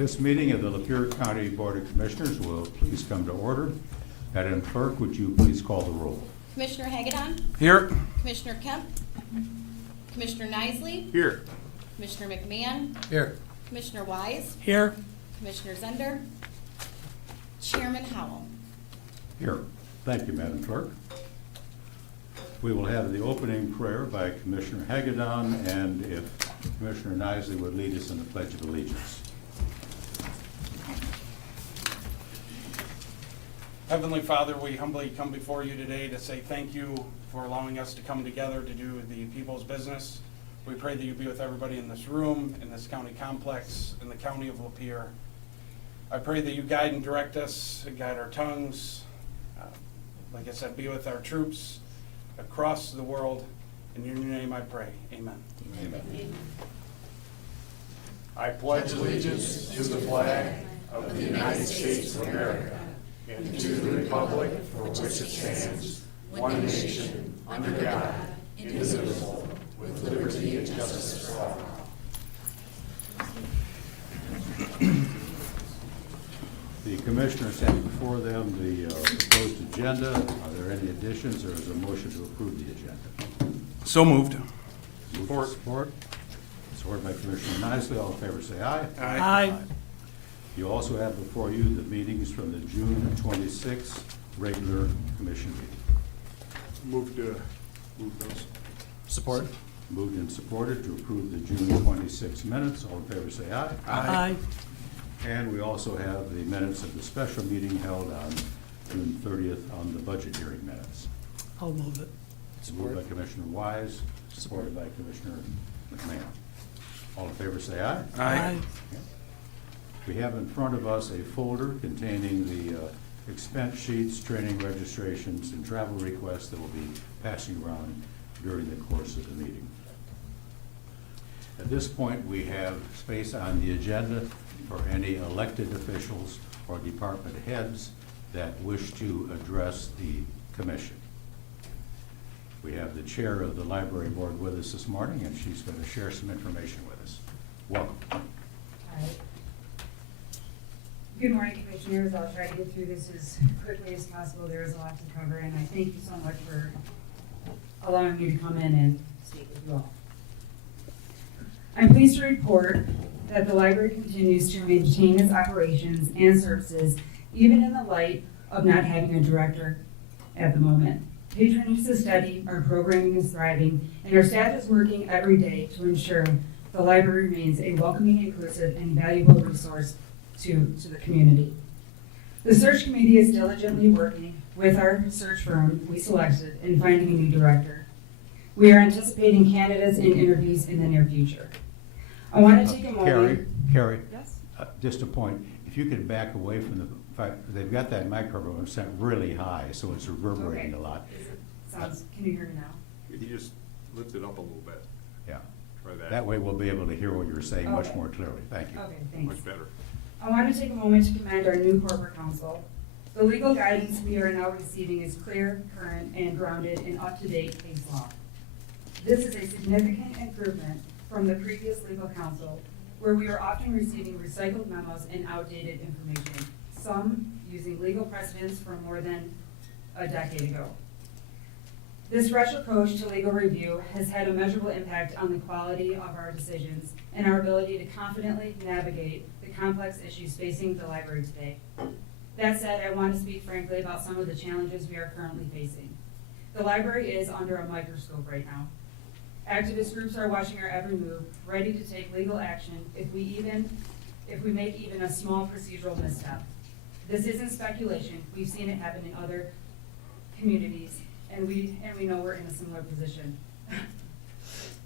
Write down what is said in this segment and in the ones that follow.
This meeting of the Lapeer County Board of Commissioners will please come to order. Madam Clerk, would you please call the roll? Commissioner Hagedon, Here. Commissioner Kemp, Commissioner Nisley, Here. Commissioner McMahon, Here. Commissioner Wise, Here. Commissioner Zender, Chairman Howell. Here. Thank you, Madam Clerk. We will have the opening prayer by Commissioner Hagedon, and if Commissioner Nisley would lead us in the Pledge of Allegiance. Heavenly Father, we humbly come before you today to say thank you for allowing us to come together to do the people's business. We pray that you be with everybody in this room, in this county complex, in the county of Lapeer. I pray that you guide and direct us, and guide our tongues. Like I said, be with our troops across the world. In your name I pray. Amen. Amen. I pledge allegiance to the flag of the United States of America and to the republic for which it stands, one nation, under God, indivisible, with liberty and justice for all. The Commissioners have before them the proposed agenda. Are there any additions, or is there a motion to approve the agenda? So moved. Support. Support by Commissioner Nisley. All in favor say aye. Aye. You also have before you the meetings from the June 26th regular commission meeting. Move those. Support. Moved and supported to approve the June 26 minutes. All in favor say aye. Aye. And we also have the minutes of the special meeting held on June 30th on the budget hearing minutes. I'll move it. Moved by Commissioner Wise, supported by Commissioner McMahon. All in favor say aye. Aye. We have in front of us a folder containing the expense sheets, training registrations, and travel requests that will be passing around during the course of the meeting. At this point, we have space on the agenda for any elected officials or department heads that wish to address the commission. We have the chair of the library board with us this morning, and she's going to share some information with us. Welcome. All right. Good morning, Commissioners. I'll try to get through this as quickly as possible. There is a lot to cover, and I thank you so much for allowing me to come in and speak with you all. I'm pleased to report that the library continues to maintain its operations and services, even in the light of not having a director at the moment. Patronage is steady, our programming is thriving, and our staff is working every day to ensure the library remains a welcoming, inclusive, and valuable resource to the community. The search committee is diligently working with our search firm we selected in finding a new director. We are anticipating candidates and interviews in the near future. I want to take a moment. Carrie, Yes? just a point. If you could back away from the fact, they've got that microphone set really high, so it's reverberating Okay. a lot. Can you hear me now? You just lift it up a little bit. Yeah. Try that. That way we'll be able to hear what you're saying much Okay. more clearly. Thank you. Okay, thanks. Much better. I want to take a moment to commend our new corporate counsel. The legal guidance we are now receiving is clear, current, and grounded in up-to-date case law. This is a significant improvement from the previous legal counsel, where we were often receiving recycled memos and outdated information, some using legal precedents from more than a decade ago. This fresh approach to legal review has had a measurable impact on the quality of our decisions and our ability to confidently navigate the complex issues facing the library today. That said, I want to speak frankly about some of the challenges we are currently facing. The library is under a microscope right now. Activist groups are watching our every move, ready to take legal action if we make even a small procedural misstep. This isn't speculation. We've seen it happen in other communities, and we know we're in a similar position.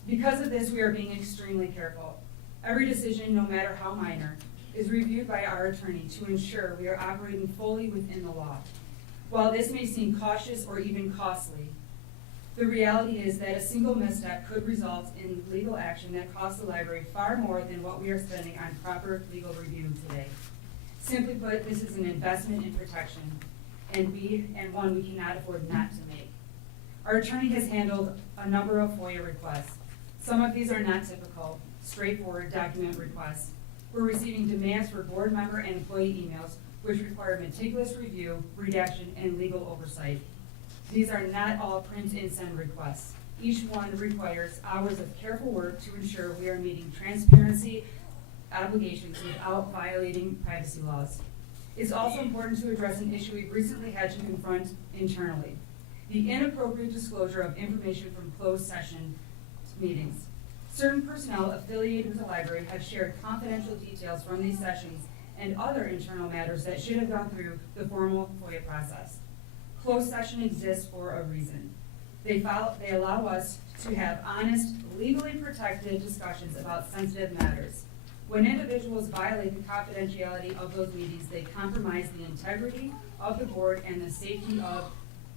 Because of this, we are being extremely careful. Every decision, no matter how minor, is reviewed by our attorney to ensure we are operating fully within the law. While this may seem cautious or even costly, the reality is that a single misstep could result in legal action that costs the library far more than what we are spending on proper legal review today. Simply put, this is an investment in protection, and one we cannot afford not to make. Our attorney has handled a number of FOIA requests. Some of these are not typical, straightforward document requests, We're receiving demands for board member and employee emails, which require meticulous review, redaction, and legal oversight. These are not all print and send requests. Each one requires hours of careful work to ensure we are meeting transparency obligations without violating privacy laws. It's also important to address an issue we've recently had to confront internally: the inappropriate disclosure of information from closed session meetings. Certain personnel affiliated with the library have shared confidential details from these sessions and other internal matters that should have gone through the formal FOIA process. Closed session exists for a reason. They allow us to have honest, legally protected discussions about sensitive matters. When individuals violate the confidentiality of those meetings, they compromise the integrity of the board and the safety of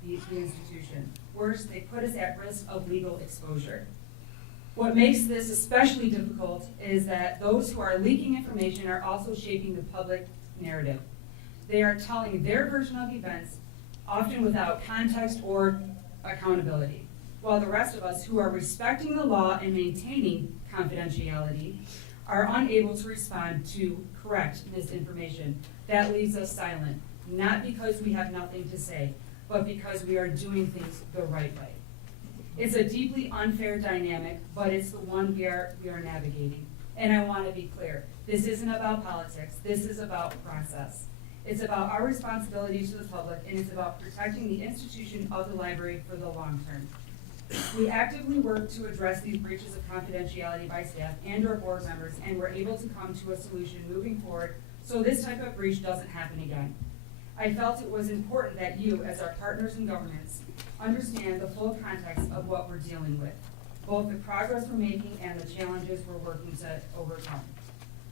the institution. Worse, they put us at risk of legal exposure. What makes this especially difficult is that those who are leaking information are also shaping the public narrative. They are telling their version of events, often without context or accountability, while the rest of us who are respecting the law and maintaining confidentiality are unable to respond to correct misinformation. That leaves us silent, not because we have nothing to say, but because we are doing things the right way. It's a deeply unfair dynamic, but it's the one we are navigating. And I want to be clear, this isn't about politics, this is about process. It's about our responsibility to the public, and it's about protecting the institution of the library for the long term. We actively work to address these breaches of confidentiality by staff and our board members, and we're able to come to a solution moving forward so this type of breach doesn't happen again. I felt it was important that you, as our partners in governance, understand the full context of what we're dealing with, both the progress we're making and the challenges we're working to overcome.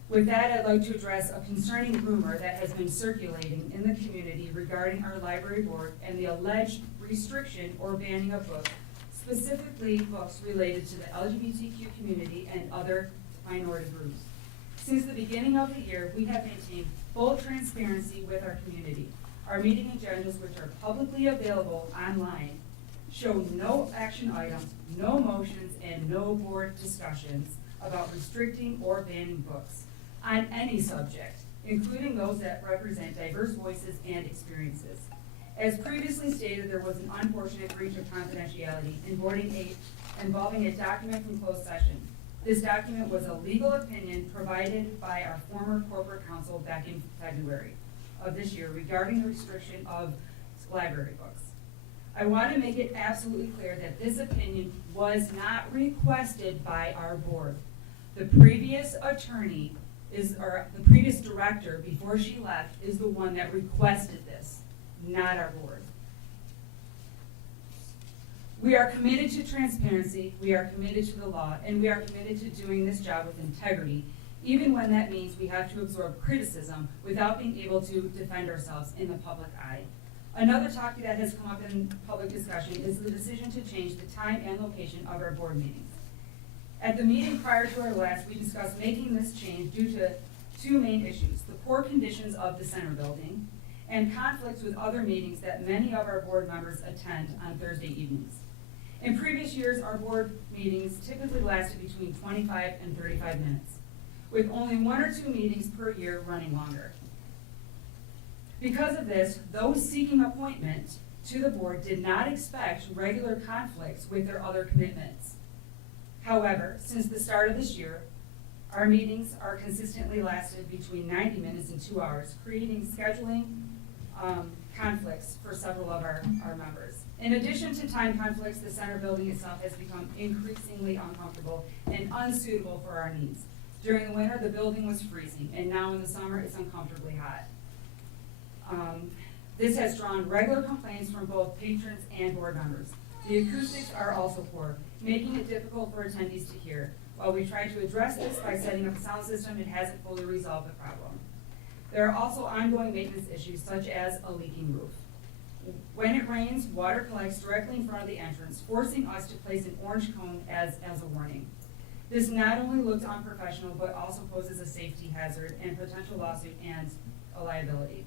With that, I'd like to address a concerning rumor that has been circulating in the community regarding our library board and the alleged restriction or banning of books, specifically books related to the LGBTQ community and other minority groups. Since the beginning of the year, we have maintained full transparency with our community. Our meeting agendas, which are publicly available online, show no action items, no motions, and no board discussions about restricting or banning books on any subject, including those that represent diverse voices and experiences. As previously stated, there was an unfortunate breach of confidentiality involving a document from closed session. This document was a legal opinion provided by our former corporate counsel back in February of this year regarding the restriction of library books. I want to make it absolutely clear that this opinion was not requested by our board. The previous attorney or the previous director, before she left, is the one that requested this, not our board. We are committed to transparency, we are committed to the law, and we are committed to doing this job with integrity, even when that means we have to absorb criticism without being able to defend ourselves in the public eye. Another topic that has come up in public discussion is the decision to change the time and location of our board meetings. At the meeting prior to our last, we discussed making this change due to two main issues: the poor conditions of the center building and conflicts with other meetings that many of our board members attend on Thursday evenings. In previous years, our board meetings typically lasted between 25 and 35 minutes, with only 1 or 2 meetings per year running longer. Because of this, those seeking appointment to the board did not expect regular conflicts with their other commitments. However, since the start of this year, our meetings are consistently lasted between 90 minutes and 2 hours, creating scheduling conflicts for several of our members. In addition to time conflicts, the center building itself has become increasingly uncomfortable and unsuitable for our needs. During the winter, the building was freezing, and now in the summer, it's uncomfortably hot. This has drawn regular complaints from both patrons and board members. The acoustics are also poor, making it difficult for attendees to hear. While we try to address this by setting up a sound system, it hasn't fully resolved the problem. There are also ongoing maintenance issues, such as a leaking roof. When it rains, water collects directly in front of the entrance, forcing us to place an orange cone as a warning. This not only looks unprofessional, but also poses a safety hazard and potential lawsuit and a liability.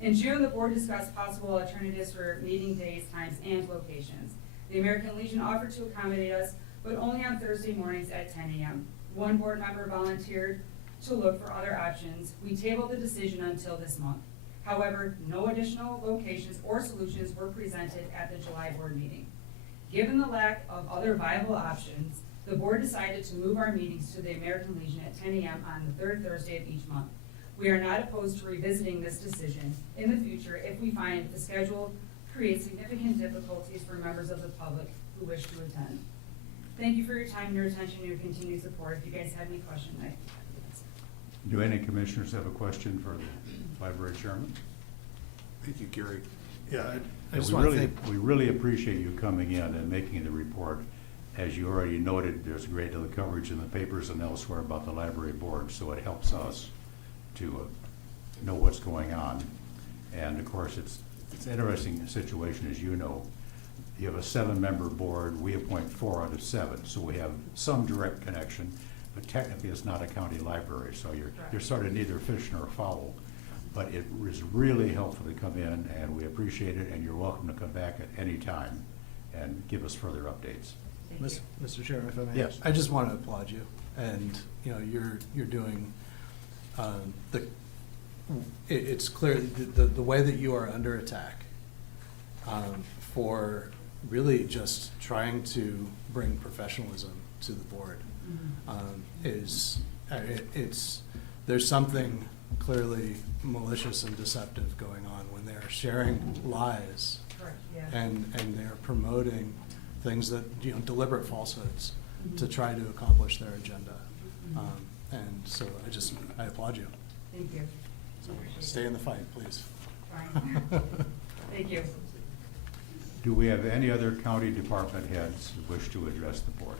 In June, the board discussed possible alternatives for meeting days, times, and locations. The American Legion offered to accommodate us, but only on Thursday mornings at 10 a.m. One board member volunteered to look for other options, we tabled the decision until this month. However, no additional locations or solutions were presented at the July board meeting. Given the lack of other viable options, the board decided to move our meetings to the American Legion at 10 a.m. on the third Thursday of each month. We are not opposed to revisiting this decision in the future if we find the schedule creates significant difficulties for members of the public who wish to attend. Thank you for your time, your attention, and your continued support. If you guys have any questions, Do any commissioners have a question for the library chairman? Thank you, Gary. Yeah, I And just we want to really- thank, We really appreciate you coming in and making the report. As you already noted, there's a great deal of coverage in the papers and elsewhere about the library board, so it helps us to know what's going on. And of course, it's an interesting situation, as you know. You have a 7-member board, we appoint 4 out of 7, so we have some direct connection, but technically it's not a county library, so you're sort of neither fish nor fowl. But it is really helpful to come in, and we appreciate it, and you're welcome to come back at any time and give us further updates. Mr. Chairman, if I may. Yes. I just want to applaud you, and, you know, you're doing, it's clear, the way that you are under attack, for really just trying to bring professionalism to the board, there's something clearly malicious and deceptive going on when they're sharing lies correct, yeah. and they're promoting things that, you know, deliberate falsehoods to try to accomplish their agenda. And so I applaud you. Thank you. So stay in the fight, please. Fine. Thank you. Do we have any other county department heads who wish to address the board?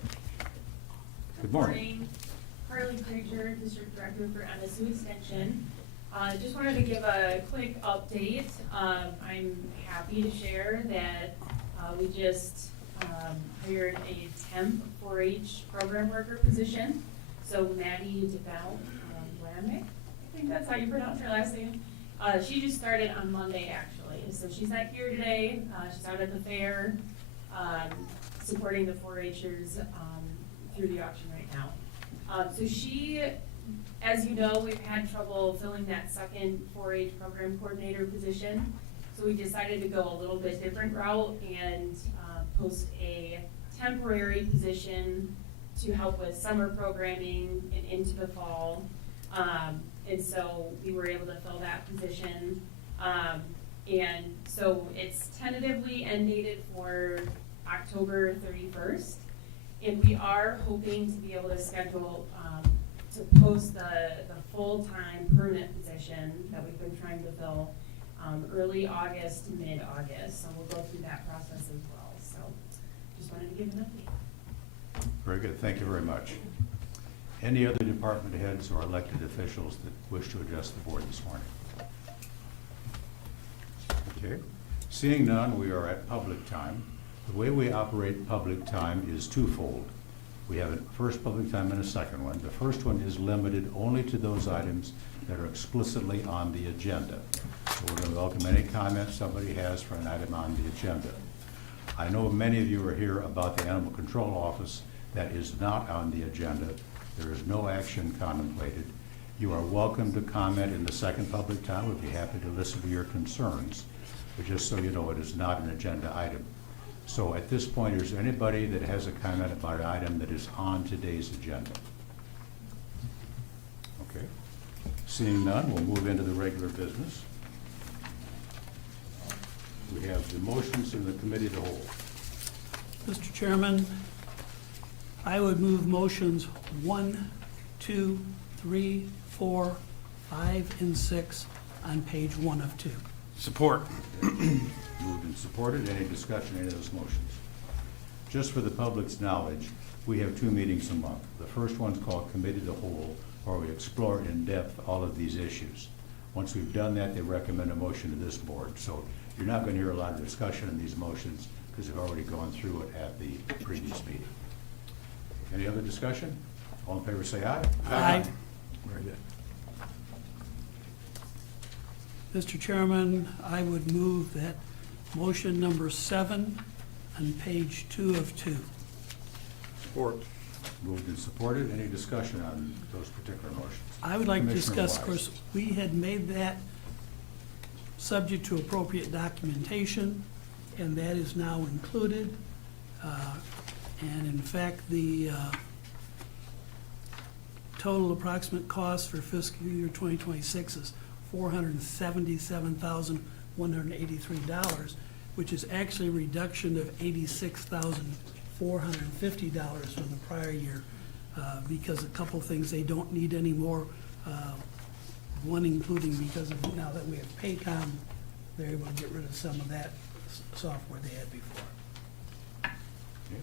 Good morning. Carly Krieger, District Director for MSU Extension. Just wanted to give a quick update. I'm happy to share that we just hired a temp 4-H program worker position. So Maddie DeBell, I think that's how you pronounce her last name. She just started on Monday, actually. So she's not here today. She's out at the fair, supporting the 4-Hers through the auction right now. So she, as you know, we've had trouble filling that second 4-H program coordinator position. So we decided to go a little bit different route and post a temporary position to help with summer programming and into the fall. And so we were able to fill that position. And so it's tentatively end dated for October 31st. And we are hoping to be able to schedule, to post the full-time permanent position that we've been trying to fill early August to mid-August. So we'll go through that process as well. So just wanted to give an update. Very good, thank you very much. Any other department heads or elected officials that wish to address the board this morning? Okay, seeing none, we are at public time. The way we operate public time is twofold. We have a first public time and a second one. The first one is limited only to those items that are explicitly on the agenda. So we're going to welcome any comments somebody has for an item on the agenda. I know many of you are here about the Animal Control Office. That is not on the agenda. There is no action contemplated. You are welcome to comment in the second public time. We'd be happy to listen to your concerns. But just so you know, it is not an agenda item. So at this point, is there anybody that has a comment about an item that is on today's agenda? Okay. Seeing none, we'll move into the regular business. We have the motions in the committee of the whole. Mr. Chairman, I would move motions 1, 2, 3, 4, 5, and 6 on page 1 of 2. Support. Moved and supported. Any discussion, any of those motions? Just for the public's knowledge, we have 2 meetings a month. The first one's called Committee of the Whole, where we explore in depth all of these issues. Once we've done that, they recommend a motion to this board. So you're not going to hear a lot of discussion in these motions because we've already gone through it at the previous meeting. Any other discussion? All in favor say aye. Aye. Very good. Mr. Chairman, I would move that motion number 7 on page 2 of 2. Support. Moved and supported. Any discussion on those particular motions? I would like to Commissioner discuss, of Wise. course, we had made that subject to appropriate documentation, and that is now included. And in fact, the total approximate cost for fiscal year 2026 is $477,183, which is actually a reduction of $86,450 from the prior year, because a couple things they don't need anymore. One including because of now that we have Paycom, they're able to get rid of some of that software they had before. Okay.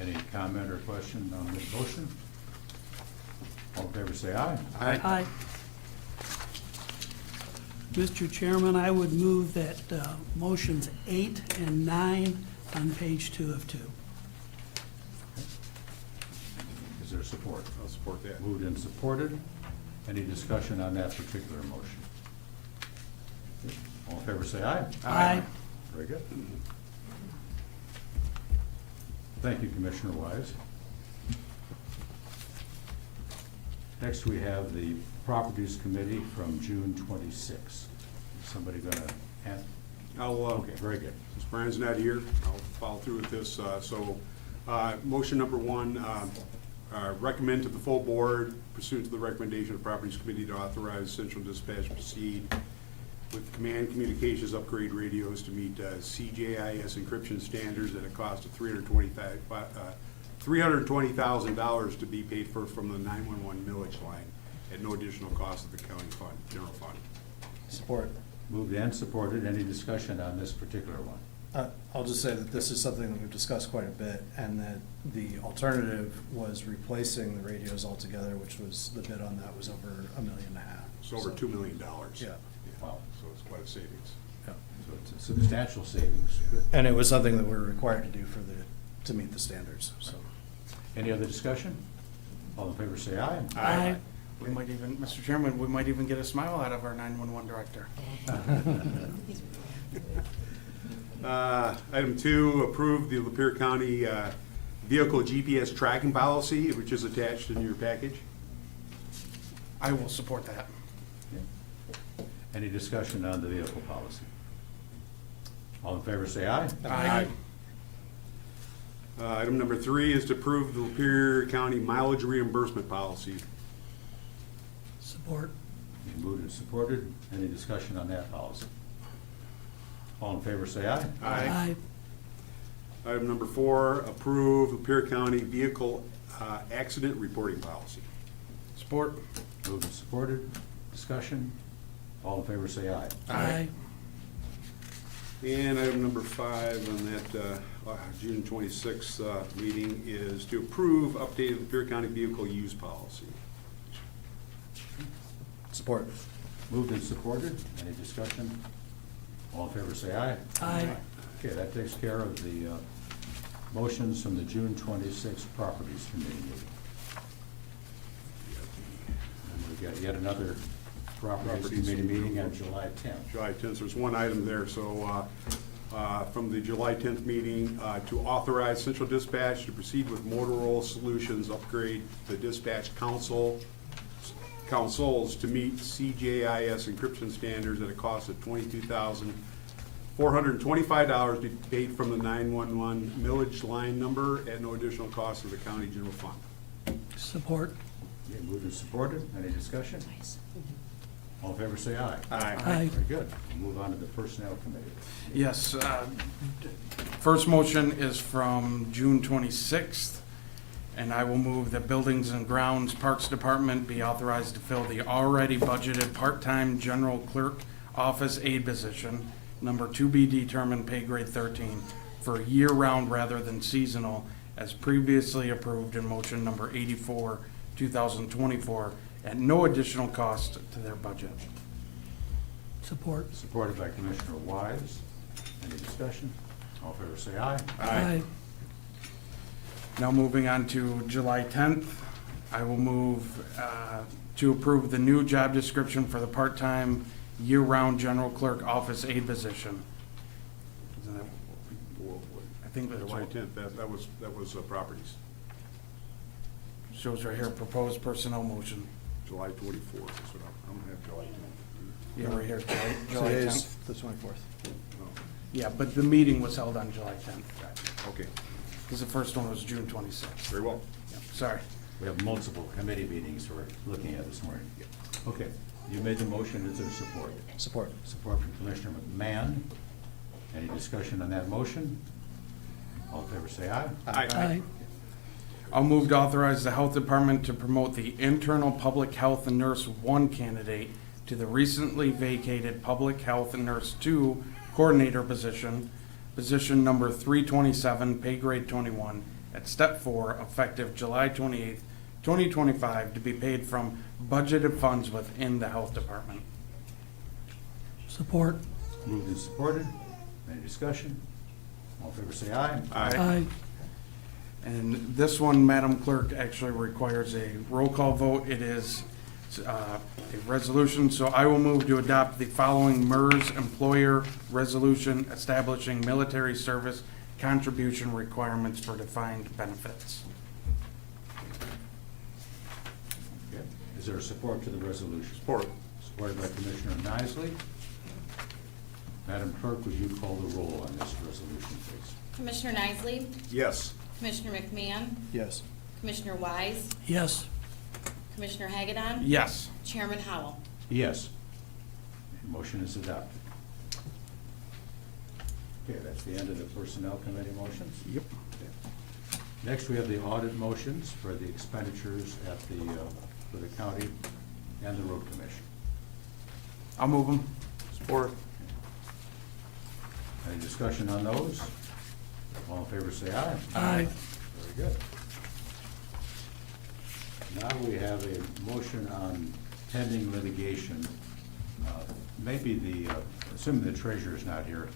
Any comment or question on this motion? All in favor, say aye. Aye. Mr. Chairman, I would move that motions 8 and 9 on page 2 of 2. Is there support? I'll support that. Moved and supported. Any discussion on that particular motion? All in favor, say aye. Aye. Very good. Thank you, Commissioner Wise. Next, we have the Properties Committee from June 26th. Is somebody gonna add? Okay, very good. Since Brian's not here, I'll follow through with this. Motion number one, recommend to the full board pursuant to the recommendation of the Properties Committee to authorize Central Dispatch proceed with command communications upgrade radios to meet CJIS encryption standards at a cost of $320,000 to be paid for from the 911 millage line at no additional cost of the county fund, general fund. Support. Moved and supported. Any discussion on this particular one? I'll just say that this is something that we've discussed quite a bit, and that the alternative was replacing the radios altogether, which was, the bid on that was over $1.5 million. It's over $2 million. Yeah. Wow. So it's quite a savings. Yeah. So it's a substantial savings. Good. And it was something that we were required to do to meet the standards, so. Any other discussion? All in favor, say aye. Aye. We might even, Mr. Chairman, we might even get a smile out of our 911 director. Item 2, approve the Lapeer County vehicle GPS tracking policy, which is attached in your package. I will support that. Okay. Any discussion on the vehicle policy? All in favor, say aye. Aye. Item number 3 is to approve the Lapeer County mileage reimbursement policy. Support. Being moved and supported. Any discussion on that policy? All in favor, say aye. Aye. Item number 4, approve Lapeer County vehicle accident reporting policy. Support. Moved and supported. Discussion? All in favor, say aye. Aye. And item number 5 on that June 26th meeting is to approve updated Lapeer County vehicle use policy. Support. Moved and supported. Any discussion? All in favor, say aye. Aye. Okay, that takes care of the motions from the June 26th Properties Committee meeting. And we've got yet another Properties Committee meeting on July 10th. July 10th, there's one item there, so from the July 10th meeting, to authorize Central Dispatch to proceed with Motorola Solutions upgrade the dispatch consoles to meet CJIS encryption standards at a cost of $22,425 to be paid from the 911 millage line number at no additional cost of the county general fund. Support. Okay, moved and supported. Any discussion? All in favor, say aye. Aye. Very good. We'll move on to the Personnel Committee. Yes, first motion is from June 26th, and I will move that Buildings and Grounds Parks Department be authorized to fill the already budgeted part-time general clerk office aide position, number 2 be determined, pay grade 13, for year-round rather than seasonal, as previously approved in motion number 84, 2024, at no additional cost to their budget. Support. Supported by Commissioner Wise. Any discussion? All in favor, say aye. Aye. Now moving on to July 10th, I will move to approve the new job description for the part-time, year-round general clerk office aide position. Isn't that- I think that's July what- 10th, that was properties. Shows right here, proposed personnel motion. July 24th is what I'm gonna have July 10th. Yeah, right here, July Today's 10th. the 24th. Oh, Yeah, but the meeting was held on July 10th, okay, because the first one was June 26th. very well. Yeah, sorry. We have multiple committee meetings we're looking at this morning. Okay, you made the motion, is there support? Support. Support from Commissioner McMahon. Any discussion on that motion? All in favor, say aye. Aye. I'll move to authorize the Health Department to promote the internal Public Health and Nurse 1 candidate to the recently vacated Public Health and Nurse 2 coordinator position, position number 327, pay grade 21, at step 4, effective July 28th, 2025, to be paid from budgeted funds within the Health Department. Support. Moved and supported. Any discussion? All in favor, say aye. Aye. And this one, Madam Clerk, actually requires a roll call vote. It is a resolution, so I will move to adopt the following MERS employer resolution establishing military service contribution requirements for defined benefits. Okay. Is there support to the resolution? Support. Supported by Commissioner Nisley. Madam Clerk, would you call the roll on this resolution, please? Commissioner Nisley, Yes. Commissioner McMahon, Yes. Commissioner Wise, Yes. Commissioner Hagedon, Yes. Chairman Howell. Yes. Motion is adopted. Okay, that's the end of the Personnel Committee motions. Yep. Next, we have the audit motions for the expenditures at the, for the county and the road commission. I'll move them. Support. Any discussion on those? All in favor, say aye. Aye. Very good. Now we have a motion on pending litigation. Maybe the, assuming the treasurer is not here,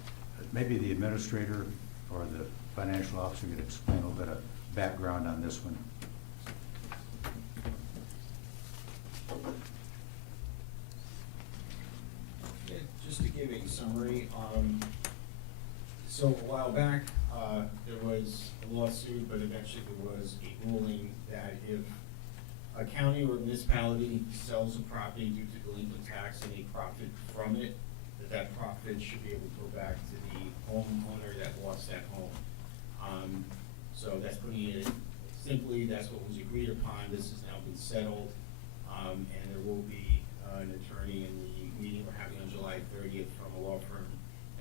maybe the administrator or the financial officer could explain a little bit of background on this one. Yeah, just to give a summary, so a while back, there was a lawsuit, but eventually there was a ruling that if a county or municipality sells a property due to delinquent tax and they profit from it, that profit should be able to go back to the homeowner that lost that home. So that's putting it simply, that's what was agreed upon. This has now been settled, and there will be an attorney in the meeting we're having on July 30th from a law firm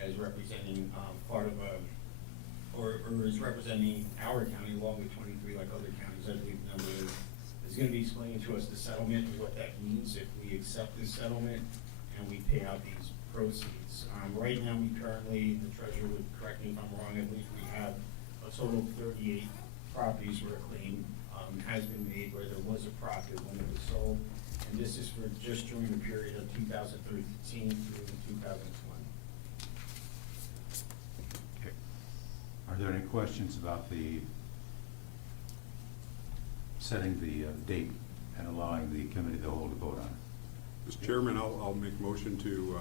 as representing part of a, or is representing our county along with 23 like other counties. I believe the number is going to be explaining to us the settlement and what that means if we accept this settlement and we pay out these proceeds. Right now, we currently, the treasurer would correct me if I'm wrong, I believe we have a total of 38 properties where a claim has been made where there was a profit when it was sold. And this is for just during the period of 2013 through 2020. Okay. Are there any questions about the setting the date and allowing the committee of the whole to vote on it? Mr. Chairman, I'll make a motion to,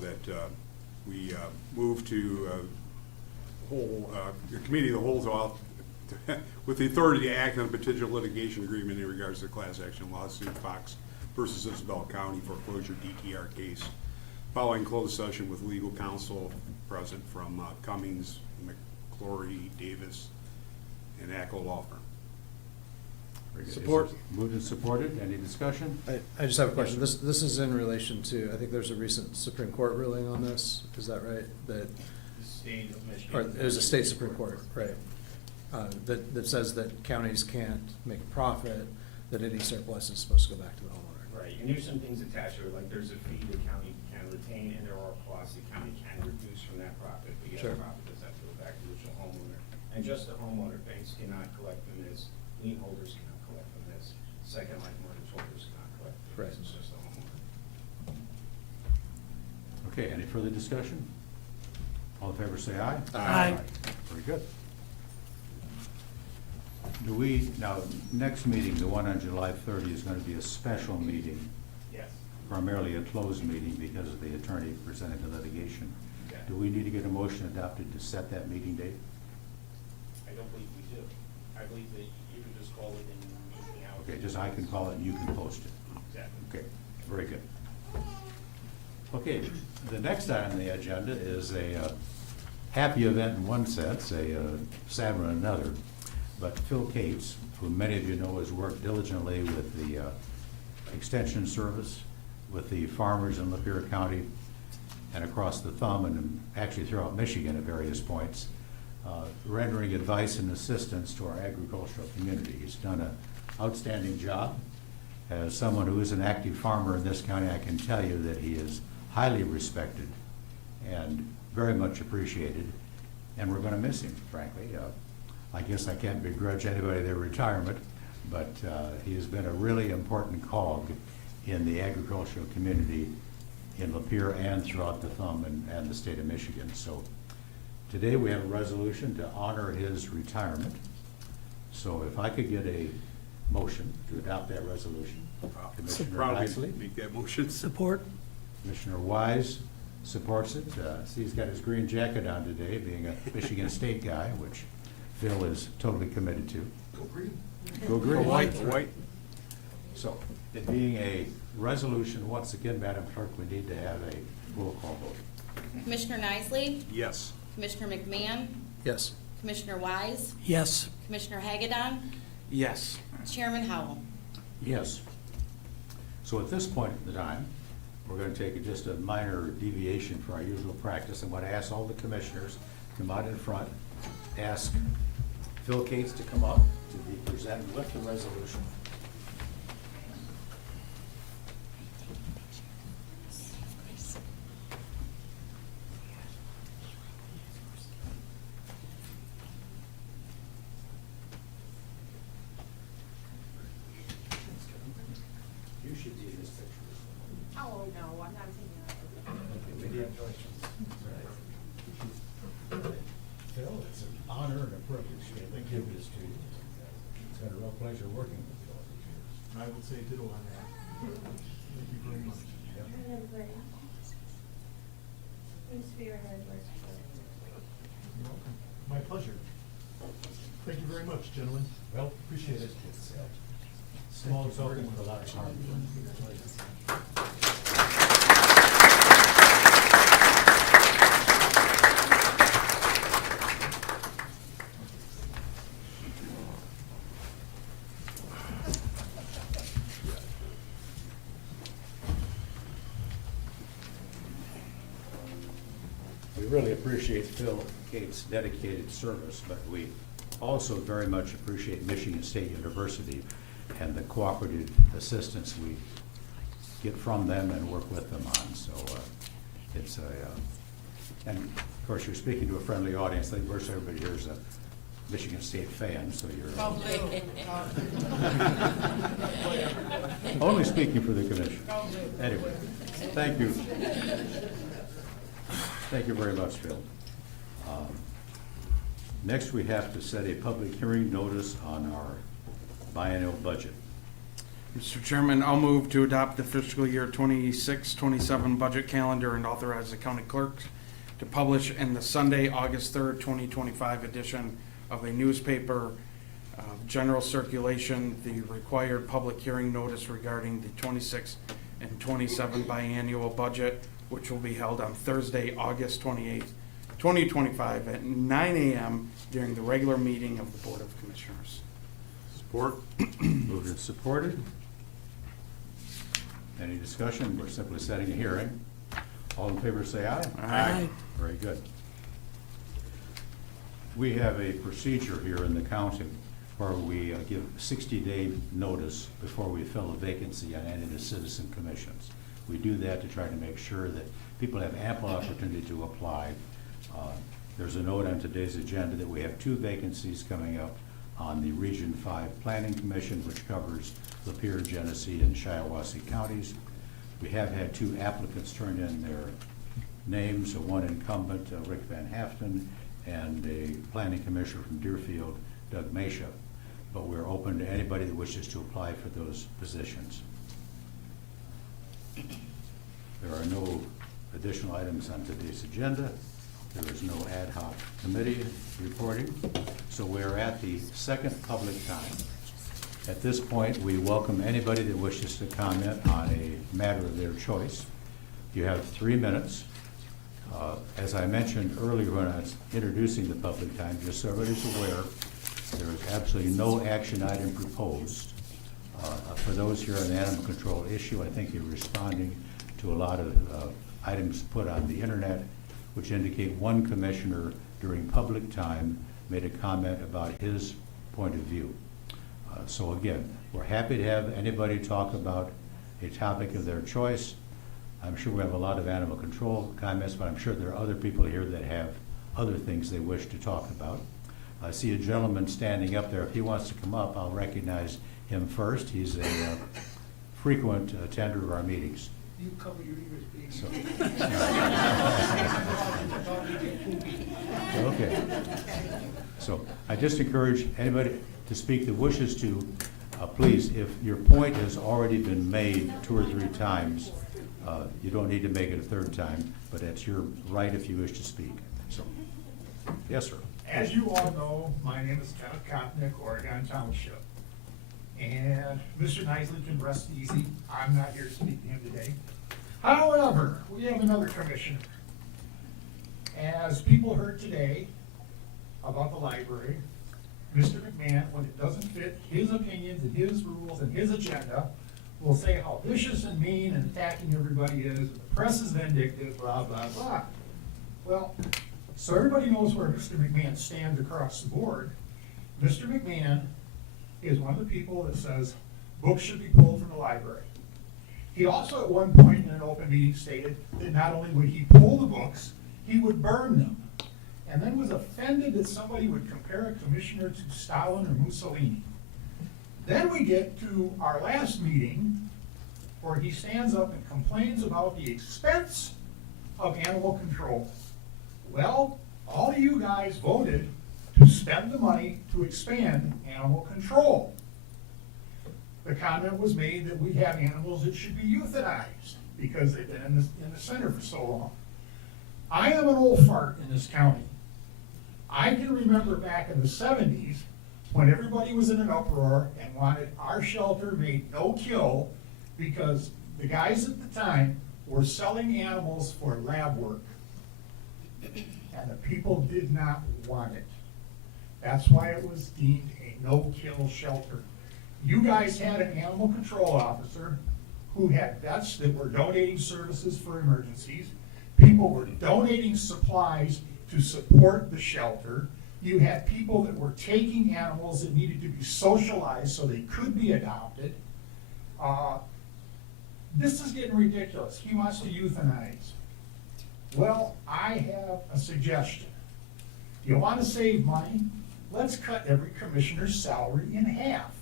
that we move to the committee of the whole's off with the authority to act on a potential litigation agreement in regards to the class action lawsuit Fox versus Isabel County foreclosure DTR case, following closed session with legal counsel present from Cummings, McClory, Davis, and ACO Law Firm. Very good. Support. Is it moved and supported. Any discussion? I just have a question. This is in relation to, I think there's a recent Supreme Court ruling on this, is that right? That, The state of Michigan. or it was a state Supreme Court, right? That says that counties can't make a profit, that any surplus is supposed to go back to the homeowner. Right, and there's some things attached to it, like there's a fee the county can retain, and there are costs the county can reduce from that profit, but yet Sure. the profit does have to go back to the original homeowner. And just the homeowner, banks cannot collect them as, lien holders cannot collect them as, second line mortgage holders cannot collect them. Right. It's just the homeowner. Okay, any further discussion? All in favor, say aye. Aye. Very good. Do we, now, next meeting, the one on July 30, is going to be a special meeting, Yes. primarily a closed meeting because of the attorney presenting the litigation. Okay. Do we need to get a motion adopted to set that meeting date? I don't believe we do. I believe that you can just call it in Okay, just I can call it and you can post it. Okay, very good. Okay, the next item on the agenda is a happy event in one sense, a sad one in another. But Phil Cates, who many of you know has worked diligently with the Extension Service, with the farmers in Lapeer County, and across the thumb, and actually throughout Michigan at various points, rendering advice and assistance to our agricultural community. He's done an outstanding job. As someone who is an active farmer in this county, I can tell you that he is highly respected and very much appreciated, and we're gonna miss him, frankly. I guess I can't begrudge anybody their retirement, but he has been a really important cog in the agricultural community in Lapeer and throughout the thumb and the state of Michigan. So today we have a resolution to honor his retirement. So if I could get a motion to adopt that resolution. Commissioner Proudly Nicely, make that motion. Support? Commissioner Wise supports it. See, he's got his green jacket on today, being a Michigan State guy, which Phil is totally committed to. Go green. Go green. Go white. White. So, it being a resolution, once again, Madam Clerk, we need to have a roll call vote. Commissioner Nicely, Yes. Commissioner McMahon, Yes. Commissioner Wise, Yes. Commissioner Hagedon, Yes. Chairman Howell. Yes. So at this point in time, we're gonna take just a minor deviation from our usual practice. I'm gonna ask all the commissioners to come out in front, ask Phil Cates to come up to be presented with the resolution. You should be in this picture. Oh, no, I'm not taking that. Phil, it's an honor and a privilege to give this to you. It's been a real pleasure working with you all these years. I would say ditto on that. Thank you very much. Thanks for your hard work. You're welcome. My pleasure. Thank you very much, gentlemen. Well, appreciate it. It's small token for a lot of hard work. We really appreciate Phil Cates' dedicated service, but we also very much appreciate Michigan State University and the cooperative assistance we get from them and work with them on. So it's a, and of course, you're speaking to a friendly audience. I think most everybody here is a Michigan State fan, so you're only speaking for the commission. Anyway, thank you. Thank you very much, Phil. Next, we have to set a public hearing notice on our biennial budget. Mr. Chairman, I'll move to adopt the fiscal year 26-27 budget calendar and authorize the county clerk to publish in the Sunday, August 3rd, 2025 edition of a newspaper general circulation, the required public hearing notice regarding the 26 and 27 biannual budget, which will be held on Thursday, August 28th, 2025 at 9 a.m. during the regular meeting of the Board of Commissioners. Support. Moved and supported. Any discussion? We're simply setting a hearing. All in favor say aye. Aye. Very good. We have a procedure here in the county where we give 60-day notice before we fill a vacancy on any of the citizen commissions. We do that to try to make sure that people have ample opportunity to apply. There's a note on today's agenda that we have 2 vacancies coming up on the Region 5 Planning Commission, which covers Lapeer, Genesee, and Shiawassee counties. We have had 2 applicants turn in their names, one incumbent, Rick Van Haften, and a planning commissioner from Deerfield, Doug Masha. But we're open to anybody that wishes to apply for those positions. There are no additional items on today's agenda. There is no ad hoc committee reporting. So we're at the second public time. At this point, we welcome anybody that wishes to comment on a matter of their choice. You have 3 minutes. As I mentioned earlier when I was introducing the public time, just so everybody's aware, there is absolutely no action item proposed. For those here on the animal control issue, I think you're responding to a lot of items put on the internet, which indicate one commissioner during public time made a comment about his point of view. So again, we're happy to have anybody talk about a topic of their choice. I'm sure we have a lot of animal control comments, but I'm sure there are other people here that have other things they wish to talk about. I see a gentleman standing up there. If he wants to come up, I'll recognize him first. He's a frequent attender of our meetings. You cover your ears, baby. So- Okay. So I just encourage anybody to speak that wishes to, please, if your point has already been made 2 or 3 times, you don't need to make it a 3rd time, but it's your right if you wish to speak. So, yes, sir. As you all know, my name is Kenneth Kopnick, Oregon Township. And Mr. Knisley can rest easy. I'm not here to speak to him today. However, we have another commissioner. As people heard today about the library, Mr. McMahon, when it doesn't fit his opinions and his rules and his agenda, will say how vicious and mean and attacking everybody is, and the press is vindictive, blah, blah, blah. Well, so everybody knows where Mr. McMahon stands across the board. Mr. McMahon is one of the people that says books should be pulled from the library. He also at one point in an open meeting stated that not only would he pull the books, he would burn them. And then was offended that somebody would compare a commissioner to Stalin or Mussolini. Then we get to our last meeting where he stands up and complains about the expense of animal control. Well, all of you guys voted to spend the money to expand animal control. The comment was made that we have animals that should be euthanized because they've been in the center for so long. I am an old fart in this county. I can remember back in the 70s when everybody was in an uproar and wanted our shelter made no kill because the guys at the time were selling animals for lab work. And the people did not want it. That's why it was deemed a no-kill shelter. You guys had an animal control officer who had vets that were donating services for emergencies. People were donating supplies to support the shelter. You had people that were taking animals that needed to be socialized so they could be adopted. This is getting ridiculous. He wants to euthanize. Well, I have a suggestion. You want to save money? Let's cut every commissioner's salary in half.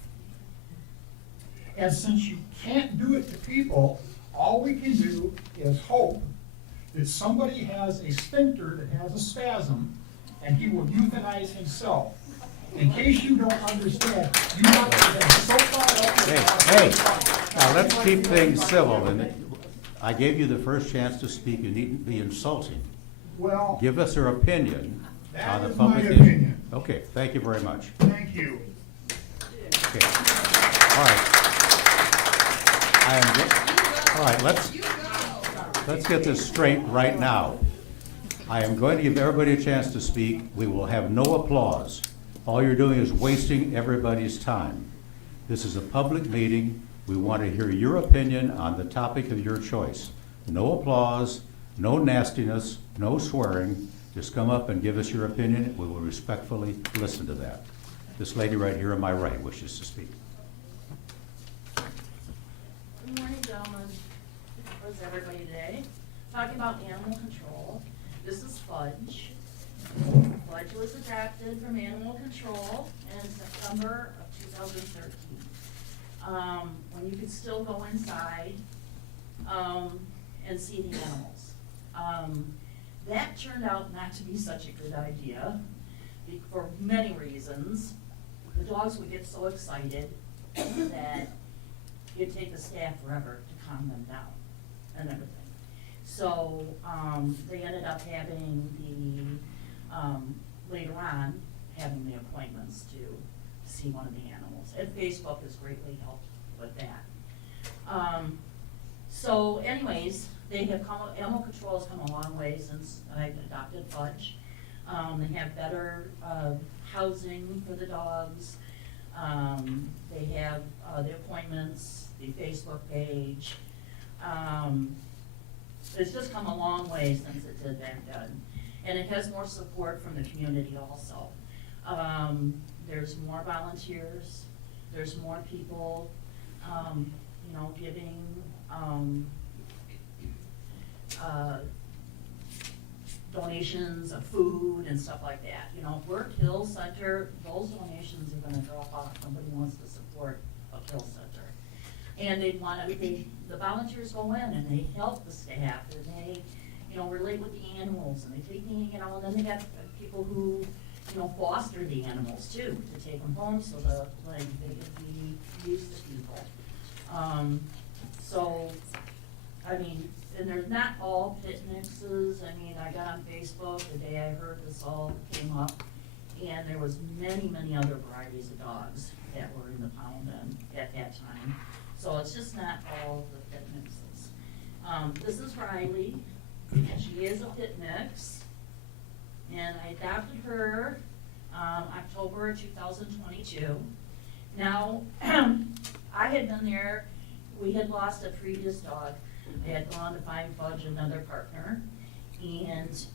And since you can't do it to people, all we can do is hope that somebody has a sphincter that has a spasm and he will euthanize himself. In case you don't understand, you have to get so far up. Hey, now let's keep things civil. And I gave you the first chance to speak. You needn't be insulting. Well, Give us your opinion that on the is my public issue. opinion. Okay, thank you very much. Thank you. Okay. All right. All right, let's get this straight right now. I am going to give everybody a chance to speak. We will have no applause. All you're doing is wasting everybody's time. This is a public meeting. We want to hear your opinion on the topic of your choice. No applause, no nastiness, no swearing. Just come up and give us your opinion. We will respectfully listen to that. This lady right here on my right wishes to speak. Good morning, gentlemen. How's everybody today? Talking about animal control. This is Fudge. Fudge was adopted from animal control in September of 2013. When you could still go inside and see the animals. That turned out not to be such a good idea for many reasons. The dogs would get so excited that it'd take the staff forever to calm them down and everything. So they ended up having the, later on, having the appointments to see one of the animals. And Facebook has greatly helped with that. So anyways, animal control has come a long way since I adopted Fudge. They have better housing for the dogs. They have the appointments, the Facebook page. It's just come a long way since it did back then. And it has more support from the community also. There's more volunteers, there's more people, giving, donations of food and stuff like that. Work Hill Center, those donations are gonna drop off. Nobody wants to support a Hill Center. And the volunteers go in and they help the staff and they, relate with the animals and they take the, and then they got people who, foster the animals too, to take them home so that, they can be used to people. And there's not all pit mixes. I got on Facebook the day I heard this all came up, and there was many, many other varieties of dogs that were in the pound at that time. So it's just not all the pit mixes. This is Riley. She is a pit mix, and I adopted her October 2022. Now, I had been there. We had lost a previous dog. I had gone to find Fudge another partner, and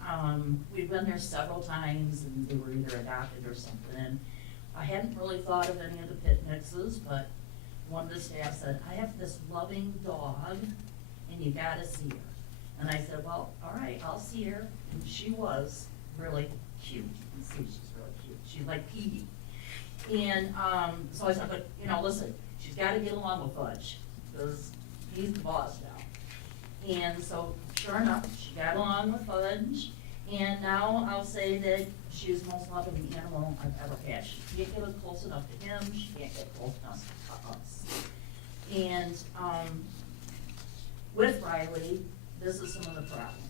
we'd been there several times, and they were either adopted or something. I hadn't really thought of any of the pit mixes, but one of the staff said, I have this loving dog, and you gotta see her. And I said, well, all right, I'll see her. And she was really cute. You can see she's really cute. She's like Peavy. And so I said, but, listen, she's gotta get along with Fudge, because he's the boss now. And so, sure enough, she got along with Fudge, and now I'll say that she was the most loving animal I've ever had. She can't get close enough to him, she can't get close enough to us. And with Riley, this is some of the problems.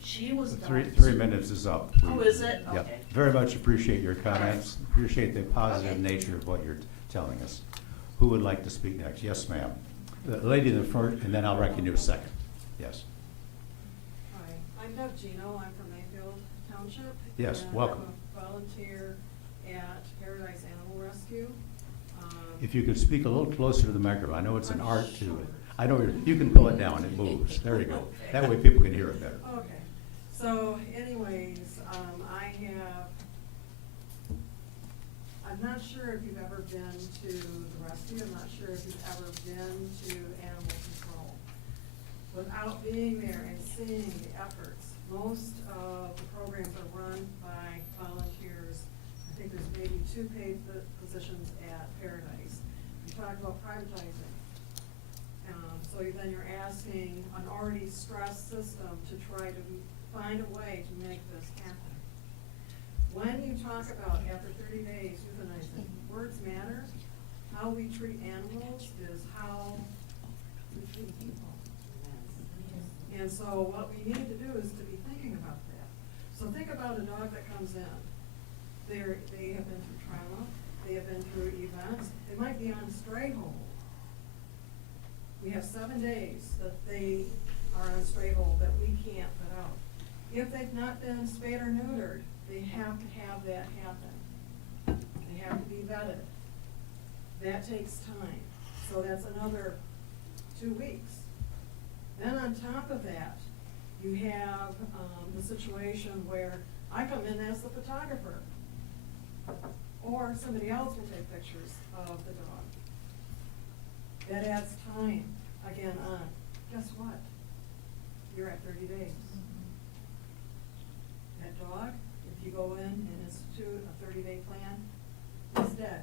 She was Three done. minutes is up. Oh, is it? Yeah. Okay. Very much appreciate your comments, appreciate the positive nature of what you're telling us. Who would like to speak next? Yes, ma'am. The lady in the front, and then I'll recognize second. Yes. Hi, I'm Deb Gino, I'm from Mayfield Township. Yes, and welcome. I'm a volunteer at Paradise Animal Rescue. If you could speak a little closer to the microphone, I know it's an art to it. I know you can pull it down, it moves. There you go. That way people can hear it better. Okay, so anyways, I'm not sure if you've ever been to the rescue, I'm not sure if you've ever been to animal control. Without being there and seeing the efforts, most of the programs are run by volunteers. I think there's maybe 2 paid positions at Paradise. We talked about privatizing. So then you're asking an already stressed system to try to find a way to make this happen. When you talk about after 30 days euthanizing, words matter. How we treat animals is how we treat people. And so what we need to do is to be thinking about that. So think about a dog that comes in. They have been through trauma, they have been through events, they might be on stray hold. We have 7 days that they are on stray hold that we can't put out. If they've not been spayed or neutered, they have to have that happen. They have to be vetted. That takes time. So that's another 2 weeks. Then on top of that, you have the situation where I come in as the photographer, or somebody else will take pictures of the dog. That adds time, again, on. Guess what? You're at 30 days. That dog, if you go in and institute a 30-day plan, is dead.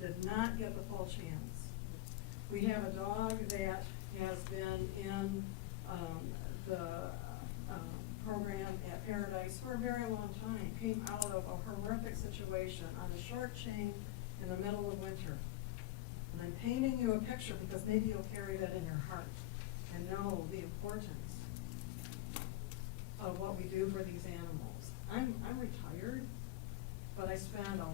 Did not get the full chance. We have a dog that has been in the program at Paradise for a very long time, came out of a horrific situation on a short chain in the middle of winter. And I'm painting you a picture because maybe you'll carry that in your heart and know the importance of what we do for these animals. I'm retired, but I spend a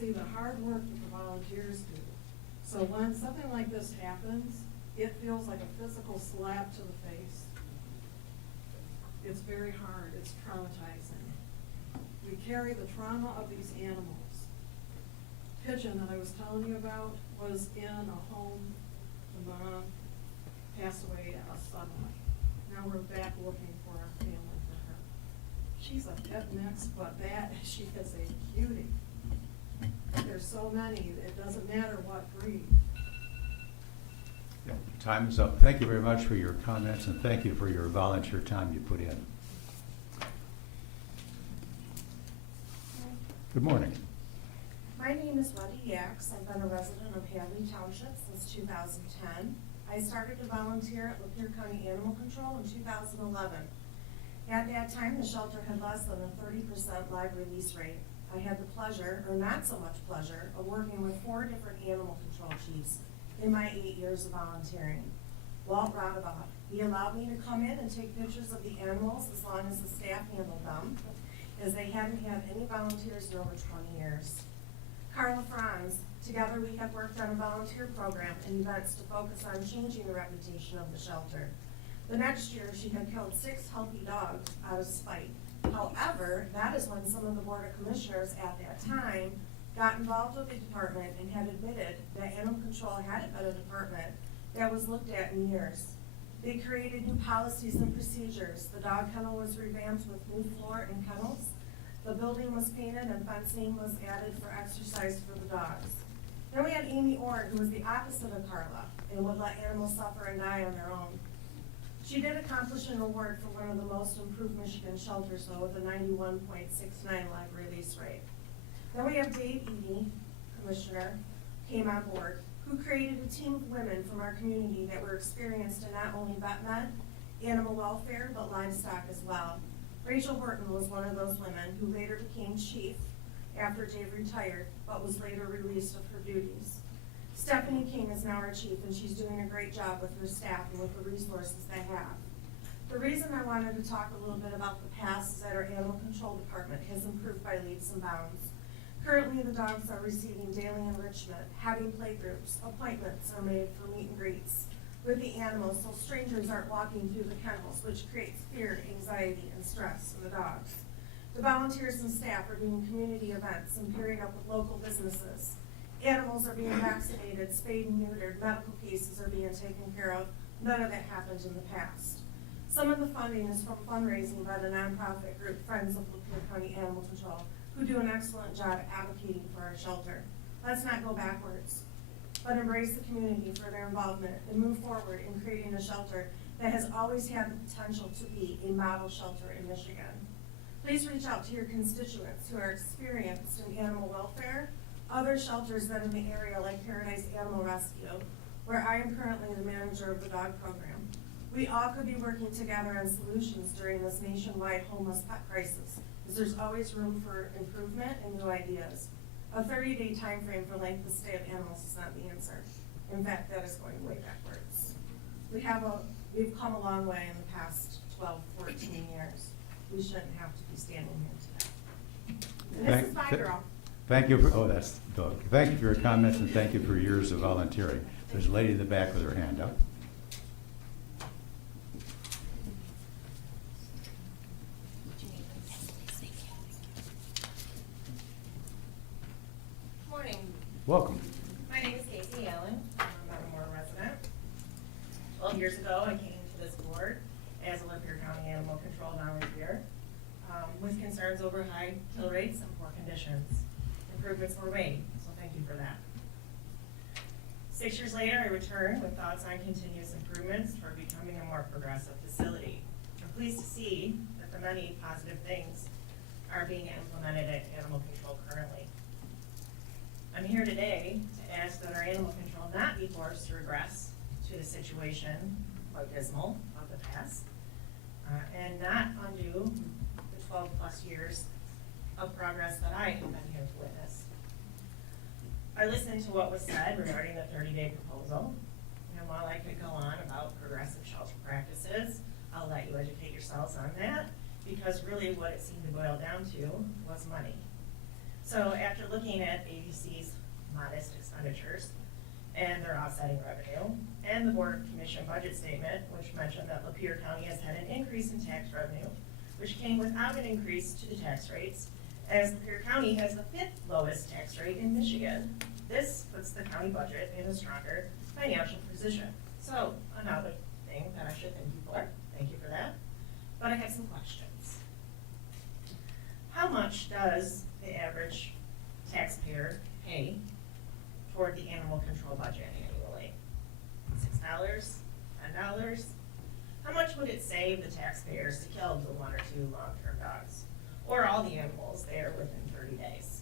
see the hard work that the volunteers do. So when something like this happens, it feels like a physical slap to the face. It's very hard, it's traumatizing. We carry the trauma of these animals. Pigeon that I was telling you about was in a home. The mom passed away suddenly. Now we're back looking for a family for her. She's a pet mix, but she is a cutie. There's so many, it doesn't matter what breed. Yeah, time is up. Thank you very much for your comments, and thank you for your volunteer time you put in. Good morning. My name is Wendy Yax. I've been a resident of Hadley Township since 2010. I started to volunteer at Lapeer County Animal Control in 2011. At that time, the shelter had less than a 30% live release rate. I had the pleasure, or not so much pleasure, of working with 4 different animal control chiefs in my 8 years of volunteering. Walt Rodabaugh, he allowed me to come in and take pictures of the animals as long as the staff handled them, as they hadn't had any volunteers in over 20 years. Carla Franz, together we had worked on a volunteer program and events to focus on changing the reputation of the shelter. The next year, she had killed 6 healthy dogs out of spite. However, that is when some of the Board of Commissioners at that time got involved with the department and had admitted that animal control hadn't been a department that was looked at in years. They created new policies and procedures. The dog kennel was revamped with new floor and kennels. The building was painted and fencing was added for exercise for the dogs. Then we had Amy Ord, who was the opposite of Carla and would let animals suffer and die on their own. She did accomplish an award for one of the most improved Michigan shelters, though, with a 91.69 live release rate. Then we have Dave Eady, Commissioner, came on board, who created a team of women from our community that were experienced in not only vet med, animal welfare, but livestock as well. Rachel Horton was one of those women who later became chief after Dave retired, but was later released of her duties. Stephanie King is now our chief, and she's doing a great job with her staff and with the resources they have. The reason I wanted to talk a little bit about the past is that our animal control department has improved by leaps and bounds. Currently, the dogs are receiving daily enrichment, having play groups, appointments are made for meet and greets with the animals so strangers aren't walking through the kennels, which creates fear, anxiety, and stress in the dogs. The volunteers and staff are doing community events and pairing up with local businesses. Animals are being vaccinated, spayed and neutered, medical cases are being taken care of. None of that happened in the past. Some of the funding is from fundraising by the nonprofit group Friends of Lapeer County Animal Control, who do an excellent job advocating for our shelter. Let's not go backwards, but embrace the community for their involvement and move forward in creating a shelter that has always had the potential to be a model shelter in Michigan. Please reach out to your constituents who are experienced in animal welfare, other shelters that in the area like Paradise Animal Rescue, where I am currently the manager of the dog program. We all could be working together on solutions during this nationwide homeless pet crisis, as there's always room for improvement and new ideas. A 30-day time frame for length of stay of animals is not the answer. In fact, that is going way backwards. We've come a long way in the past 12, 14 years. We shouldn't have to be standing here today. And this is my girl. Thank you for, that's Doug. Thank you for your comments and thank you for your years of volunteering. There's a lady in the back with her hand up. Morning. Welcome. My name is Casey Allen. I'm a Metamora resident. 12 years ago, I came to this board as a Lapeer County Animal Control volunteer with concerns over high kill rates and poor conditions. Improvements were made, so thank you for that. 6 years later, I returned with thoughts on continuous improvements toward becoming a more progressive facility. I'm pleased to see that the many positive things are being implemented at Animal Control currently. I'm here today to ask that our animal control not be forced to regress to the situation, quite dismal, of the past, and not undo the 12+ years of progress that I have been here to witness. I listened to what was said regarding the 30-day proposal, and while I could go on about progressive shelter practices, I'll let you educate yourselves on that, because really what it seemed to boil down to was money. So after looking at ABC's modest expenditures and their offsetting revenue, and the Board of Commission budget statement, which mentioned that Lapeer County has had an increase in tax revenue, which came without an increase to the tax rates, as Lapeer County has the 5th lowest tax rate in Michigan. This puts the county budget in a stronger financial position. So another thing that I should thank you for. Thank you for that. But I have some questions. How much does the average taxpayer pay toward the animal control budget annually? $6? $10? How much would it save the taxpayers to kill the 1 or 2 long-term dogs? Or all the animals there within 30 days?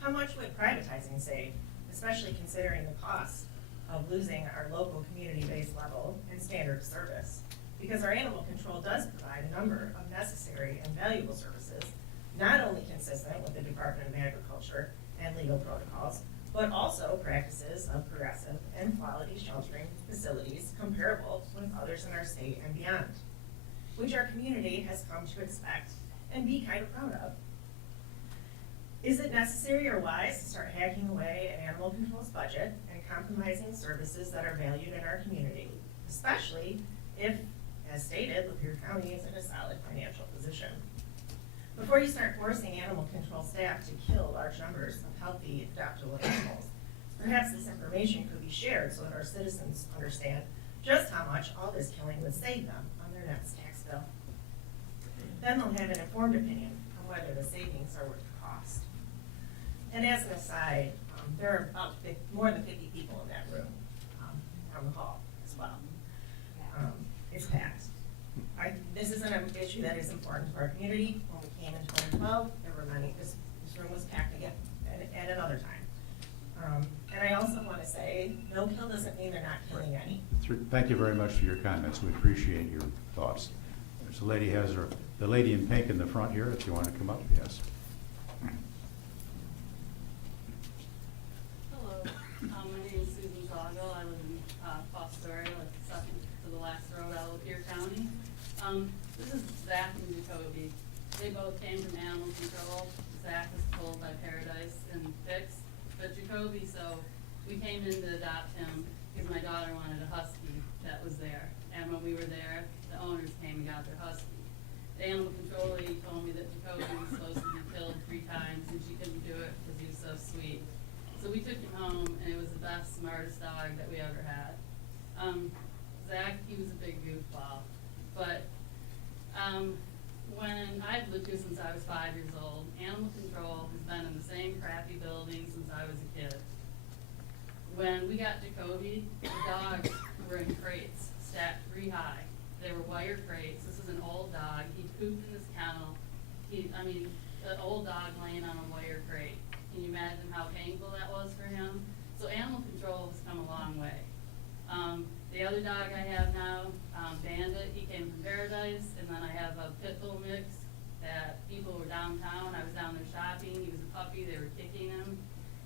How much would privatizing save, especially considering the cost of losing our local community-based level and standard of service? Because our animal control does provide a number of necessary and valuable services, not only consistent with the Department of Agriculture and legal protocols, but also practices of progressive and quality sheltering facilities comparable with others in our state and beyond, which our community has come to expect and be kind of proud of. Is it necessary or wise to start hacking away at animal control's budget and compromising services that are valued in our community, especially if, as stated, Lapeer County is in a solid financial position? Before you start forcing animal control staff to kill large numbers of healthy, adoptable animals, perhaps this information could be shared so that our citizens understand just how much all this killing would save them on their next tax bill. Then they'll have an informed opinion on whether the savings are worth the cost. And as an aside, there are about more than 50 people in that room down the hall as well. It's packed. This isn't an issue that is important to our community. When we came in 2012, there were many, this room was packed again at another time. And I also want to say, no kill doesn't mean they're not killing any. Thank you very much for your comments. We appreciate your thoughts. There's a lady the lady in pink in the front here, if you want to come up, yes. Hello, my name is Susan Zoggle. I live in Fostoria, like second to the last road out of Lapeer County. This is Zach and Jacoby. They both came from animal control. Zach was pulled by Paradise and fixed, but Jacoby, so we came in to adopt him because my daughter wanted a husky that was there. And when we were there, the owners came and got their husky. The animal control lady told me that Jacoby was supposed to be killed 3 times and she couldn't do it because he was so sweet. So we took him home and it was the best, smartest dog that we ever had. Zach, he was a big goofball, but when I've lived here since I was 5 years old, animal control has been in the same crappy building since I was a kid. When we got Jacoby, the dogs were in crates, stacked 3 high. They were wire crates. This is an old dog. He pooped in his kennel. The old dog laying on a wire crate. Can you imagine how painful that was for him? So animal control has come a long way. The other dog I have now, Bandit, he came from Paradise, and then I have a pit bull mix that people were downtown. I was down there shopping. He was a puppy. They were kicking him,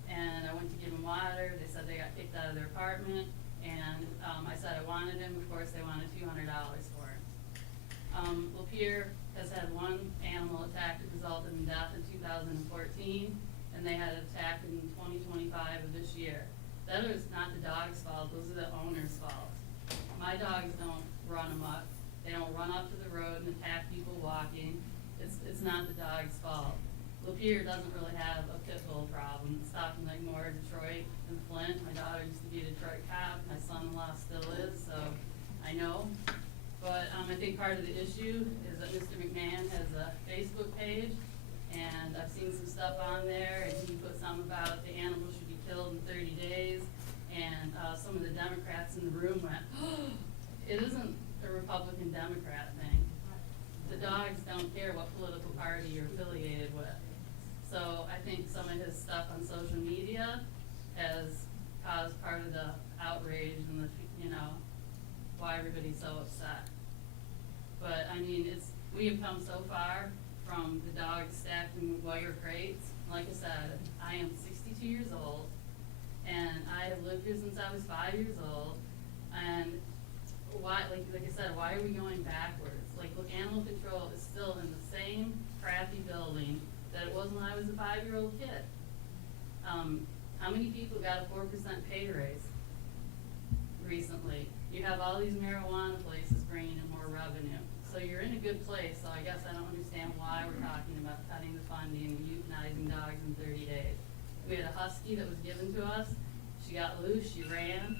and I went to give him water. They said they got kicked out of their apartment, and I said I wanted him. Of course, they wanted $200 for him. Lapeer has had 1 animal attack that resulted in death in 2014, and they had an attack in 2025 of this year. That is not the dog's fault. Those are the owner's fault. My dogs don't run amok. They don't run up to the road and attack people walking. It's not the dog's fault. Lapeer doesn't really have a pit bull problem. It stopped in like more Detroit and Flint. My daughter used to be a Detroit cop. My son-in-law still is, so I know. But I think part of the issue is that Mr. McMahon has a Facebook page, and I've seen some stuff on there, and he put something about the animals should be killed in 30 days, and some of the Democrats in the room went, oh, it isn't a Republican-Democrat thing. The dogs don't care what political party you're affiliated with. So I think some of his stuff on social media has caused part of the outrage and the, why everybody's so upset. But I mean, we have come so far from the dogs stacked in wire crates. Like I said, I am 62 years old, and I have lived here since I was 5 years old. And why, like I said, why are we going backwards? Like, look, animal control is still in the same crappy building that it was when I was a 5-year-old kid. How many people got a 4% pay raise recently? You have all these marijuana places bringing in more revenue. So you're in a good place, so I guess I don't understand why we're talking about cutting the funding and euthanizing dogs in 30 days. We had a husky that was given to us. She got loose, she ran.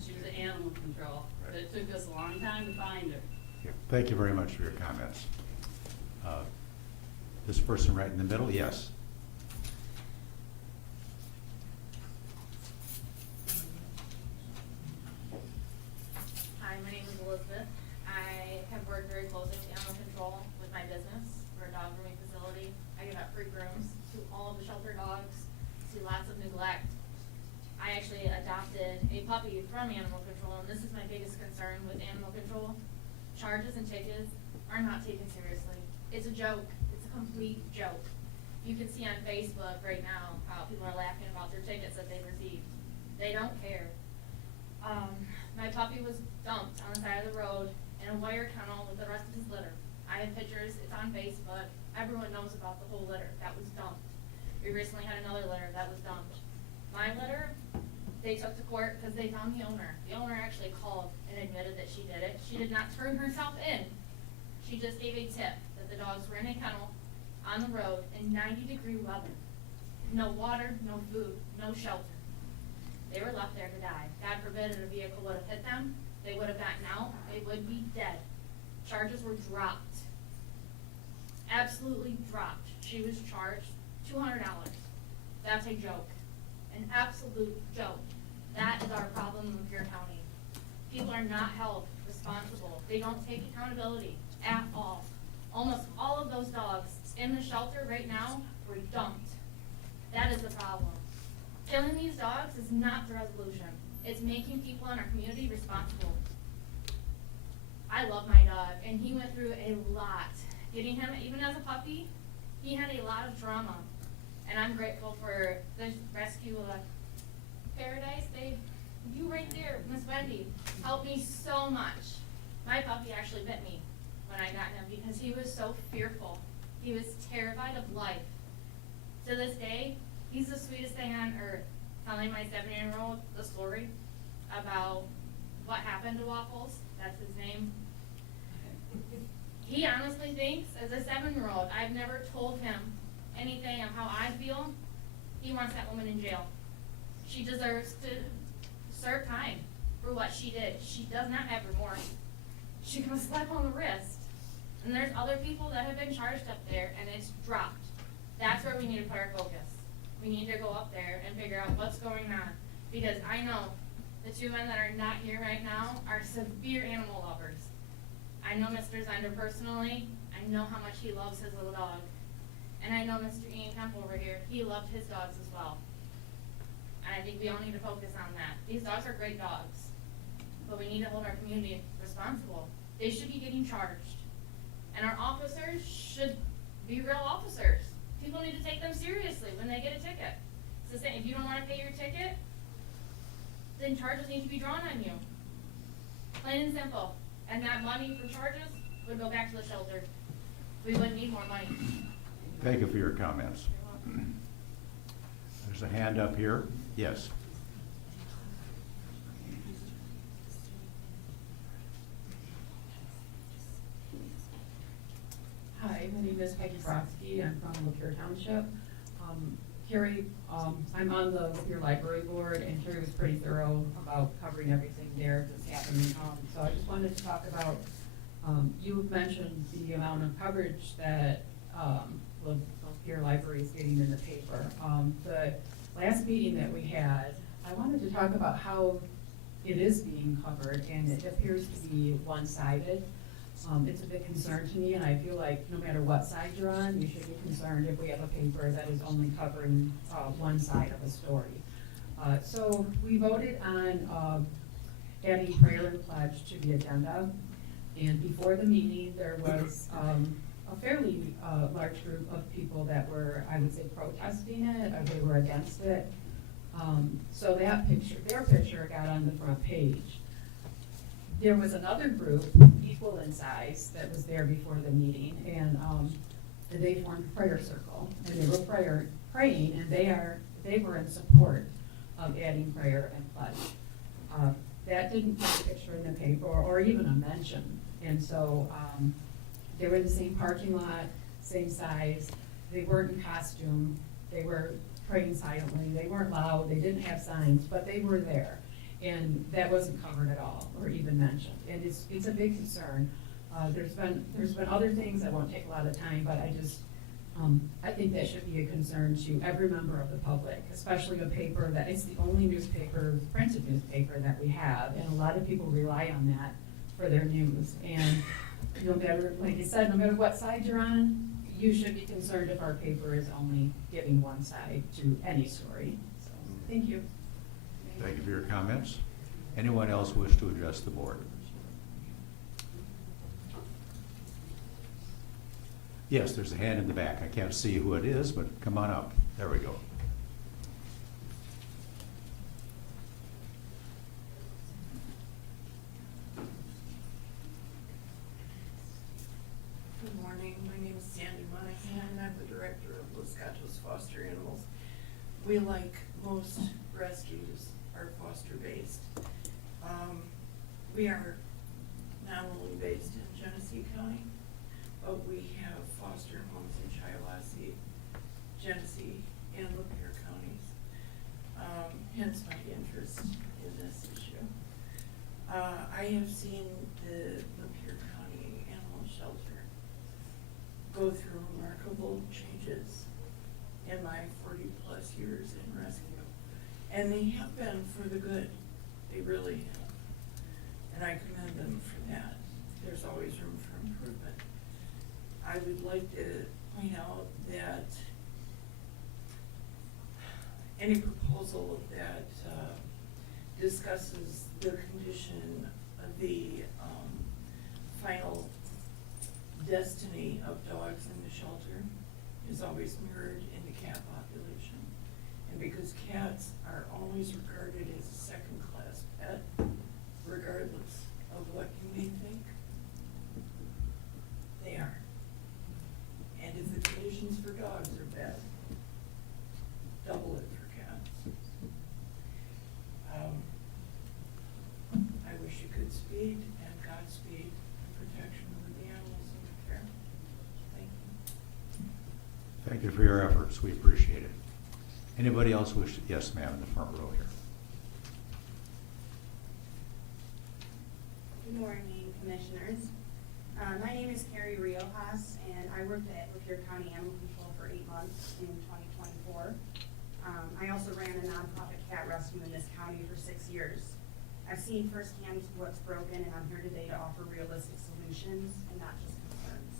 She was at animal control, but it took us a long time to find her. Thank you very much for your comments. This person right in the middle, yes. Hi, my name is Elizabeth. I have worked very closely with animal control with my business. We're a dog grooming facility. I give out free grooms to all of the shelter dogs, see lots of neglect. I actually adopted a puppy from animal control, and this is my biggest concern with animal control. Charges and tickets are not taken seriously. It's a joke. It's a complete joke. You can see on Facebook right now how people are laughing about their tickets that they've received. They don't care. My puppy was dumped on the side of the road in a wire kennel with the rest of his litter. I have pictures, it's on Facebook. Everyone knows about the whole litter that was dumped. We recently had another litter that was dumped. My litter, they took to court because they found the owner. The owner actually called and admitted that she did it. She did not turn herself in. She just gave a tip that the dogs were in a kennel on the road in 90-degree weather. No water, no food, no shelter. They were left there to die. God forbid if a vehicle would have hit them, they would have gotten out, they would be dead. Charges were dropped. Absolutely dropped. She was charged $200. That's a joke. An absolute joke. That is our problem in Lapeer County. People are not held responsible. They don't take accountability at all. Almost all of those dogs in the shelter right now were dumped. That is the problem. Killing these dogs is not the resolution. It's making people in our community responsible. I love my dog, and he went through a lot. Getting him, even as a puppy, he had a lot of trauma. And I'm grateful for the rescue of Paradise. You right there, Miss Wendy, helped me so much. My puppy actually bit me when I got him because he was so fearful. He was terrified of life. To this day, he's the sweetest thing on earth, telling my 7-year-old the story about what happened to Waffles. That's his name. He honestly thinks, as a 7-year-old, I've never told him anything of how I feel. He wants that woman in jail. She deserves to serve time for what she did. She does not have remorse. She got a slap on the wrist. And there's other people that have been charged up there, and it's dropped. That's where we need to put our focus. We need to go up there and figure out what's going on. Because I know the 2 men that are not here right now are severe animal lovers. I know Mr. Zender personally. I know how much he loves his little dog. And I know Mr. Ian Kemp over here, he loved his dogs as well. And I think we all need to focus on that. These dogs are great dogs, but we need to hold our community responsible. They should be getting charged. And our officers should be real officers. People need to take them seriously when they get a ticket. It's the same, if you don't want to pay your ticket, then charges need to be drawn on you. Plain and simple. And that money for charges would go back to the shelter. We wouldn't need more money. Thank you for your comments. There's a hand up here. Yes. Hi, my name is Peggy Brodsky. I'm from Lapeer Township. Carrie, I'm on the Lapeer Library Board, and Carrie was pretty thorough about covering everything there that's happening. So I just wanted to talk about, you mentioned the amount of coverage that Lapeer Library is getting in the paper. The last meeting that we had, I wanted to talk about how it is being covered, and it appears to be one-sided. It's a big concern to me, and I feel like no matter what side you're on, you should be concerned if we have a paper that is only covering one side of a story. So we voted on adding prayer and pledge to the agenda, and before the meeting, there was a fairly large group of people that were, I would say, protesting it, or they were against it. So that picture, their picture got on the front page. There was another group, equal in size, that was there before the meeting, and and they formed a prayer circle, and they were praying, and they were in support of adding prayer and pledge. That didn't get a picture in the paper or even a mention, and so, they were in the same parking lot, same size, they weren't in costume, they were praying silently, they weren't loud, they didn't have signs, but they were there. And that wasn't covered at all, or even mentioned, and it's a big concern. There's been other things, I won't take a lot of time, but I think that should be a concern to every member of the public, especially a paper that, it's the only newspaper, printed newspaper that we have, and a lot of people rely on that for their news. And no matter, like I said, no matter what side you're on, you should be concerned if our paper is only giving one side to any story. So, thank you. Thank you for your comments. Anyone else wish to address the board? Yes, there's a hand in the back. I can't see who it is, but come on up. There we go. Good morning, my name is Sandy Monahan, and I'm the director of Los Gatos Foster Animals. We, like most rescues, are foster-based. We are nominally based in Genesee County, but we have foster homes in Shiawassee, Genesee, and Lapeer counties. Hence my interest in this issue. I have seen the Lapeer County Animal Shelter go through remarkable changes in my 40-plus years in rescue. And they have been for the good. They really have. And I commend them for that. There's always room for improvement. I would like to point out that any proposal that discusses the condition of the final destiny of dogs in the shelter is always mirrored in the cat population. And because cats are always regarded as a second-class pet, regardless of what you may think, they are. And if the conditions for dogs are bad, double it for cats. I wish you Godspeed and Godspeed and protection of the animals in your care. Thank you. Thank you for your efforts. We appreciate it. Anybody else wish to? Yes, ma'am, in the front row here. Good morning, Commissioners. My name is Carrie Riojas, and I worked at Lapeer County Animal Control for 8 months in 2024. I also ran a nonprofit cat rescue in this county for 6 years. I've seen firsthand what's broken, and I'm here today to offer realistic solutions and not just concerns.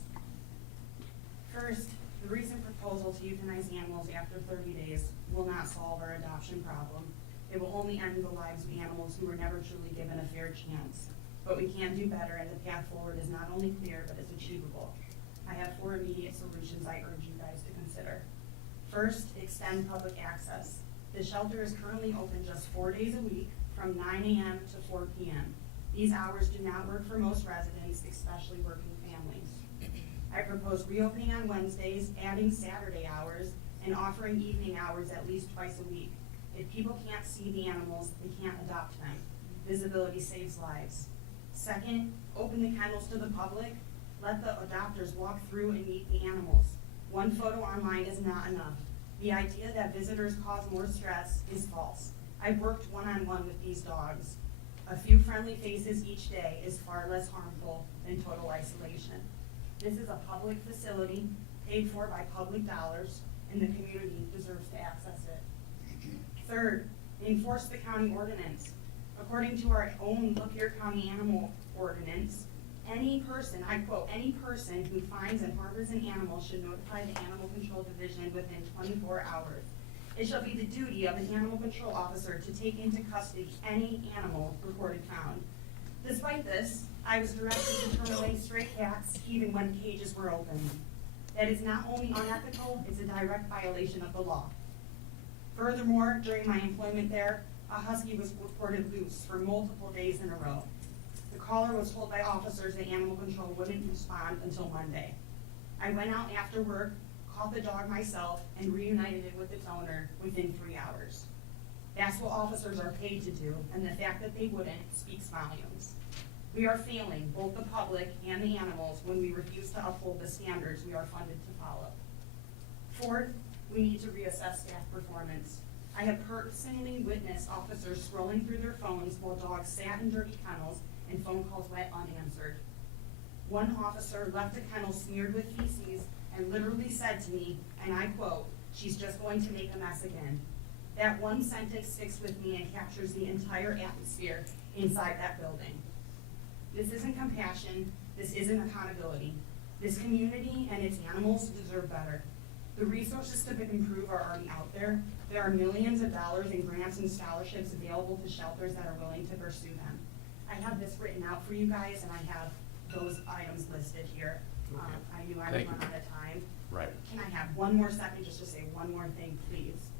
First, the recent proposal to euthanize animals after 30 days will not solve our adoption problem. It will only end the lives of animals who were never truly given a fair chance. But we can do better, and the path forward is not only clear, but it's achievable. I have 4 immediate solutions I urge you guys to consider. First, extend public access. The shelter is currently open just 4 days a week, from 9 a.m. to 4 p.m. These hours do not work for most residents, especially working families. I propose reopening on Wednesdays, adding Saturday hours, and offering evening hours at least twice a week. If people can't see the animals, they can't adopt them. Visibility saves lives. Second, open the kennels to the public. Let the adopters walk through and meet the animals. One photo online is not enough. The idea that visitors cause more stress is false. I've worked one-on-one with these dogs. A few friendly faces each day is far less harmful than total isolation. This is a public facility paid for by public dollars, and the community deserves to access it. Third, enforce the county ordinance. According to our own Lapeer County Animal Ordinance, any person, I quote, any person who finds and harbors an animal should notify the Animal Control Division within 24 hours. It shall be the duty of an animal control officer to take into custody any animal reported found. Despite this, I was directed to turn away stray cats even when cages were open. That is not only unethical, it's a direct violation of the law. Furthermore, during my employment there, a husky was reported loose for multiple days in a row. The caller was told by officers that animal control wouldn't respond until Monday. I went out after work, caught the dog myself, and reunited it with its owner within 3 hours. That's what officers are paid to do, and the fact that they wouldn't speaks volumes. We are failing both the public and the animals when we refuse to uphold the standards we are funded to follow. Fourth, we need to reassess staff performance. I have personally witnessed officers scrolling through their phones while dogs sat in dirty kennels and phone calls went unanswered. One officer left a kennel smeared with feces and literally said to me, and I quote, "She's just going to make a mess again." That one sentence sticks with me and captures the entire atmosphere inside that building. This isn't compassion, this isn't accountability. This community and its animals deserve better. The resources to improve are already out there. There are millions of dollars in grants and scholarships available to shelters that are willing to pursue them. I have this written out for you guys, and I have those items listed here. I knew I would run out of time. Right. Can I have one more second just to say one more thing, please?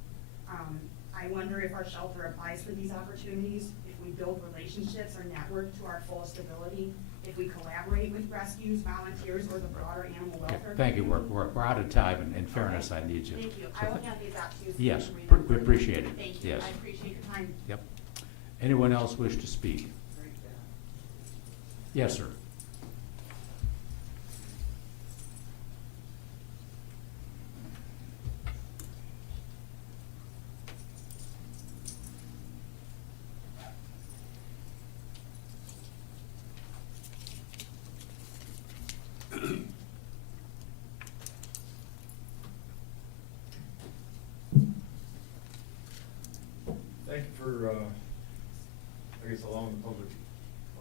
I wonder if our shelter applies for these opportunities, if we build relationships or network to our fullest ability, if we collaborate with rescues, volunteers, or the broader animal welfare. Thank you, we're out of time, and in fairness, I need you. Thank you. So I will hand these out to you. So Yes, you can read them we further. appreciate it. Thank you. Yes. I appreciate your time. Yep. Anyone else wish to speak? Yes, sir. Thank you for, I guess, allowing the public,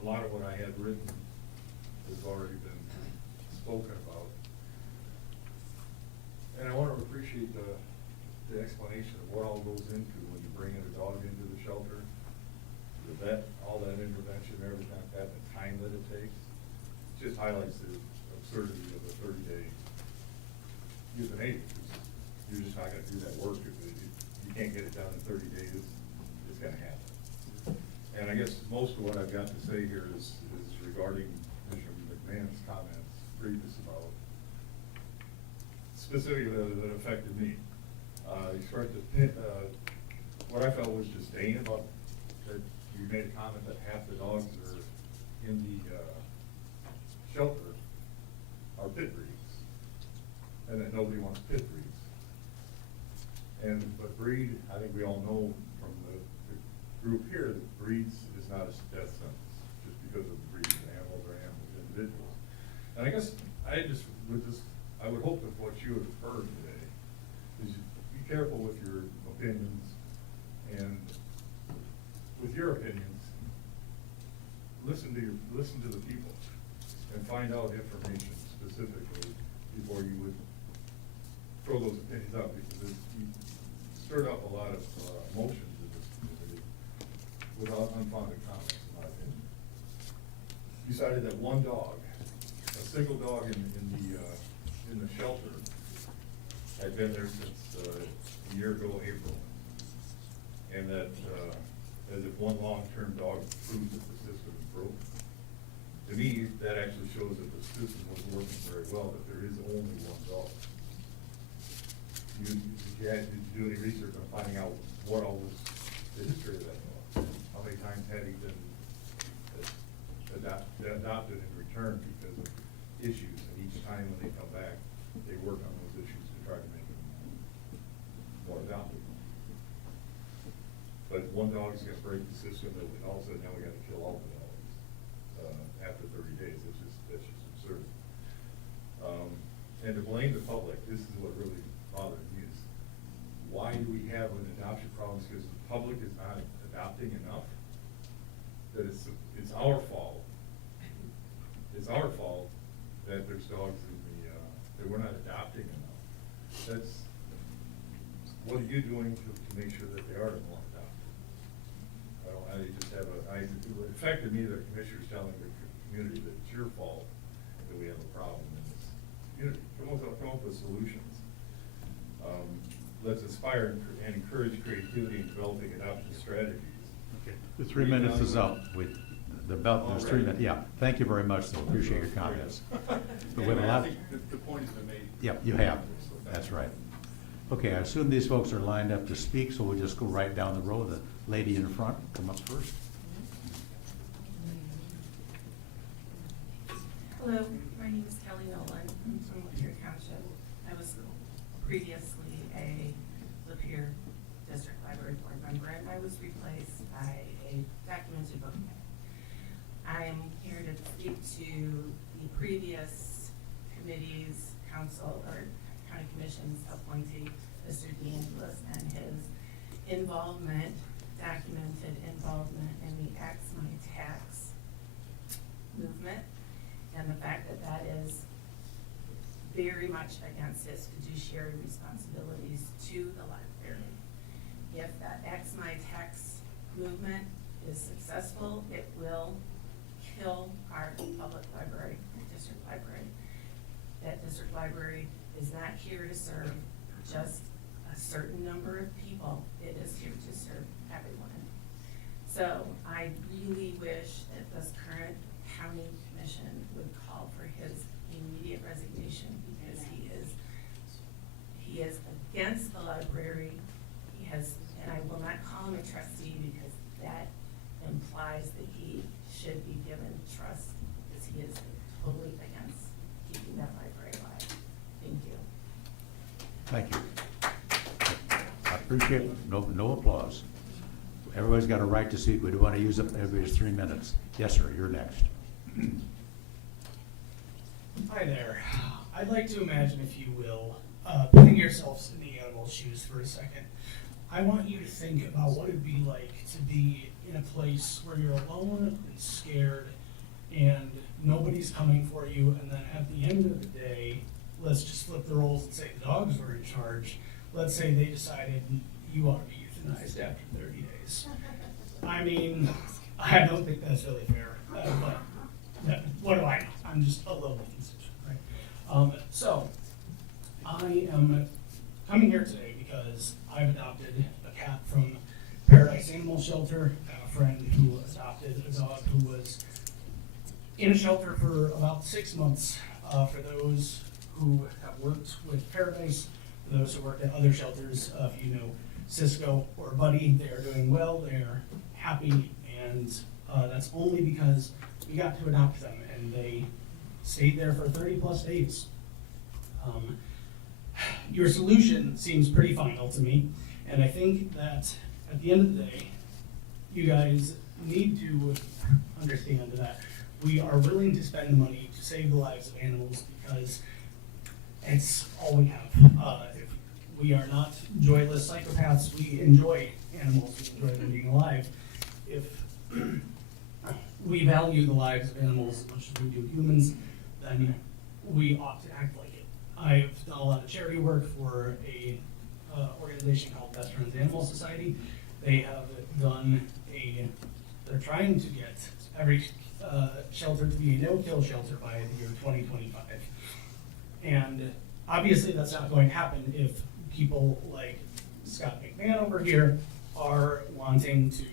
a lot of what I had written has already been spoken about. And I want to appreciate the explanation of what all goes into when you bring in a dog into the shelter, the vet, all that intervention, everything like that, the time that it takes. It just highlights the absurdity of a 30-day euthanasia. You're just not gonna do that work if you can't get it done in 30 days. It's gonna happen. And I guess most of what I've got to say here is regarding Commissioner McMahon's comments previous about specifically that affected me. He started to what I felt was disdain about that you made a comment that half the dogs that are in the shelter are pit breeds, and that nobody wants pit breeds. But breed, I think we all know from the group here that breeds is not a death sentence just because of the breed of animals or animals individuals. And I guess I would hope that what you have heard today is be careful with your opinions, and with your opinions, listen to the people and find out information specifically before you would throw those opinions out, because you stirred up a lot of emotions in this community without unfounded comments, in my opinion. You cited that one dog, a single dog in the shelter, had been there since a year ago, April, and that as if one long-term dog proves that the system is broken. To me, that actually shows that the system was working very well, that there is only one dog. Did you do any research on finding out what all was the history of that dog? How many times had he been adopted in return because of issues, and each time when they come back, they work on those issues to try to make him more adoptable. But one dog's gonna break the system, and all of a sudden now we gotta kill all the dogs after 30 days. That's just absurd. And to blame the public, this is what really bothers me, is why do we have an adoption problem? It's because the public is not adopting enough. That it's our fault. It's our fault that there's dogs in that we're not adopting enough. That's, what are you doing to make sure that they are more adopted? It affected me that the commissioner's telling the community that it's your fault that we have a problem in this community. Come up with solutions. Let's inspire and encourage creativity in developing adoption strategies. Okay. The 3 minutes is up. The belt, there's 3 minutes, yeah. Thank you very much, though, appreciate your comments. But we have a I lot. think the point has been made. Yep, you have, that's right. Okay, I assume these folks are lined up to speak, so we'll just go right down the row. The lady in front, come up first. Hello, my name is Kelly Nolan. I'm from Lapeer Township. I was previously a Lapeer District Library Board member, and I was replaced by a documented bookman. I am here to speak to the previous committee's council or county commission's appointee, Mr. DeAngelis, and his involvement, documented involvement in the Axe My Tax movement, and the fact that that is very much against his fiduciary responsibilities to the library. If that Axe My Tax movement is successful, it will kill our public library, district library. That district library is not here to serve just a certain number of people. It is here to serve everyone. So I really wish that this current county commission would call for his immediate resignation, because he is against the library. He has, and I will not call him a trustee because that implies that he should be given trust, because he is totally against keeping that library alive. Thank you. Thank you. I appreciate it. No applause. Everybody's got a right to speak. We do want to use up everybody's 3 minutes. Yes, sir, you're next. Hi there. I'd like to imagine, if you will, putting yourselves in the animal's shoes for a second. I want you to think about what it'd be like to be in a place where you're alone and scared and nobody's coming for you, and then at the end of the day, let's just flip the roles and say the dogs were in charge. Let's say they decided you ought to be euthanized after 30 days. I mean, I don't think that's really fair, but what do I know? I'm just a little bit concerned, right? So, I am coming here today because I've adopted a cat from Paradise Animal Shelter, and a friend who adopted a dog who was in a shelter for about 6 months. For those who have worked with Paradise, for those who worked at other shelters, if you know Cisco or Buddy, they are doing well, they are happy, and that's only because we got to adopt them, and they stayed there for 30+ days. Your solution seems pretty final to me, and I think that at the end of the day, you guys need to understand that we are willing to spend money to save the lives of animals because it's all we have. If we are not joyless psychopaths, we enjoy animals, we enjoy them being alive. If we value the lives of animals as much as we do humans, then we ought to act like it. I've done a lot of charity work for a organization called Best Friends Animal Society. They have they're trying to get every shelter to be a no-kill shelter by the year 2025. And obviously that's not going to happen if people like Scott McMahon over here are wanting to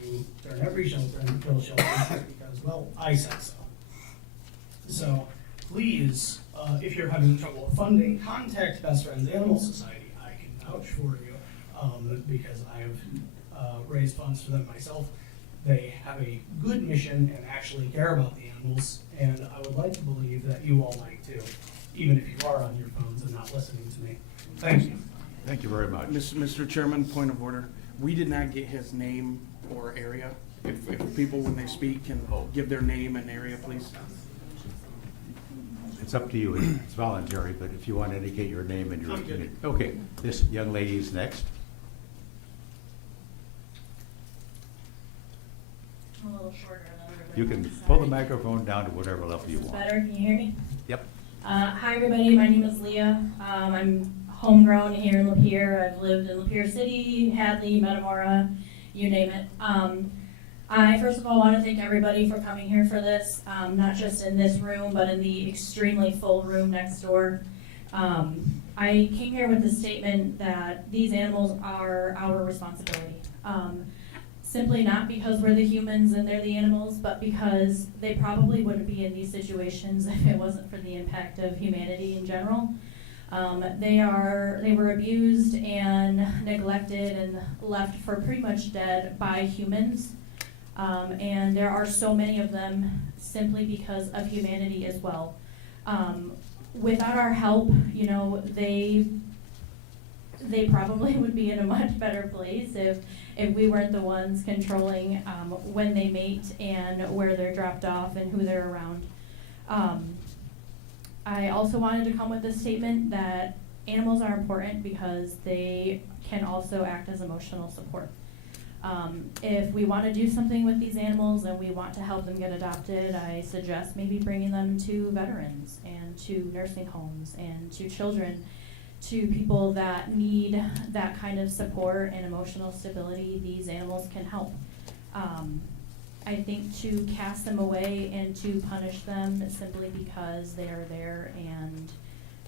turn every shelter into kill shelters because, well, I said so. So please, if you're having trouble with funding, contact Best Friends Animal Society. I can vouch for you because I've raised funds for them myself. They have a good mission and actually care about the animals, and I would like to believe that you all might too, even if you are on your phones and not listening to me. Thank you. Thank you very much. Mr. Chairman, point of order. We did not get his name or area. If people, when they speak, can give their name and area, please. It's up to you. It's voluntary, but if you want to indicate your name and your I'm good. Okay, this young lady is next. I'm a little shorter than everybody. You can else, pull the sorry. microphone down to whatever level you Is this want. better? Can you hear me? Yep. Hi, everybody. My name is Leah. I'm homegrown here in Lapeer. I've lived in Lapeer City, Hadley, Metamora, you name it. I first of all want to thank everybody for coming here for this, not just in this room, but in the extremely full room next door. I came here with the statement that these animals are our responsibility. simply not because we're the humans and they're the animals, but because they probably wouldn't be in these situations if it wasn't for the impact of humanity in general. They were abused and neglected and left for pretty much dead by humans. And there are so many of them simply because of humanity as well. Without our help, you know, they probably would be in a much better place if we weren't the ones controlling when they mate and where they're dropped off and who they're around. I also wanted to come with a statement that animals are important because they can also act as emotional support. If we want to do something with these animals and we want to help them get adopted, I suggest maybe bringing them to veterans and to nursing homes and to children, to people that need that kind of support and emotional stability. These animals can help. I think to cast them away and to punish them simply because they are there and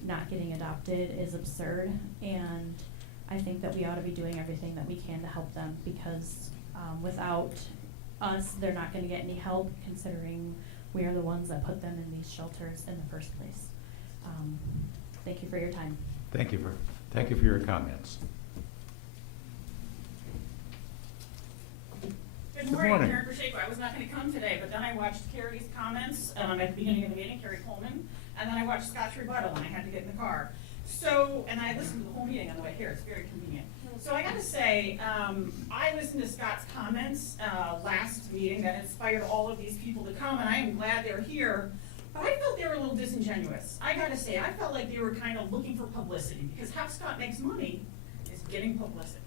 not getting adopted is absurd. And I think that we ought to be doing everything that we can to help them, because without us, they're not going to get any help, considering we are the ones that put them in these shelters in the first place. Thank you for your time. Thank you for your comments. Good Good morning, morning. Karen Pacheco. I was not going to come today, but then I watched Carrie's comments at the beginning of the meeting, Carrie Coleman, and then I watched Scott's rebuttal, and I had to get in the car. So, and I listened to the whole meeting on the way here. It's very convenient. So I got to say, I listened to Scott's comments last meeting that inspired all of these people to come, and I am glad they're here. But I felt they were a little disingenuous. I got to say, I felt like they were kind of looking for publicity, because how Scott makes money is getting publicity.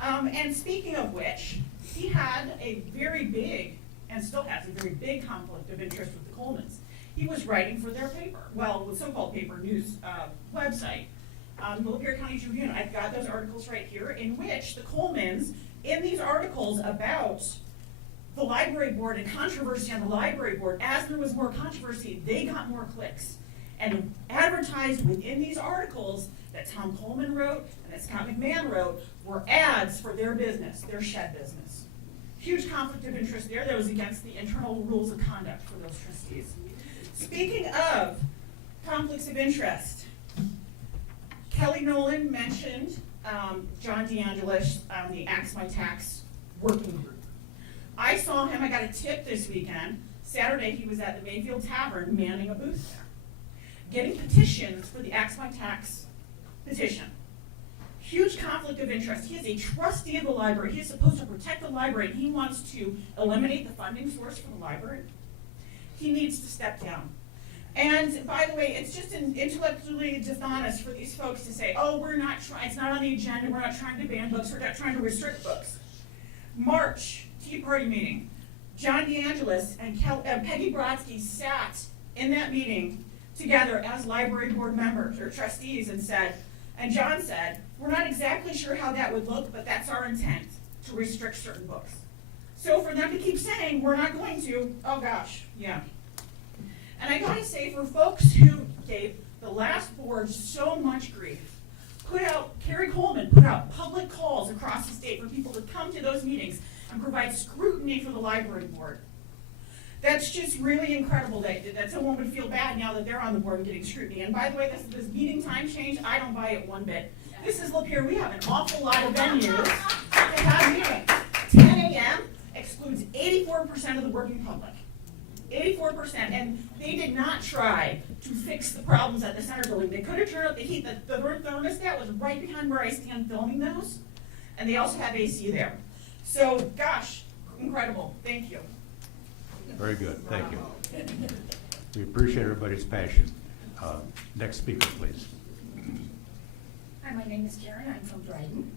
And speaking of which, he had a very big, and still has a very big conflict of interest with the Colemans. He was writing for their paper, well, the so-called paper news website, the Lapeer County Tribune. I've got those articles right here, in which the Colemans, in these articles about the library board and controversy on the library board, as there was more controversy, they got more clicks. And advertised within these articles that Tom Coleman wrote and that Scott McMahon wrote were ads for their business, their shed business. Huge conflict of interest there that was against the internal rules of conduct for those trustees. Speaking of conflicts of interest, Kelly Nolan mentioned John DeAngelis on the Axe My Tax working group. I saw him, I got a tip this weekend. Saturday he was at the Mayfield Tavern manning a booth there, getting petitions for the Axe My Tax petition. Huge conflict of interest. He is a trustee of the library. He is supposed to protect the library. He wants to eliminate the funding source for the library. He needs to step down. And by the way, it's just intellectually dishonest for these folks to say, oh, we're not trying, it's not on the agenda, we're not trying to ban books, we're not trying to restrict books. March, Tea Party meeting. John DeAngelis and Peggy Brodsky sat in that meeting together as library board members or trustees and said, and John said, we're not exactly sure how that would look, but that's our intent, to restrict certain books. So for them to keep saying, we're not going to, oh gosh, yeah. And I gotta say, for folks who gave the last board so much grief, Carrie Coleman put out public calls across the state for people to come to those meetings and provide scrutiny for the library board. That's just really incredible that someone would feel bad now that they're on the board and getting scrutiny. And by the way, this meeting time change, I don't buy it one bit. This is Lapeer. We have an awful lot of venues that have meetings. 10 a.m. excludes 84% of the working public. 84%, and they did not try to fix the problems at the center building. They could have turned up the heat. The thermostat was right behind where I stand filming those, and they also have AC there. So, gosh, incredible. Thank you. Very good, thank you. We appreciate everybody's passion. Next speaker, please. Hi, my name is Karen. I'm from Dryden.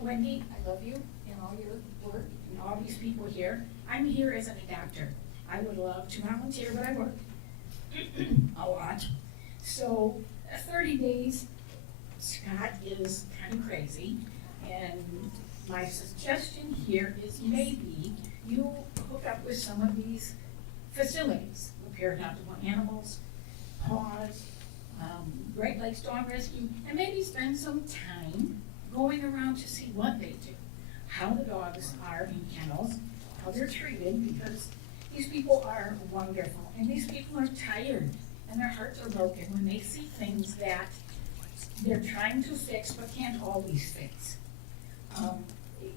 Wendy, I love you and all your work and all these people here. I'm here as an adopter. I would love to volunteer, but I work a lot. So 30 days, Scott is kind of crazy. And my suggestion here is maybe you hook up with some of these facilities, Lapeer Adoptable Animals, Paws, Great Lakes Dog Rescue, and maybe spend some time going around to see what they do. how the dogs are in kennels, how they're treated, because these people are wonderful, and these people are tired, and their hearts are broken when they see things that they're trying to fix but can't always fix.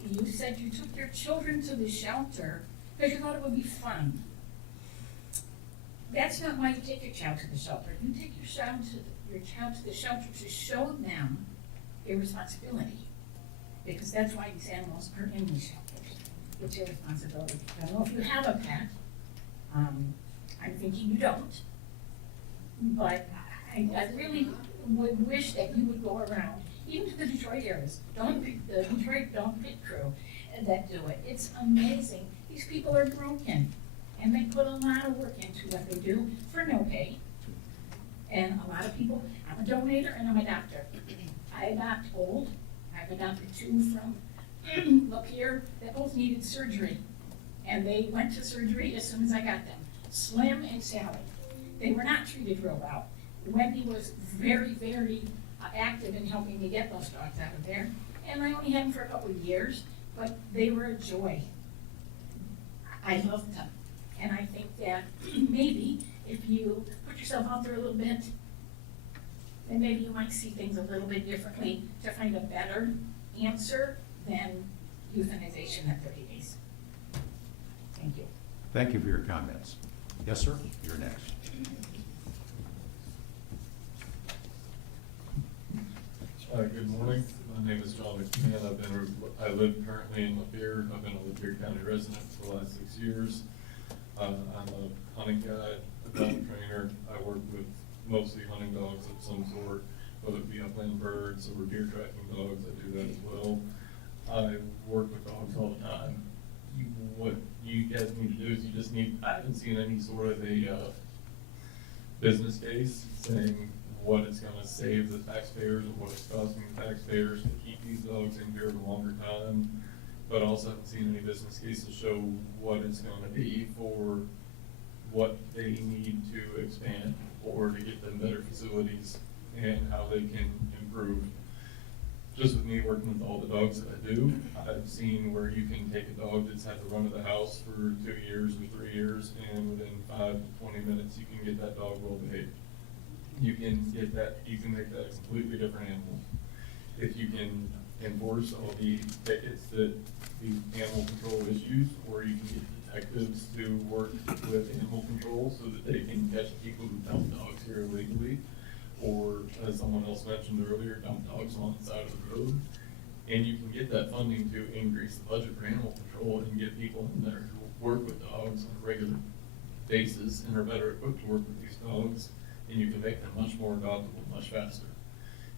You said you took your children to the shelter because you thought it would be fun. That's not why you take your child to the shelter. You take your child to the shelter to show them a responsibility, because that's why these animals are in these shelters. It's your responsibility. I don't know if you have a pet. I'm thinking you don't. But I really would wish that you would go around, even to the Detroit areas, the Detroit Dog Pit Crew that do it. It's amazing. These people are broken, and they put a lot of work into what they do for no pay. And a lot of people, I'm a donator and I'm a doctor. I adopt old. I've adopted 2 from Lapeer that both needed surgery. And they went to surgery as soon as I got them. Slim and Sally. They were not treated real well. Wendy was very, very active in helping me get those dogs out of there. And I only had them for a couple of years, but they were a joy. I loved them. And I think that maybe if you put yourself out there a little bit, then maybe you might see things a little bit differently to find a better answer than euthanization at 30 days. Thank you. Thank you for your comments. Yes, sir, you're next. Good morning. My name is John McMahon. I live currently in Lapeer. I've been a Lapeer County resident for the last 6 years. I'm a hunting guide, a dog trainer. I work with mostly hunting dogs of some sort, whether it be upland birds or deer tracking dogs. I do that as well. I work with dogs all the time. What you guys need to do is you just need, I haven't seen any sort of a business case saying what it's gonna save the taxpayers and what it's costing the taxpayers to keep these dogs in here a longer time. But also haven't seen any business cases show what it's gonna be for what they need to expand or to get them better facilities and how they can improve. Just with me working with all the dogs that I do, I've seen where you can take a dog that's had the run of the house for 2 years or 3 years, and within 5 to 20 minutes, you can get that dog well behaved. You can get that, you can make that a completely different animal. If you can enforce all the tickets that the animal control issues, or you can get detectives to work with animal control so that they can catch people who dump dogs here illegally, or as someone else mentioned earlier, dump dogs on the side of the road. And you can get that funding to increase the budget for animal control and get people in there who work with dogs on a regular basis and are better equipped to work with these dogs, and you can make them much more adoptable, much faster.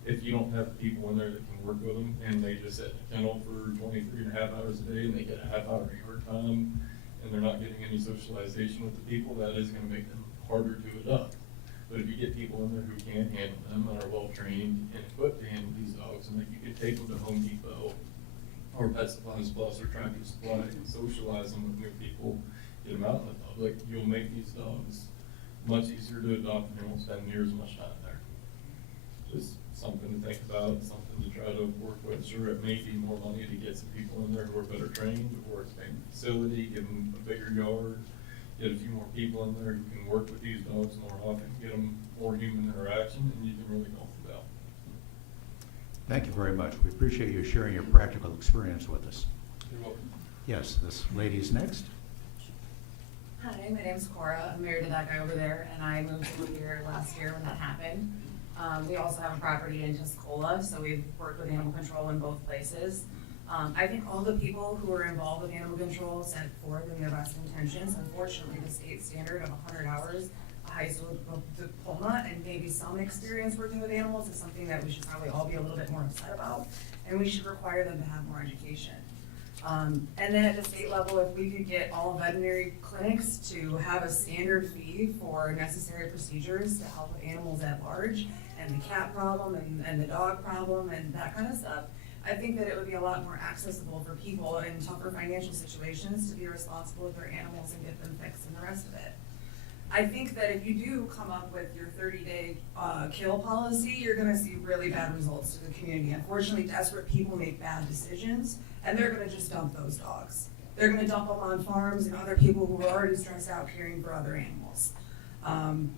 If you don't have people in there that can work with them and they just sit in a kennel for 23.5 hours a day and they get a half-hour yard time and they're not getting any socialization with the people, that is gonna make them harder to adopt. But if you get people in there who can handle them and are well-trained and equipped to handle these dogs, and that you can take them to Home Depot or Pet Supplies Plus or Tractor Supply and socialize them with new people, get them out in the public, you'll make these dogs much easier to adopt and they won't spend near as much time there. Just something to think about, something to try to work with. Sure, it may be more money to get some people in there who are better trained, or expand the facility, give them a bigger yard, get a few more people in there who can work with these dogs more often, get them more human interaction, and you can really go from that. Thank you very much. We appreciate you sharing your practical experience with us. You're welcome. Yes, this lady's next. Hi, my name's Cora. I'm married to that guy over there, and I moved to Lapeer last year when that happened. We also have a property in Tuscola, so we've worked with animal control in both places. I think all the people who are involved with animal control set forth in their best intentions. Unfortunately, the state standard of 100 hours, a high school diploma, and maybe some experience working with animals is something that we should probably all be a little bit more upset about, and we should require them to have more education. And then at the state level, if we could get all veterinary clinics to have a standard fee for necessary procedures to help with animals at large, and the cat problem, and the dog problem, and that kind of stuff, I think that it would be a lot more accessible for people in tougher financial situations to be responsible with their animals and get them fixed and the rest of it. I think that if you do come up with your 30-day kill policy, you're gonna see really bad results to the community. Unfortunately, desperate people make bad decisions, and they're gonna just dump those dogs. They're gonna dump them on farms and other people who are already stressed out caring for other animals.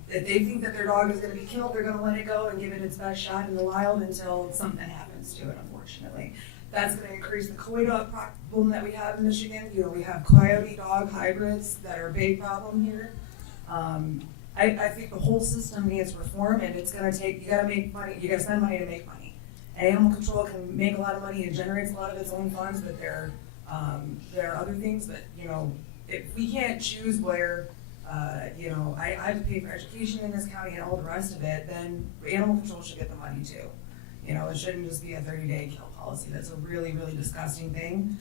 If they think that their dog is gonna be killed, they're gonna let it go and give it its best shot in the wild until something happens to it, unfortunately. That's gonna increase the coy dog problem that we have in Michigan. You know, we have coyote dog hybrids that are a big problem here. I think the whole system needs reform, and it's gonna take, you gotta make money, you gotta spend money to make money. And animal control can make a lot of money and generates a lot of its own funds, but there are other things that, you know, if we can't choose where, you know, I have to pay for education in this county and all the rest of it, then animal control should get the money too. You know, it shouldn't just be a 30-day kill policy. That's a really, really disgusting thing.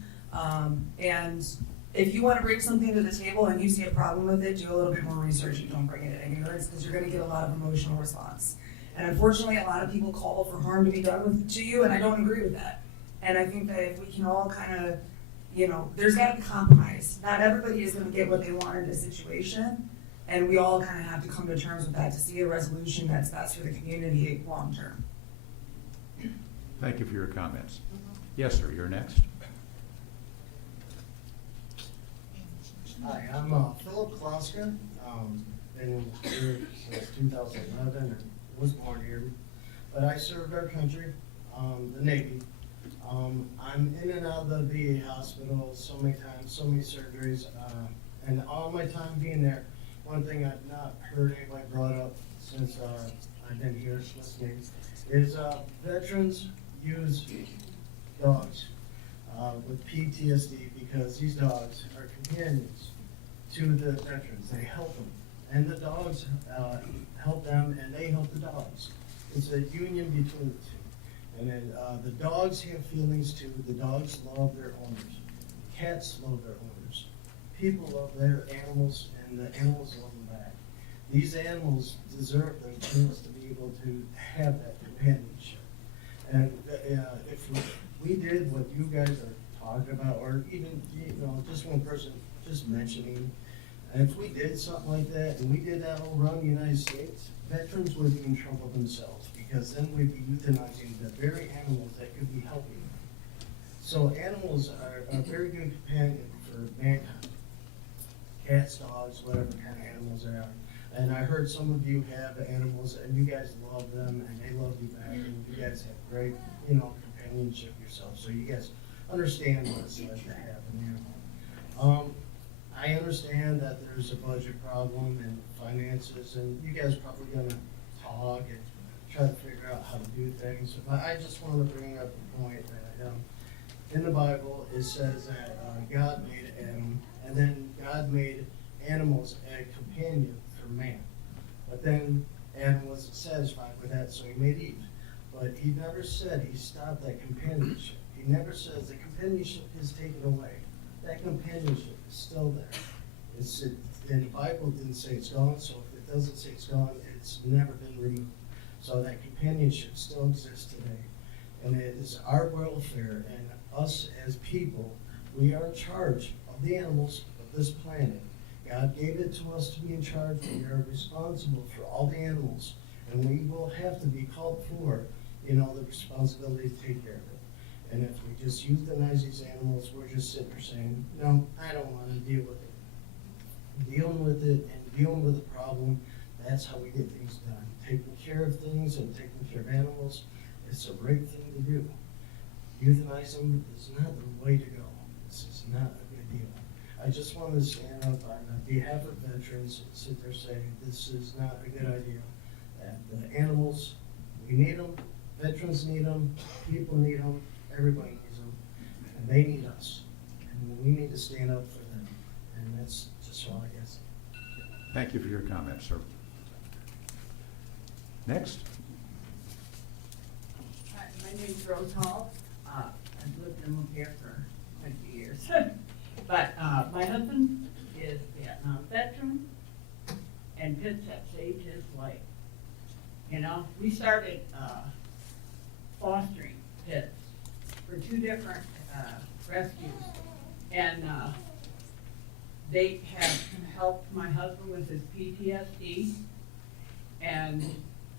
And if you want to bring something to the table and you see a problem with it, do a little bit more research and don't bring it at anywhere, because you're going to get a lot of emotional response. And unfortunately, a lot of people call for harm to be done to you, and I don't agree with that. And I think that if we can all kind of, you know, there's got to be compromise. Not everybody is going to get what they want in this situation, and we all kind of have to come to terms with that to see a resolution that's best for the community long term. Thank you for your comments. Yes, sir, you're next. Hi, I'm Philip Kloska. Been here since 2011 and was born here. But I served our country, the Navy. I'm in and out of the VA hospital so many times, so many surgeries. And all my time being there, one thing I've not heard anybody brought up since I've been here listening is veterans use dogs with PTSD because these dogs are companions to the veterans. They help them, and the dogs help them, and they help the dogs. It's a union between the two. And then the dogs have feelings too. The dogs love their owners. Cats love their owners. People love their animals, and the animals love them back. These animals deserve their chance to be able to have that companionship. And if we did what you guys are talking about, or even, you know, just one person just mentioning, and if we did something like that, and we did that all around the United States, veterans would be in trouble themselves, because then we'd be euthanizing the very animals that could be helping them. So animals are a very good companion for mankind. Cats, dogs, whatever kind of animals they are. And I heard some of you have animals, and you guys love them, and they love you back, and you guys have great, you know, companionship yourself. So you guys understand what it's like to have an animal. I understand that there's a budget problem and finances, and you guys are probably gonna talk and try to figure out how to do things. But I just want to bring up a point that in the Bible it says that God made Adam, and then God made animals a companion for man. But then Adam wasn't satisfied with that, so he made Eve. But he never said he stopped that companionship. He never says the companionship is taken away. That companionship is still there. And the Bible didn't say it's gone, so if it doesn't say it's gone, it's never been removed. So that companionship still exists today. And it is our welfare, and us as people, we are in charge of the animals of this planet. God gave it to us to be in charge. We are responsible for all the animals, and we will have to be called for, you know, the responsibility to take care of it. And if we just euthanize these animals, we're just sitting there saying, no, I don't want to deal with it. Dealing with it and dealing with the problem, that's how we get things done. Taking care of things and taking care of animals, it's a great thing to do. Euthanize them is not the way to go. This is not a good deal. I just wanted to stand up on behalf of veterans and sit there saying this is not a good idea. That the animals, we need them, veterans need them, people need them, everybody needs them, and they need us. And we need to stand up for them. And that's just all I guess. Thank you for your comments, sir. Next. Hi, my name's Rose Hall. I've lived in Lapeer for 20 years. But my husband is a Vietnam veteran, and pits have saved his life. You know, we started fostering pits for 2 different rescues, and They have helped my husband with his PTSD. And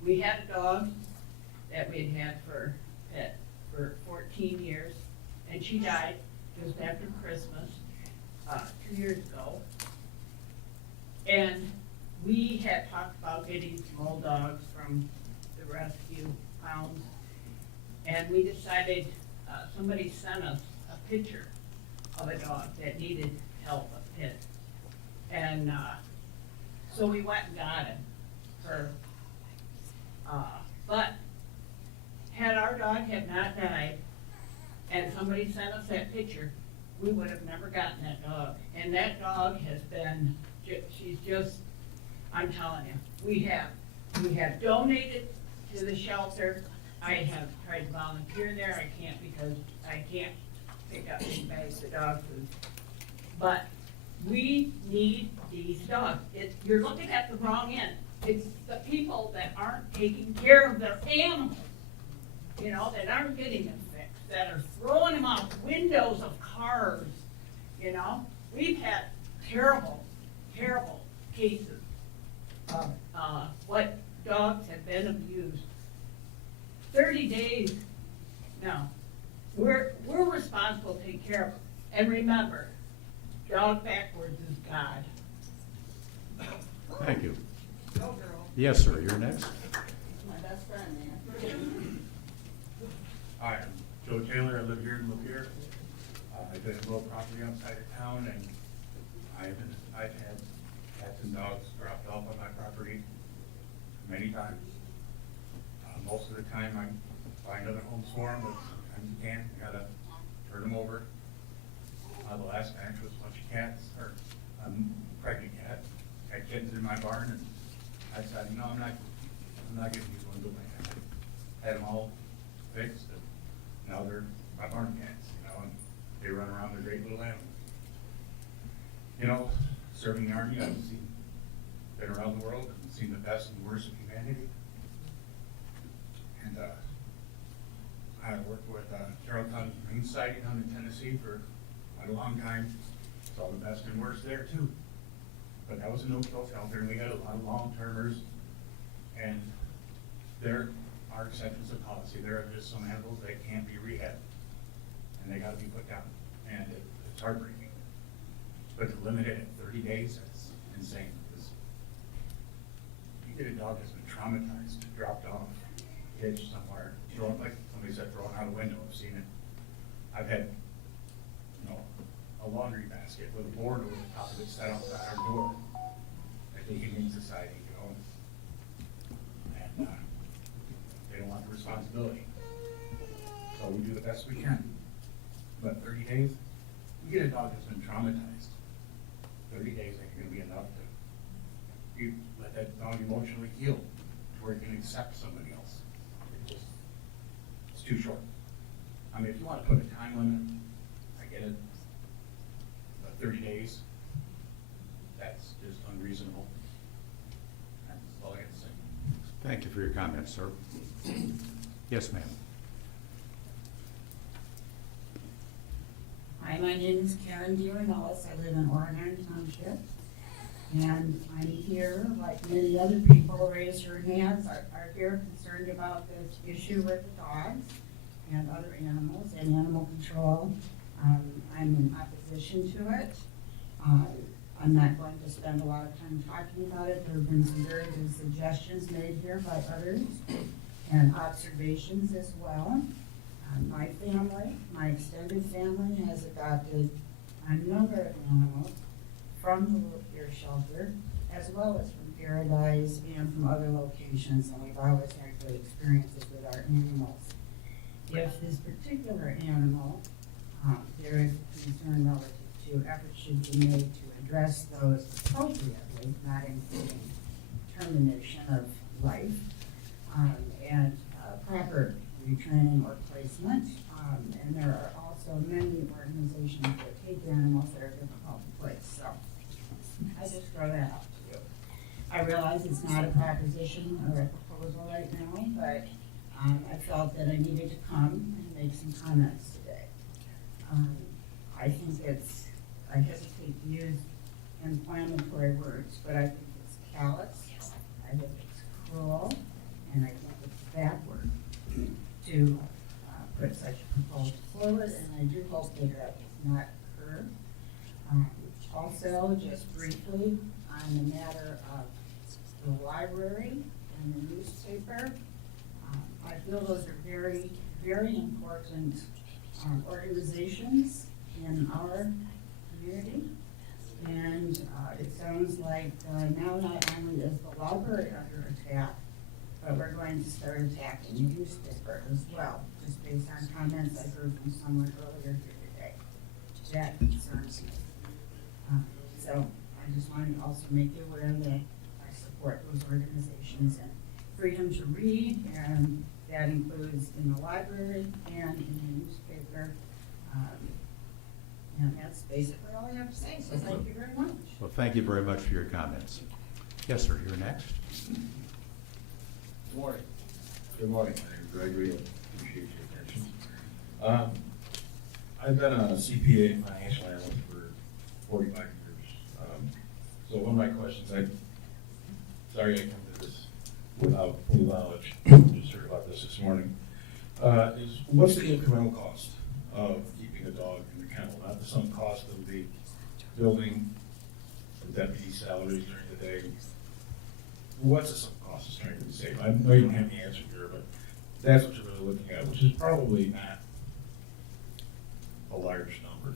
we had a dog that we had had for 14 years, and she died just after Christmas, 2 years ago. And we had talked about getting small dogs from the rescue pounds, and we decided, somebody sent us a picture of a dog that needed help, a pit. And so we went and got him for, but had our dog had not died and somebody sent us that picture, we would have never gotten that dog. And that dog has been, she's just, I'm telling you, we have donated to the shelter. I have tried to volunteer there. I can't because I can't pick up big bags of dog food. But we need these dogs. You're looking at the wrong end. It's the people that aren't taking care of their animals, you know, that aren't getting them fixed, that are throwing them out windows of cars, you know. We've had terrible, terrible cases of what dogs have been abused. 30 days, no, we're responsible to take care of them. And remember, dog backwards is God. Thank you. Go girl. Yes, sir, you're next. My best friend there. Hi, I'm Joe Taylor. I live here in Lapeer. I live in a little property outside of town, and I've had cats and dogs dropped off on my property many times. Most of the time, I find other homes for them, but sometimes you can't. You gotta turn them over. The last batch was a bunch of cats, or a pregnant cat. Had kittens in my barn, and I decided, no, I'm not giving these ones away. I had them all fixed, and now they're my barn cats, you know, and they run around. They're great little animals. You know, serving the Army, I've been around the world and seen the best and worst of humanity. And I worked with Carroll County Humane Society down in Tennessee for quite a long time. Saw the best and worst there too. But that was a no-kill shelter, and we had a lot of long-termers. And there are exceptions to policy. There are just some animals that can't be rehabbed, and they got to be put down. And it's heartbreaking. But to limit it at 30 days, that's insane. Because you get a dog that's been traumatized, dropped off, hitched somewhere, thrown, like somebody said, thrown out a window. I've seen it. I've had, you know, a laundry basket with a board over the top of it set outside our door at the Humane Society, you know, and they don't want the responsibility. So we do the best we can. But 30 days, you get a dog that's been traumatized. 30 days ain't gonna be enough to let that dog emotionally heal to where it can accept somebody else. It's too short. I mean, if you want to put a time limit, I get it. But 30 days, that's just unreasonable. That's all I got to say. Thank you for your comments, sir. Yes, ma'am. Hi, my name is Karen Dior-Nellis. I live in Oregon Township. And I'm here, like many other people, raise your hands, are here concerned about this issue with the dogs and other animals and animal control. I'm in opposition to it. I'm not going to spend a lot of time talking about it. There have been some very good suggestions made here by others and observations as well. My family, my extended family, has adopted a number of animals from the Lapeer shelter, as well as from Paradise and from other locations, and we've always had good experiences with our animals. If this particular animal, there is concern relative to efforts should be made to address those appropriately, not including termination of life, and proper retraining or placement. And there are also many organizations that take animals that are difficult to place. So I just throw that out to you. I realize it's not a proposition or a proposal right now, but I felt that I needed to come and make some comments today. I think I hesitate to use inflammatory words, but I think it's callous, I think it's cruel, and I think it's backward to put such a proposal forward, and I do hope that that does not occur. Also, just briefly, on the matter of the library and the newspaper, I feel those are very, very important organizations in our community. And it sounds like now not only is the library under attack, but we're going to start attacking the newspaper as well, just based on comments I heard from someone earlier here today. That concerns me. So I just wanted to also make you aware that I support those organizations and freedom to read, and that includes in the library and in the newspaper. And that's basically all I have to say, so thank you very much. Well, thank you very much for your comments. Yes, sir, you're next. Good morning. Good morning. My name is Gregory. I appreciate your attention. I've been a CPA financial analyst for 45 years. So one of my questions, sorry I come to this without full knowledge, just heard about this morning, is what's the incremental cost of keeping a dog in the kennel? Not the sunk cost of the building, the deputy salaries during the day. What's the sunk cost is trying to be saved? I know you don't have the answer here, but that's what you're really looking at, which is probably not a large number.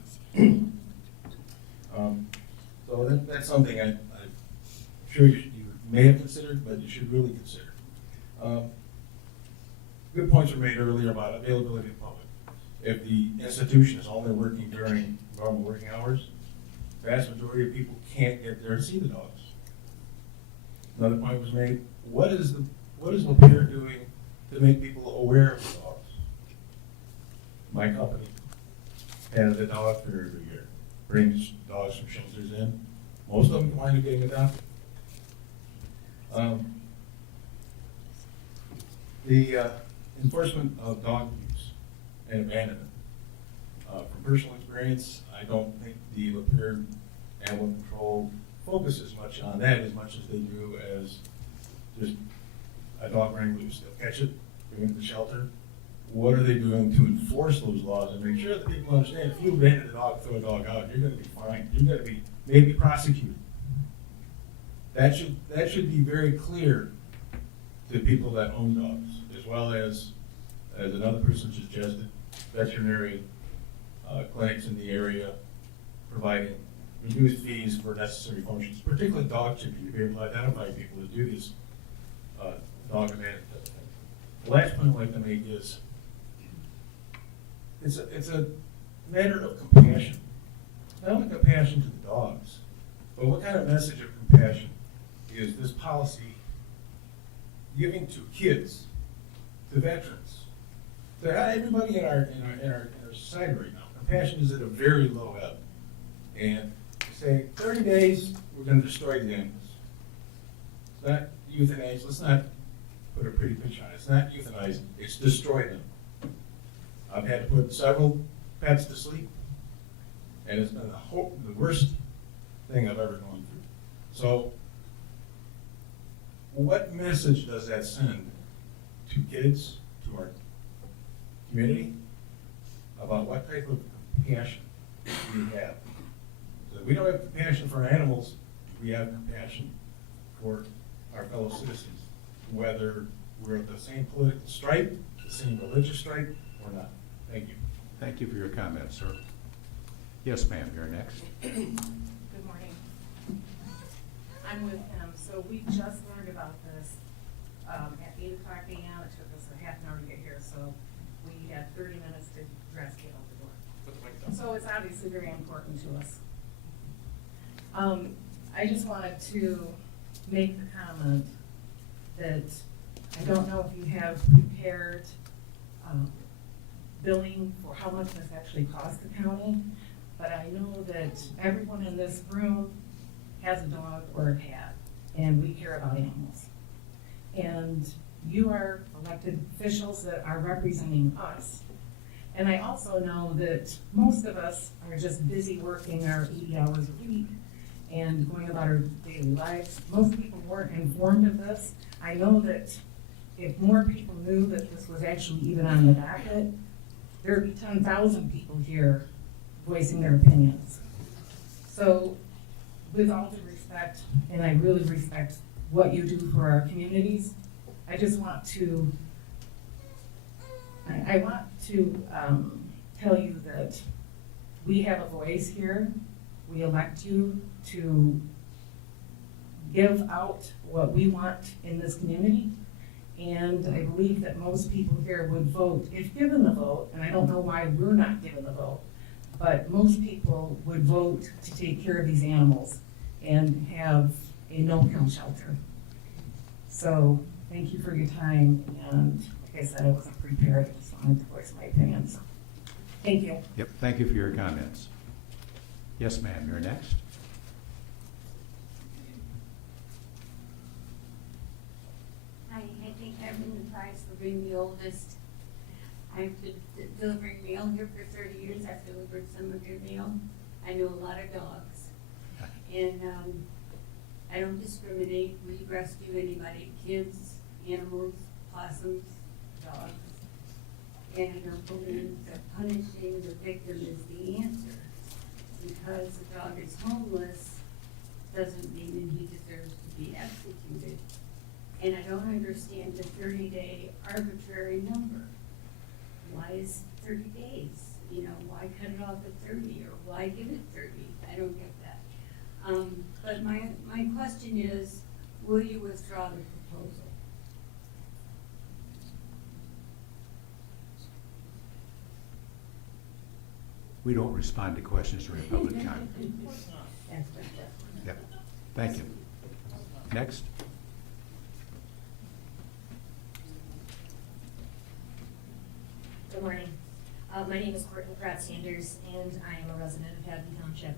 So that's something I'm sure you may have considered, but you should really consider. Good points were made earlier about availability to the public. If the institution is only working during normal working hours, the vast majority of people can't get there to see the dogs. Another point was made, what is Lapeer doing to make people aware of the dogs? My company has a dog fair every year, brings dogs from shelters in. Most of them wind up getting adopted. The enforcement of dog abuse and abandonment. From personal experience, I don't think the Lapeer Animal Control focuses much on that as much as they do as just a dog running loose. They'll catch it, bring it to the shelter. What are they doing to enforce those laws and make sure that people understand if you abandon a dog, throw a dog out, you're going to be fined. You're going to be maybe prosecuted. That should be very clear to people that own dogs, as well as another person suggested, veterinary clinics in the area providing reduced fees for necessary functions, particularly dog chipping, to be able to identify people that do this dog abandonment. The last point I'd like to make is it's a matter of compassion. Not only compassion to the dogs, but what kind of message of compassion is this policy giving to kids, to veterans, to everybody in our society right now? Compassion is at a very low ebb. And say 30 days, we're going to destroy the animals. It's not euthanize. Let's not put a pretty picture on it. It's not euthanize. It's destroy them. I've had to put several pets to sleep, and it's been the worst thing I've ever gone through. So, what message does that send to kids, to our community, about what type of compassion we have? So we don't have compassion for animals, we have compassion for our fellow citizens, whether we're of the same political stripe, the same religious stripe, or not. Thank you. Thank you for your comments, sir. Yes, ma'am, you're next. Good morning. I'm with him. So we just learned about this at 8 o'clock a.m. It took us a half an hour to get here, so we had 30 minutes to dress, get out the door. So it's obviously very important to us. I just wanted to make the comment that I don't know if you have prepared billing for how much this actually costs the county, but I know that everyone in this room has a dog or a cat, and we care about animals. And you are elected officials that are representing us. And I also know that most of us are just busy working our 80 hours a week, and going about our daily lives. Most people weren't informed of this. I know that if more people knew that this was actually even on the docket, there would be 10,000 people here voicing their opinions. So with all due respect, and I really respect what you do for our communities, I just want to, tell you that we have a voice here. We elect you to give out what we want in this community. And I believe that most people here would vote, if given the vote, and I don't know why we're not given the vote, but most people would vote to take care of these animals and have a no-kill shelter. So thank you for your time, and like I said, I wasn't prepared, I just wanted to voice my opinions. Thank you. Yep, thank you for your comments. Yes, ma'am, you're next. Hi, I think I win the prize for being the oldest. I've been delivering mail here for 30 years. I've delivered some of your mail. I know a lot of dogs. And I don't discriminate. We rescue anybody, kids, animals, possums, dogs. And I don't believe that punishing the victim is the answer. Because the dog is homeless doesn't mean that he deserves to be executed. And I don't understand the 30-day arbitrary number. Why is 30 days? You know, why cut it off at 30 or why give it 30? I don't get that. But my question is, will you withdraw the proposal? We don't respond to questions during public comment. That's my question. Yep, thank you. Next. Good morning. My name is Courtney Pratt-Sanders, and I am a resident of Hadley Township.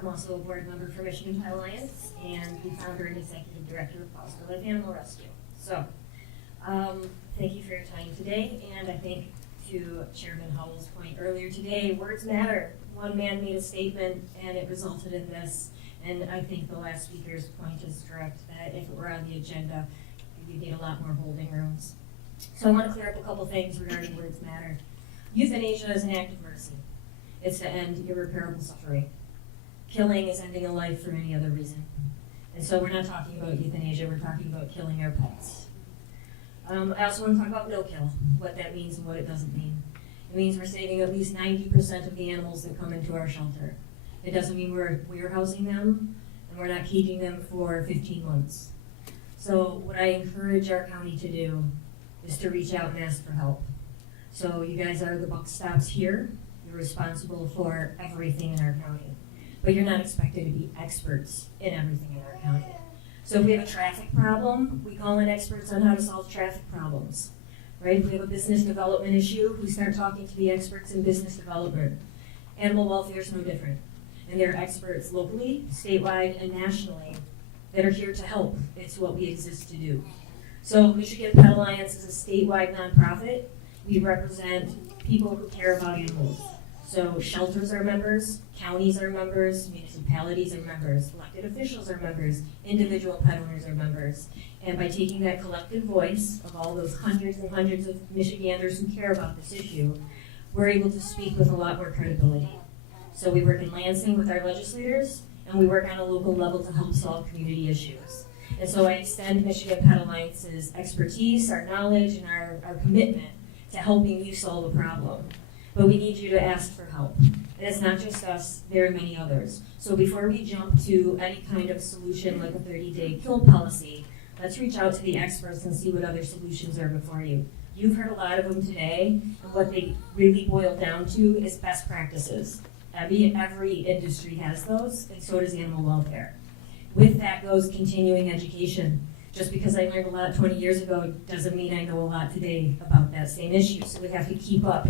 I'm also a board member for Michigan Pet Alliance and the founder and executive director of Foster Life Animal Rescue. So, thank you for your time today, and I think to Chairman Howell's point earlier today, words matter. One man made a statement, and it resulted in this, and I think the last speaker's point is correct, that if it were on the agenda, we'd need a lot more holding rooms. So I want to clear up a couple things regarding words matter. Euthanasia is an act of mercy. It's to end irreparable suffering. Killing is ending a life for any other reason. And so we're not talking about euthanasia, we're talking about killing our pets. I also want to talk about no-kill, what that means and what it doesn't mean. It means we're saving at least 90% of the animals that come into our shelter. It doesn't mean we're housing them and we're not caging them for 15 months. So what I encourage our county to do is to reach out and ask for help. So you guys are the buck stops here. You're responsible for everything in our county. But you're not expected to be experts in everything in our county. So if we have a traffic problem, we call in experts on how to solve traffic problems. Right? If we have a business development issue, we start talking to the experts in business development. Animal welfare is no different. And there are experts locally, statewide, and nationally that are here to help. It's what we exist to do. So Michigan Pet Alliance is a statewide nonprofit. We represent people who care about animals. So shelters are members, counties are members, municipalities are members, elected officials are members, individual pet owners are members. And by taking that collective voice of all those hundreds and hundreds of Michiganders who care about this issue, we're able to speak with a lot more credibility. So we work in Lansing with our legislators, and we work on a local level to help solve community issues. And so I extend Michigan Pet Alliance's expertise, our knowledge, and our commitment to helping you solve a problem. But we need you to ask for help. And it's not just us, there are many others. So before we jump to any kind of solution like a 30-day kill policy, let's reach out to the experts and see what other solutions are before you. You've heard a lot of them today, and what they really boil down to is best practices. Every industry has those, and so does animal welfare. With that goes continuing education. Just because I learned a lot 20 years ago doesn't mean I know a lot today about that same issue, so we have to keep up.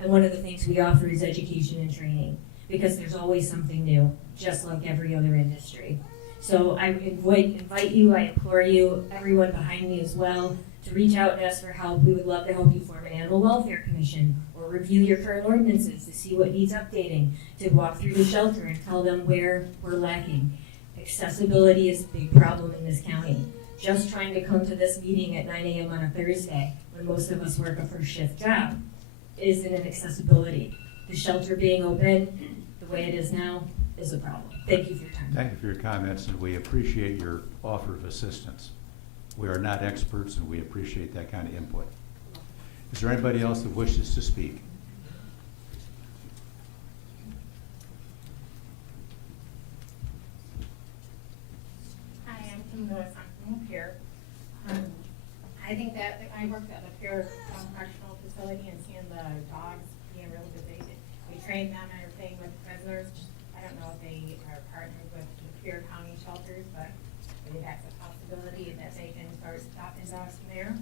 And one of the things we offer is education and training, because there's always something new, just like every other industry. So I invite you, I implore you, everyone behind me as well, to reach out and ask for help. We would love to help you form an animal welfare commission or review your current ordinances to see what needs updating, to walk through the shelter and tell them where we're lacking. accessibility is a big problem in this county. Just trying to come to this meeting at 9 a.m. on a Thursday, when most of us work a first shift job, isn't an accessibility. The shelter being open the way it is now is a problem. Thank you for your time. Thank you for your comments, and we appreciate your offer of assistance. We are not experts, and we appreciate that kind of input. Is there anybody else that wishes to speak? Hi, I'm from North Lapeer. I think that I worked at Lapeer Correctional Facility and seeing the dogs being really good. We train them and everything with prisoners. I don't know if they are partnered with Lapeer County shelters, but maybe that's a possibility that they can start adopting dogs from there.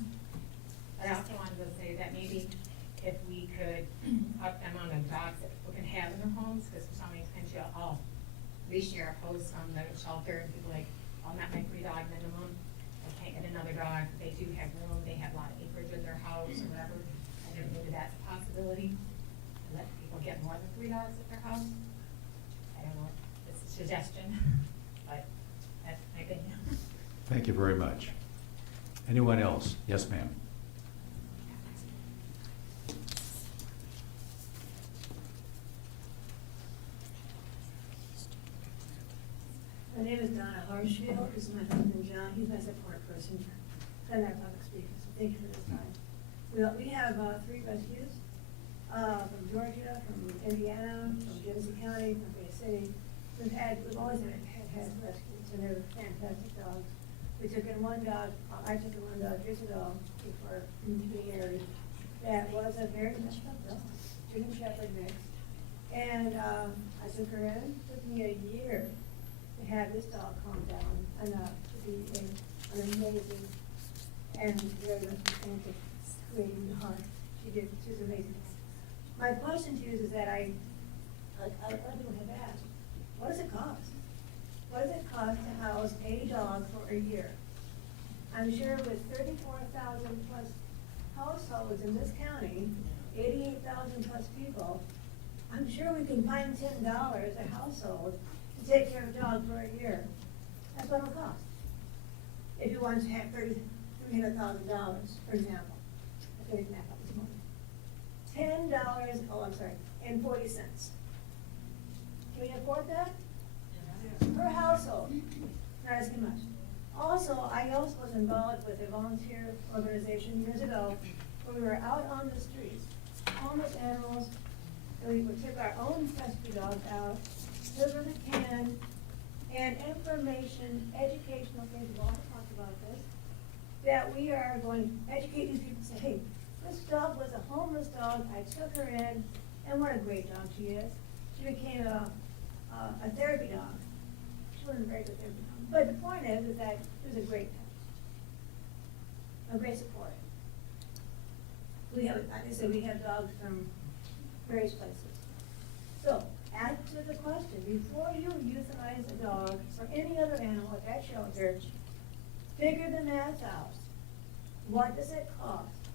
But I also wanted to say that maybe if we could up them on the dogs that people can have in their homes, because for some reason, we share a post on the shelter, and people like, I'm not my 3-dog minimum, I can't get another dog. They do have room, they have a lot of acreage in their house or whatever. I don't know if that's a possibility, to let people get more than 3 dogs at their house. I don't know, it's a suggestion, but that's my opinion. Thank you very much. Anyone else? Yes, ma'am. My name is Donna Harshfield. This is my husband, John. He's my support person. I'm our public speaker, so thank you for this time. We have 3 rescues from Georgia, from Indiana, from Genesee County, from Bay City. We've always had rescues, and they're fantastic dogs. We took in one dog, I took in one dog years ago before being married. That was a very messed up dog, German Shepherd mix. And I took her in. It took me a year to have this dog calm down enough to be an amazing and very much authentic, creating heart. She's amazing. My question to you is that other people have asked, what does it cost? What does it cost to house a dog for a year? I'm sure with 34,000 plus households in this county, 88,000 plus people, I'm sure we can find $10 a household to take care of a dog for a year. That's what it'll cost. If you want to have $300,000, for example. I can't math up this morning. and 40 cents. Can we afford that? Per household. Not asking much. Also, I also was involved with a volunteer organization years ago where we were out on the streets, homeless animals, and we would take our own rescue dogs out, give them a can, and information, educational things, we've all talked about this, that we are going to educate these people, say, hey, this dog was a homeless dog, I took her in, and what a great dog she is. She became a therapy dog. She wasn't a very good therapy dog. But the point is that it was a great dog, a great support. We have, like I said, we have dogs from various places. So, answer the question, before you euthanize a dog or any other animal at that shelter, figure the math out. What does it cost?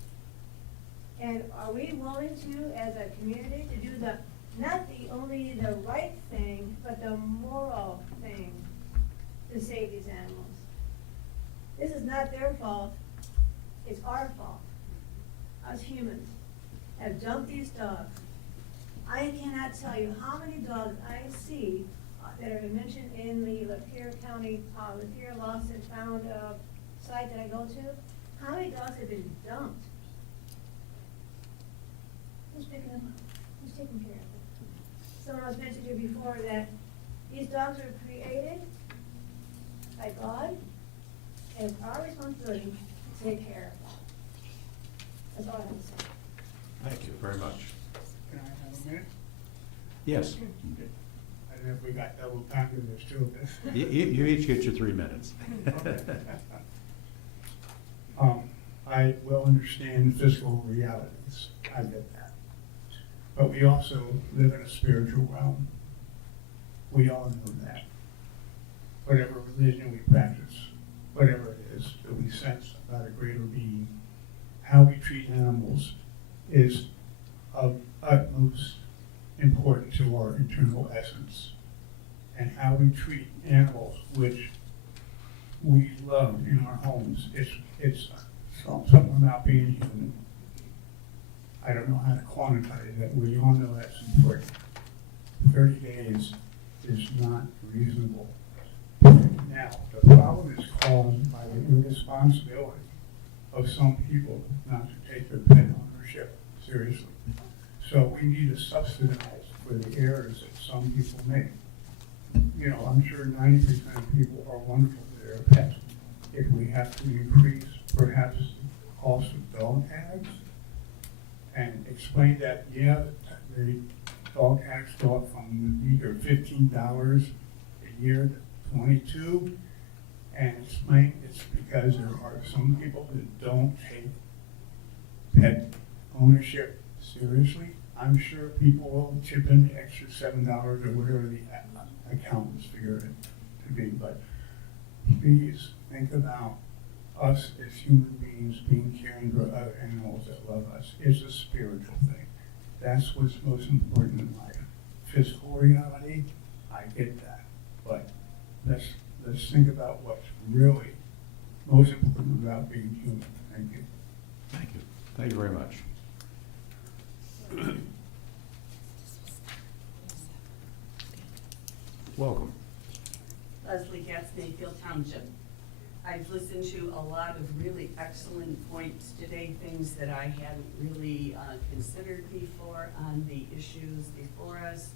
And are we willing to, as a community, to do not only the right thing, but the moral thing to save these animals? This is not their fault, it's our fault. Us humans have dumped these dogs. I cannot tell you how many dogs I see that are mentioned in the Lapeer County, Lapeer Lost and Found site that I go to. How many dogs have been dumped? Who's picking them up? Who's taking care of them? Someone else mentioned here before that these dogs were created by God, and it's our responsibility to take care of them. That's all I have to say. Thank you very much. Can I have a minute? Yes. I don't know if we got double time because there's 2 of us. You each get your 3 minutes. Okay. I will understand physical realities. I get that. But we also live in a spiritual realm. We all know that. Whatever religion we practice, whatever it is that we sense about a greater being, how we treat animals is of utmost importance to our internal essence. and how we treat animals, which we love in our homes. It's something about being human. I don't know how to quantify that. We all know that's important. 30 days is not reasonable. Now, the problem is caused by the irresponsibility of some people not to take their pet ownership seriously. So we need to subsidize for the errors that some people make. You know, I'm sure 90% of people are wonderful to their pets. If we have to increase perhaps the cost of dog tags and explain that, yeah, the dog tags go up from either $15 a year to $22, and explain it's because there are some people that don't take pet ownership seriously. I'm sure people will chip in the extra $7 or whatever the accountants figure it to be, but please think about us as human beings being caring for other animals that love us. It's a spiritual thing. That's what's most important in life. Physical reality, I get that, but let's think about what's really most important about being human. Thank you. Thank you. Thank you very much. Welcome. Leslie Gatz, Mayfield Township. I've listened to a lot of really excellent points today, things that I hadn't really considered before on the issues before us.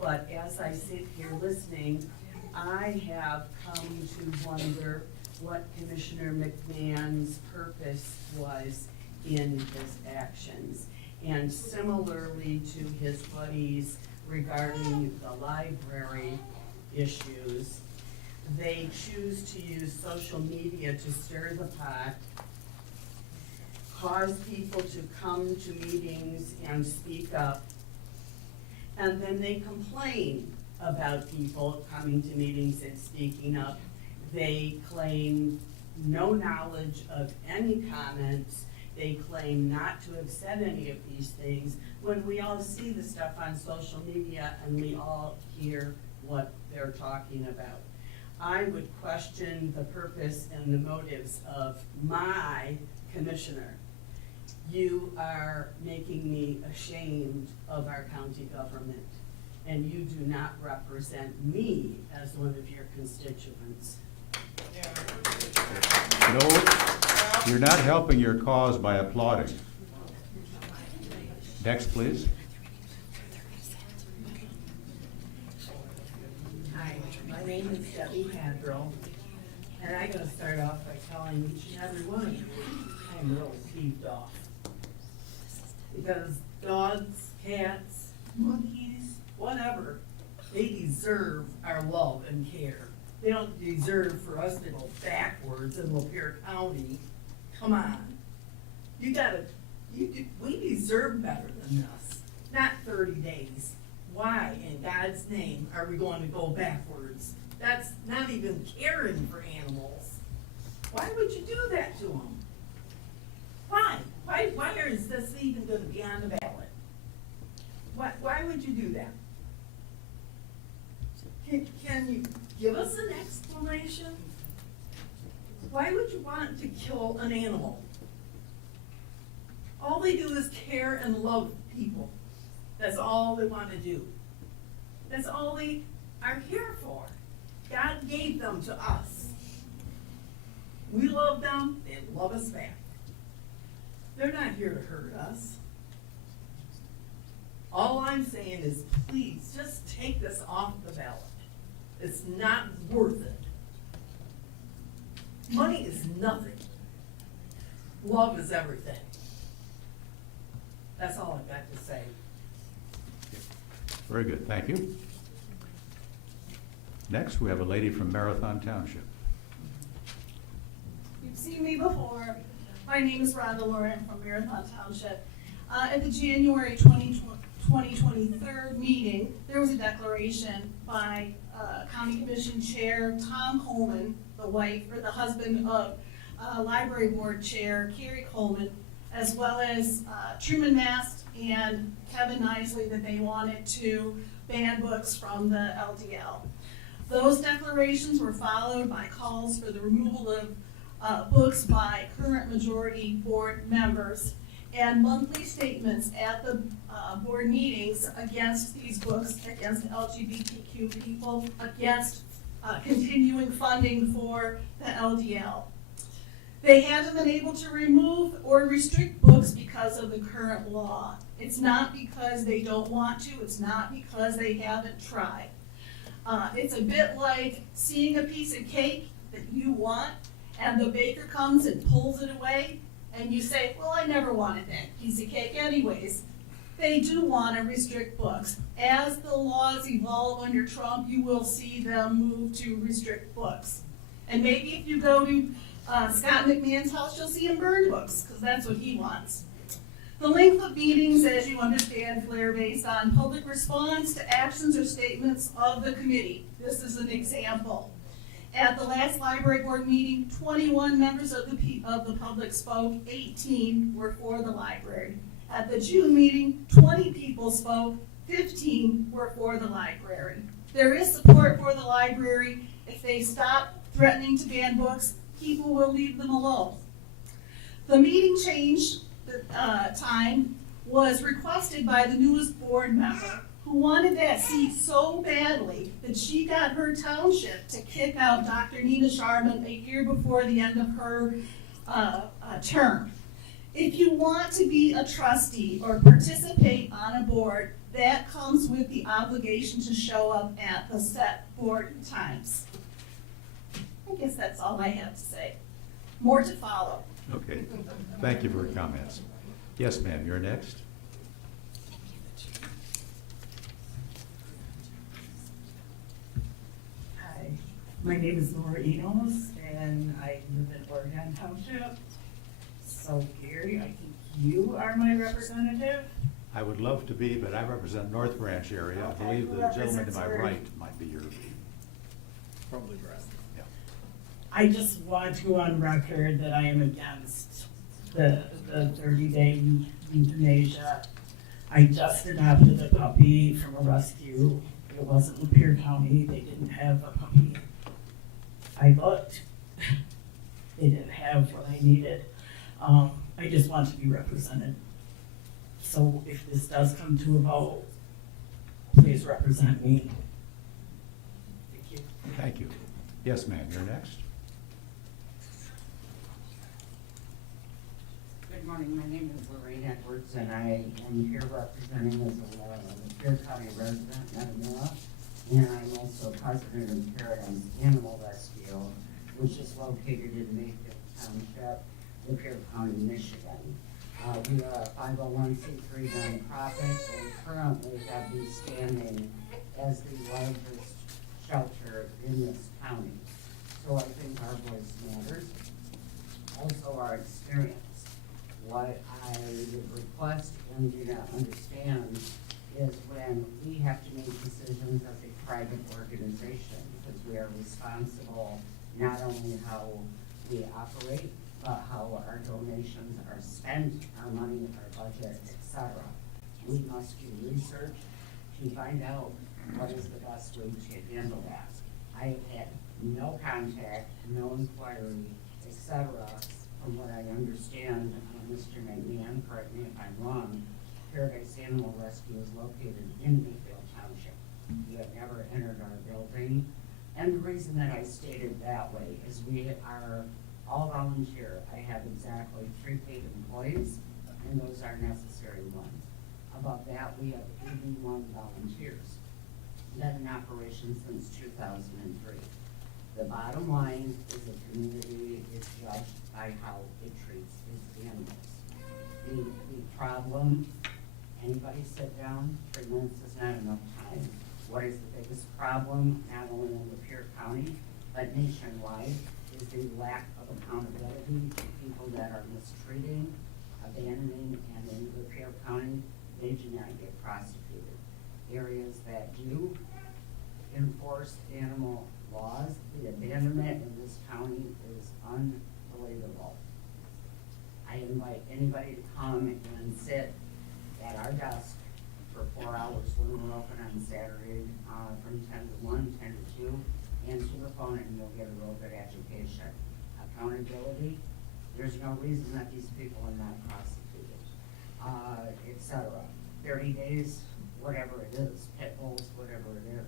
But as I sit here listening, I have come to wonder what Commissioner McMahon's purpose was in his actions. And similarly to his buddies regarding the library issues, they choose to use social media to stir the pot, cause people to come to meetings and speak up, and then they complain about people coming to meetings and speaking up. They claim no knowledge of any comments. They claim not to have said any of these things, when we all see the stuff on social media and we all hear what they're talking about. I would question the purpose and the motives of my commissioner. You are making me ashamed of our county government, and you do not represent me as one of your constituents. No, you're not helping your cause by applauding. Next, please. Hi, my name is Debbie Hadrow, and I'm gonna start off by telling each and every one of you, I'm really peeved off. Because dogs, cats, monkeys, whatever, they deserve our love and care. They don't deserve for us to go backwards in Lapeer County. Come on. We deserve better than this. Not 30 days. Why in God's name are we going to go backwards? That's not even caring for animals. Why would you do that to them? Why? Why is this even going to be on the ballot? Why would you do that? Can you give us an explanation? Why would you want to kill an animal? All they do is care and love people. That's all they want to do. That's all they are here for. God gave them to us. We love them, they love us back. They're not here to hurt us. All I'm saying is, please, just take this off the ballot. It's not worth it. Money is nothing. Love is everything. That's all I've got to say. Very good, thank you. Next, we have a lady from Marathon Township. You've seen me before. My name is Rhonda Lauren from Marathon Township. At the January 2023 meeting, there was a declaration by County Commission Chair Tom Coleman, the husband of Library Board Chair Carrie Coleman, as well as Truman Mast and Kevin Nisley, that they wanted to ban books from the LDL. Those declarations were followed by calls for the removal of books by current majority board members and monthly statements at the board meetings against these books, against LGBTQ people, against continuing funding for the LDL. They haven't been able to remove or restrict books because of the current law. It's not because they don't want to, it's not because they haven't tried. It's a bit like seeing a piece of cake that you want and the baker comes and pulls it away and you say, well, I never wanted that piece of cake anyways. They do want to restrict books. As the laws evolve under Trump, you will see them move to restrict books. And maybe if you go to Scott McMahon's house, you'll see him burn books, because that's what he wants. The length of meetings, as you understand, flare based on public response to actions or statements of the committee. This is an example. At the last library board meeting, 21 members of the public spoke, 18 were for the library. At the June meeting, 20 people spoke, 15 were for the library. There is support for the library. If they stop threatening to ban books, people will leave them alone. The meeting change time was requested by the newest board member who wanted that seat so badly that she got her township to kick out Dr. Nina Sharman a year before the end of her term. If you want to be a trustee or participate on a board, that comes with the obligation to show up at the set board times. I guess that's all I have to say. More to follow. Okay, thank you for your comments. Yes, ma'am, you're next. Hi, my name is Laura Enos, and I live in Oregon Township. So Gary, I think you are my representative. I would love to be, but I represent North Branch area. I believe the gentleman to my right might be your. Probably Brad. Yeah. I just want to go on record that I am against the 30-day euthanasia. I just adopted a puppy from a rescue. It wasn't Lapeer County. They didn't have a puppy. I looked. They didn't have what I needed. I just want to be represented. So if this does come to a vote, please represent me. Thank you. Thank you. Yes, ma'am, you're next. Good morning, my name is Lorraine Edwards, and I am here representing as a Lapeer County resident, Metamora, and I'm also president of Paradise Animal Rescue, which is located in Mayfield Township, Lapeer County, Michigan. We are a 501c3 nonprofit and currently have been standing as the largest shelter in this county. So I think our voice matters, also our experience. What I would request and do not understand is when we have to make decisions as a private organization, because we are responsible not only how we operate, but how our donations are spent, our money, our budget, etc. We must do research to find out what is the best way to handle that. I have had no contact, no inquiry, etc. From what I understand, Mr. McMahon, correct me if I'm wrong, Paradise Animal Rescue is located in Mayfield Township. You have never entered our building. And the reason that I stated that way is we are all volunteer. I have exactly 3 paid employees, and those are necessary ones. Above that, we have 81 volunteers. Been in operation since 2003. The bottom line is the community is judged by how it treats its animals. The problem, anybody sit down, 3 minutes is not enough time. What is the biggest problem, not only in Lapeer County, but nationwide, is the lack of accountability to people that are mistreating, abandoning, and in Lapeer County, they do not get prosecuted. Areas that do enforce animal laws, the abandonment in this county is unbelievable. I invite anybody to come and sit at our desk for 4 hours when we're open on Saturday from 10 to 1, 10 to 2, answer the phone and you'll get a real good education. Accountability, there's no reason that these people are not prosecuted, etc. 30 days, whatever it is, pit bulls, whatever it is.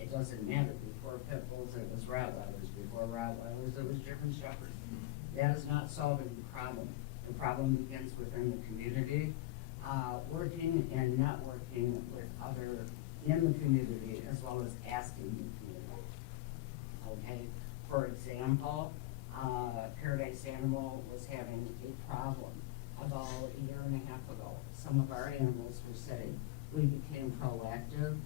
It doesn't matter. Before pit bulls, it was Rottweilers. Before Rottweilers, it was German Shepherds. That is not solving the problem. The problem begins within the community, working and networking with other in the community, as well as asking the community. Okay, for example, Paradise Animal was having a problem about a year and a half ago. Some of our animals were sitting. We became proactive.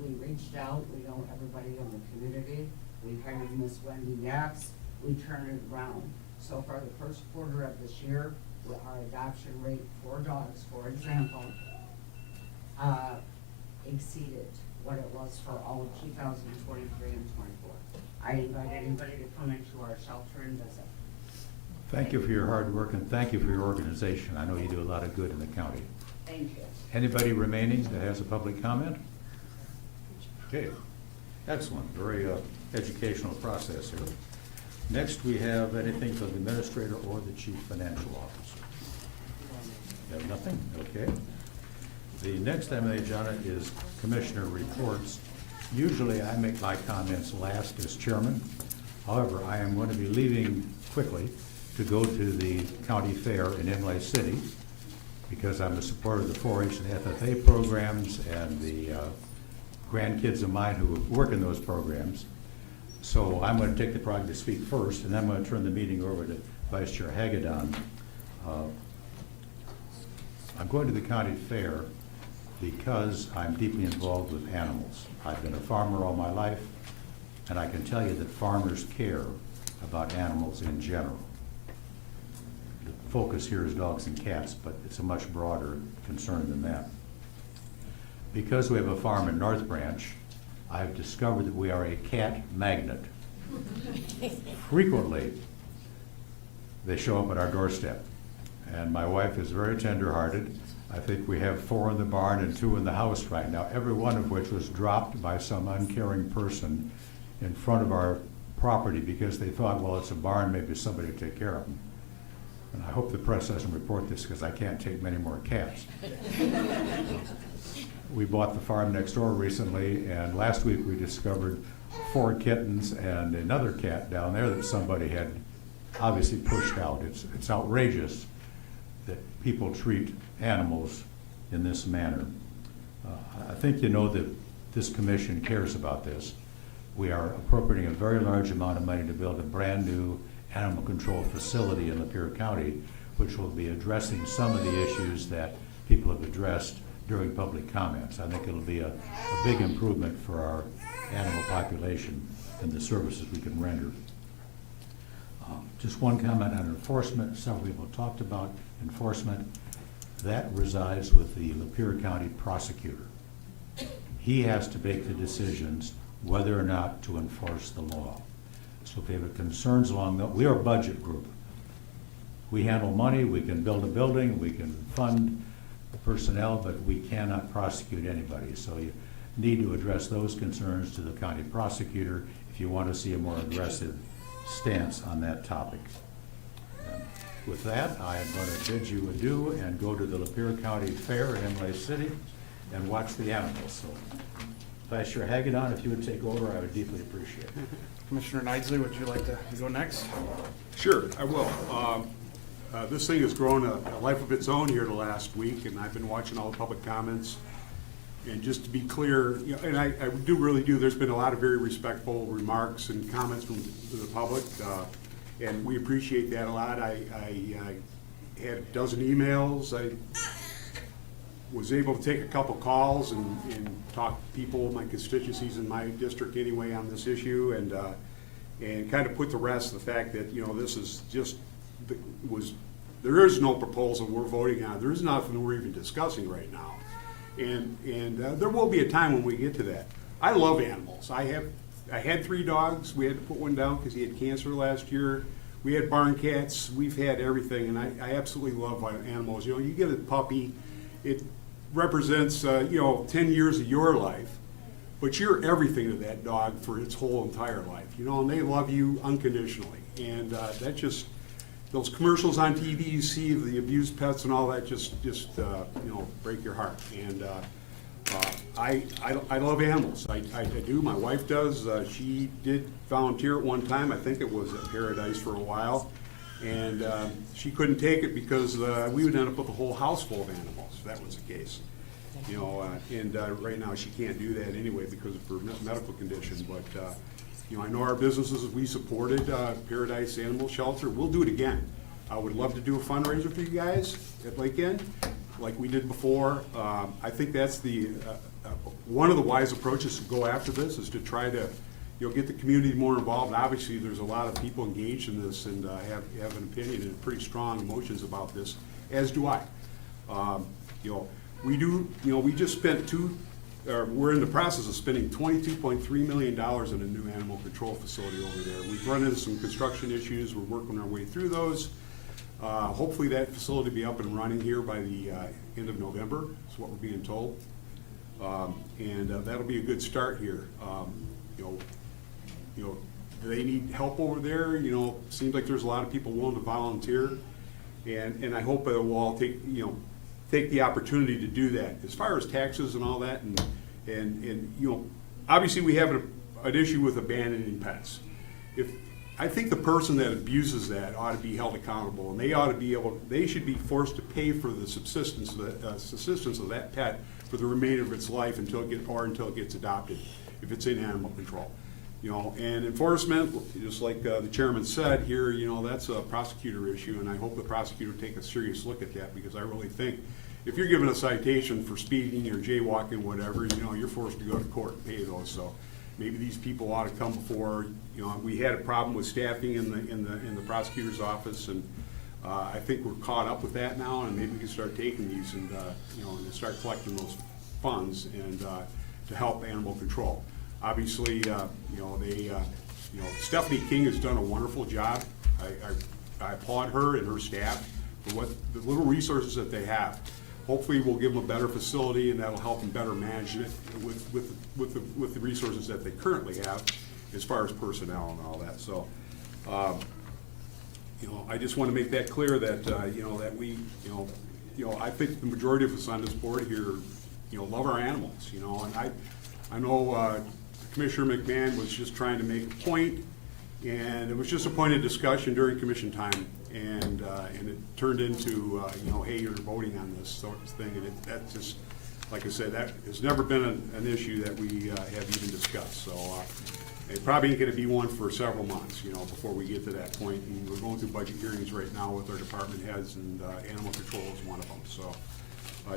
We reached out. We know everybody in the community. We hired Miss Wendy Yaps. We turned it around. So for the first quarter of this year, our adoption rate for dogs, for example, exceeded what it was for all of 2023 and 24. I invite anybody to come into our shelter and visit. Thank you for your hard work and thank you for your organization. I know you do a lot of good in the county. Thank you. Anybody remaining that has a public comment? Okay, excellent, very educational process here. Next, we have anything from the administrator or the chief financial officer? You have nothing? Okay. The next item on the agenda is commissioner reports. Usually I make my comments last as chairman. However, I am going to be leaving quickly to go to the county fair in Imlay City because I'm a supporter of the 4-H and FFA programs and the grandkids of mine who work in those programs. So I'm going to take the prerogative to speak first, and then I'm going to turn the meeting over to Vice Chair Hagedorn. I'm going to the county fair because I'm deeply involved with animals. I've been a farmer all my life, and I can tell you that farmers care about animals in general. The focus here is dogs and cats, but it's a much broader concern than that. Because we have a farm in North Branch, I've discovered that we are a cat magnet. Frequently, they show up at our doorstep. And my wife is very tender-hearted. I think we have 4 in the barn and 2 in the house right now, every one of which was dropped by some uncaring person in front of our property because they thought, well, it's a barn, maybe somebody will take care of them. And I hope the press doesn't report this because I can't take many more cats. We bought the farm next door recently, and last week we discovered 4 kittens and another cat down there that somebody had obviously pushed out. It's outrageous that people treat animals in this manner. I think you know that this commission cares about this. We are appropriating a very large amount of money to build a brand new animal control facility in Lapeer County, which will be addressing some of the issues that people have addressed during public comments. I think it'll be a big improvement for our animal population and the services we can render. Just one comment on enforcement. Several people talked about enforcement. That resides with the Lapeer County prosecutor. He has to make the decisions whether or not to enforce the law. So if you have concerns along that, we are a budget group. We handle money, we can build a building, we can fund the personnel, but we cannot prosecute anybody. So you need to address those concerns to the county prosecutor if you want to see a more aggressive stance on that topic. And with that, I am going to bid you adieu and go to the Lapeer County Fair in Imlay City and watch the animals. So Vice Chair Hagedorn, if you would take over, I would deeply appreciate it. Commissioner Nidesley, would you like to go next? Sure, I will. This thing has grown a life of its own here the last week, and I've been watching all the public comments. And just to be clear, you know, and I really do, there's been a lot of very respectful remarks and comments from the public, and we appreciate that a lot. I had a dozen emails. I was able to take a couple calls and talk to people, my constituencies in my district anyway, on this issue, and kind of put to rest the fact that, you know, this is just, there is no proposal we're voting on. There is nothing we're even discussing right now. And there will be a time when we get to that. I love animals. I had 3 dogs. We had to put one down because he had cancer last year. We had barn cats. We've had everything, and I absolutely love animals. You know, you get a puppy, it represents 10 years of your life, but you're everything to that dog for its whole entire life, you know, and they love you unconditionally. And that just, those commercials on TV you see of the abused pets and all that just you know, break your heart. And I love animals. I do. My wife does. She did volunteer at one time. I think it was at Paradise for a while. And she couldn't take it because we would end up with a whole house full of animals if that was the case. You know, and right now she can't do that anyway because of her medical condition. But you know, I know our businesses, we supported Paradise Animal Shelter. We'll do it again. I would love to do a fundraiser for you guys at Lake End, like we did before. I think that's the one of the wise approaches to go after this, is to try to, you know, get the community more involved. Obviously, there's a lot of people engaged in this and have an opinion and pretty strong emotions about this, as do I. You know, we do. You know, we just spent we're in the process of spending $22.3 million on a new animal control facility over there. We've run into some construction issues. We're working our way through those. Hopefully that facility will be up and running here by the end of November, is what we're being told. And that'll be a good start here. You know, do they need help over there? You know, seems like there's a lot of people willing to volunteer. And I hope that we'll all take the opportunity to do that. As far as taxes and all that, and you know, obviously we have an issue with abandoning pets. I think the person that abuses that ought to be held accountable, and they should be forced to pay for the subsistence of that pet for the remainder of its life until it gets adopted, if it's in animal control. You know, and enforcement, just like the chairman said here, you know, that's a prosecutor issue, and I hope the prosecutor take a serious look at that, because I really think if you're given a citation for speeding or jaywalking, whatever, you know, you're forced to go to court and pay those. So maybe these people ought to come before. You know, we had a problem with staffing in the prosecutor's office, and I think we're caught up with that now, and maybe we can start taking these and you know, and start collecting those funds and to help animal control. Obviously, you know, Stephanie King has done a wonderful job. I applaud her and her staff for what the little resources that they have. Hopefully, we'll give them a better facility, and that'll help them better manage it with the resources that they currently have, as far as personnel and all that. So, you know, I just want to make that clear that you know, that we, you know, I think the majority of us on this board here, you know, love our animals. You know, and I know Commissioner McMahon was just trying to make a point, and it was just a point of discussion during commission time, and it turned into you know, hey, you're voting on this sort of thing, and that's just, like I said, that has never been an issue that we have even discussed. So it probably ain't going to be one for several months, you know, before we get to that point. And we're going through budget hearings right now with our department heads, and animal control is one of them. So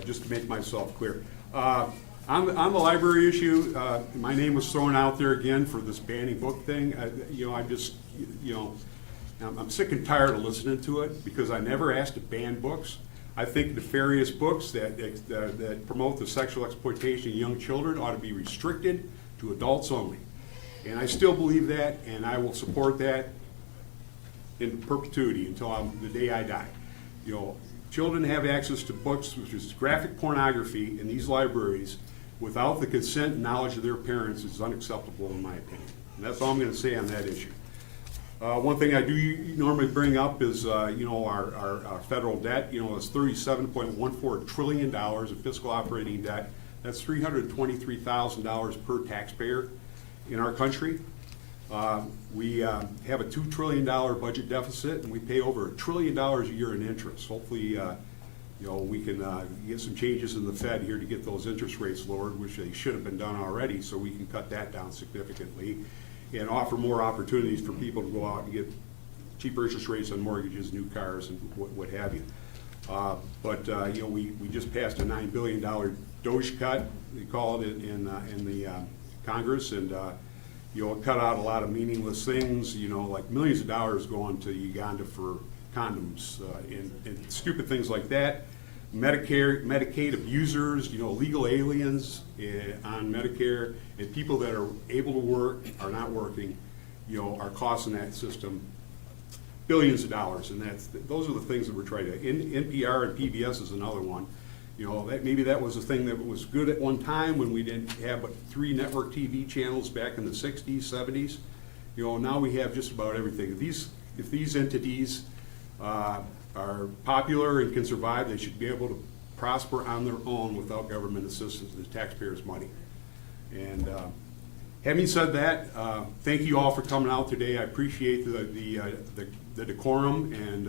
just to make myself clear. On the library issue, my name was thrown out there again for this banning book thing. You know, I'm just, you know, I'm sick and tired of listening to it, because I never asked to ban books. I think nefarious books that promote the sexual exploitation of young children ought to be restricted to adults only. And I still believe that, and I will support that in perpetuity until the day I die. You know, children have access to books, which is graphic pornography, in these libraries without the consent and knowledge of their parents is unacceptable, in my opinion. And that's all I'm going to say on that issue. One thing I do normally bring up is, you know, our federal debt. You know, it's $37.14 trillion of fiscal operating debt. That's $323,000 per taxpayer in our country. We have a $2 trillion budget deficit, and we pay over $1 trillion a year in interest. Hopefully, you know, we can get some changes in the Fed here to get those interest rates lowered, which they should have been done already, so we can cut that down significantly and offer more opportunities for people to go out and get cheaper interest rates on mortgages, new cars, and what have you. But you know, we just passed a $9 billion DOGE cut, they call it, in the Congress, and you know, cut out a lot of meaningless things. You know, like millions of dollars going to Uganda for condoms and stupid things like that. Medicaid abusers, you know, legal aliens on Medicare, and people that are able to work are not working, you know, are costing that system billions of dollars, and those are the things that we're trying to. NPR and PBS is another one. You know, that, maybe that was a thing that was good at one time when we didn't have but 3 network TV channels back in the 60s, 70s. You know, now we have just about everything. If these entities are popular and can survive, they should be able to prosper on their own without government assistance and the taxpayers' money. And having said that, thank you all for coming out today. I appreciate the decorum, and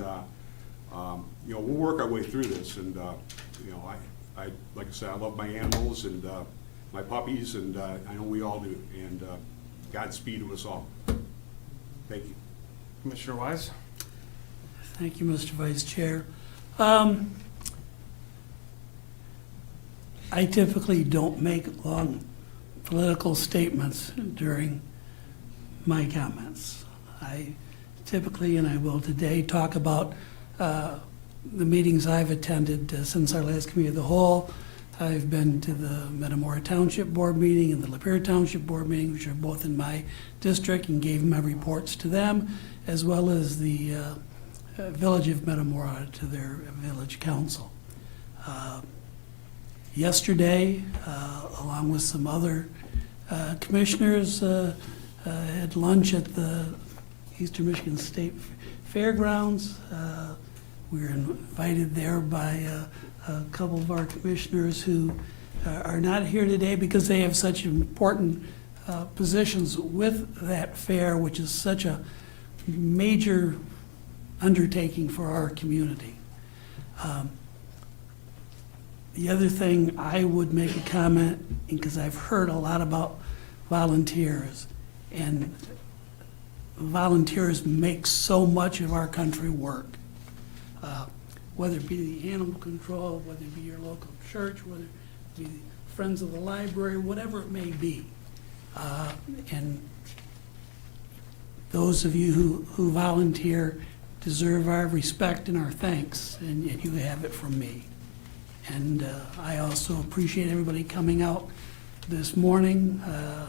you know, we'll work our way through this. And you know, I like I said, I love my animals and my puppies, and I know we all do. And Godspeed to us all. Thank you. Commissioner Wise? Thank you, Mr. Vice Chair. I typically don't make long political statements during my comments. I typically, and I will today, talk about the meetings I've attended since our last committee of the whole. I've been to the Metamora Township Board meeting and the Lapeer Township Board meeting, which are both in my district, and gave my reports to them, as well as the Village of Metamora to their village council. Yesterday, along with some other commissioners, had lunch at the Eastern Michigan State Fairgrounds. We were invited there by a couple of our commissioners who are not here today because they have such important positions with that fair, which is such a major undertaking for our community. The other thing I would make a comment, because I've heard a lot about volunteers, and volunteers make so much of our country work. Whether it be the animal control, whether it be your local church, whether it be the Friends of the Library, whatever it may be. And those of you who volunteer deserve our respect and our thanks, and you have it from me. And I also appreciate everybody coming out this morning. I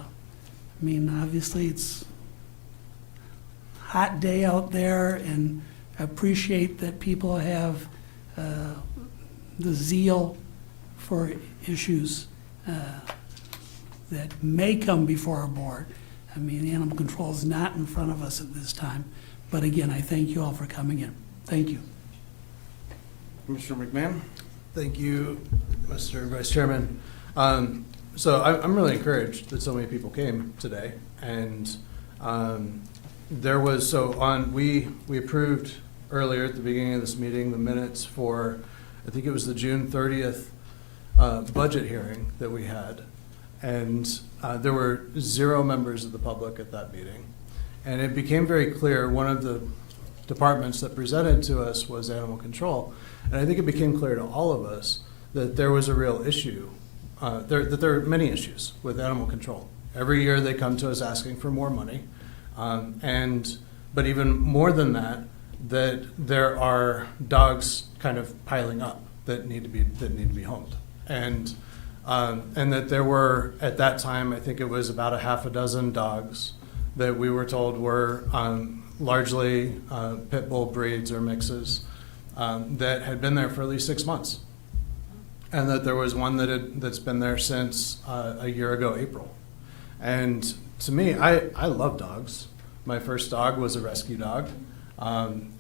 mean, obviously it's a hot day out there, and I appreciate that people have the zeal for issues that may come before our board. I mean, animal control is not in front of us at this time. But again, I thank you all for coming in. Thank you. Commissioner McMahon? Thank you, Mr. Vice Chairman. So I'm really encouraged that so many people came today. And there was, we approved earlier at the beginning of this meeting the minutes for, I think it was the June 30th budget hearing that we had. And there were 0 members of the public at that meeting. And it became very clear, one of the departments that presented to us was animal control. And I think it became clear to all of us that there was a real issue, that there are many issues with animal control. Every year they come to us asking for more money. But even more than that, that there are dogs kind of piling up that need to be homed. And that there were, at that time, I think it was about a half a dozen dogs that we were told were largely pit bull breeds or mixes that had been there for at least 6 months. And that there was one that's been there since a year ago, April. And to me, I love dogs. My first dog was a rescue dog.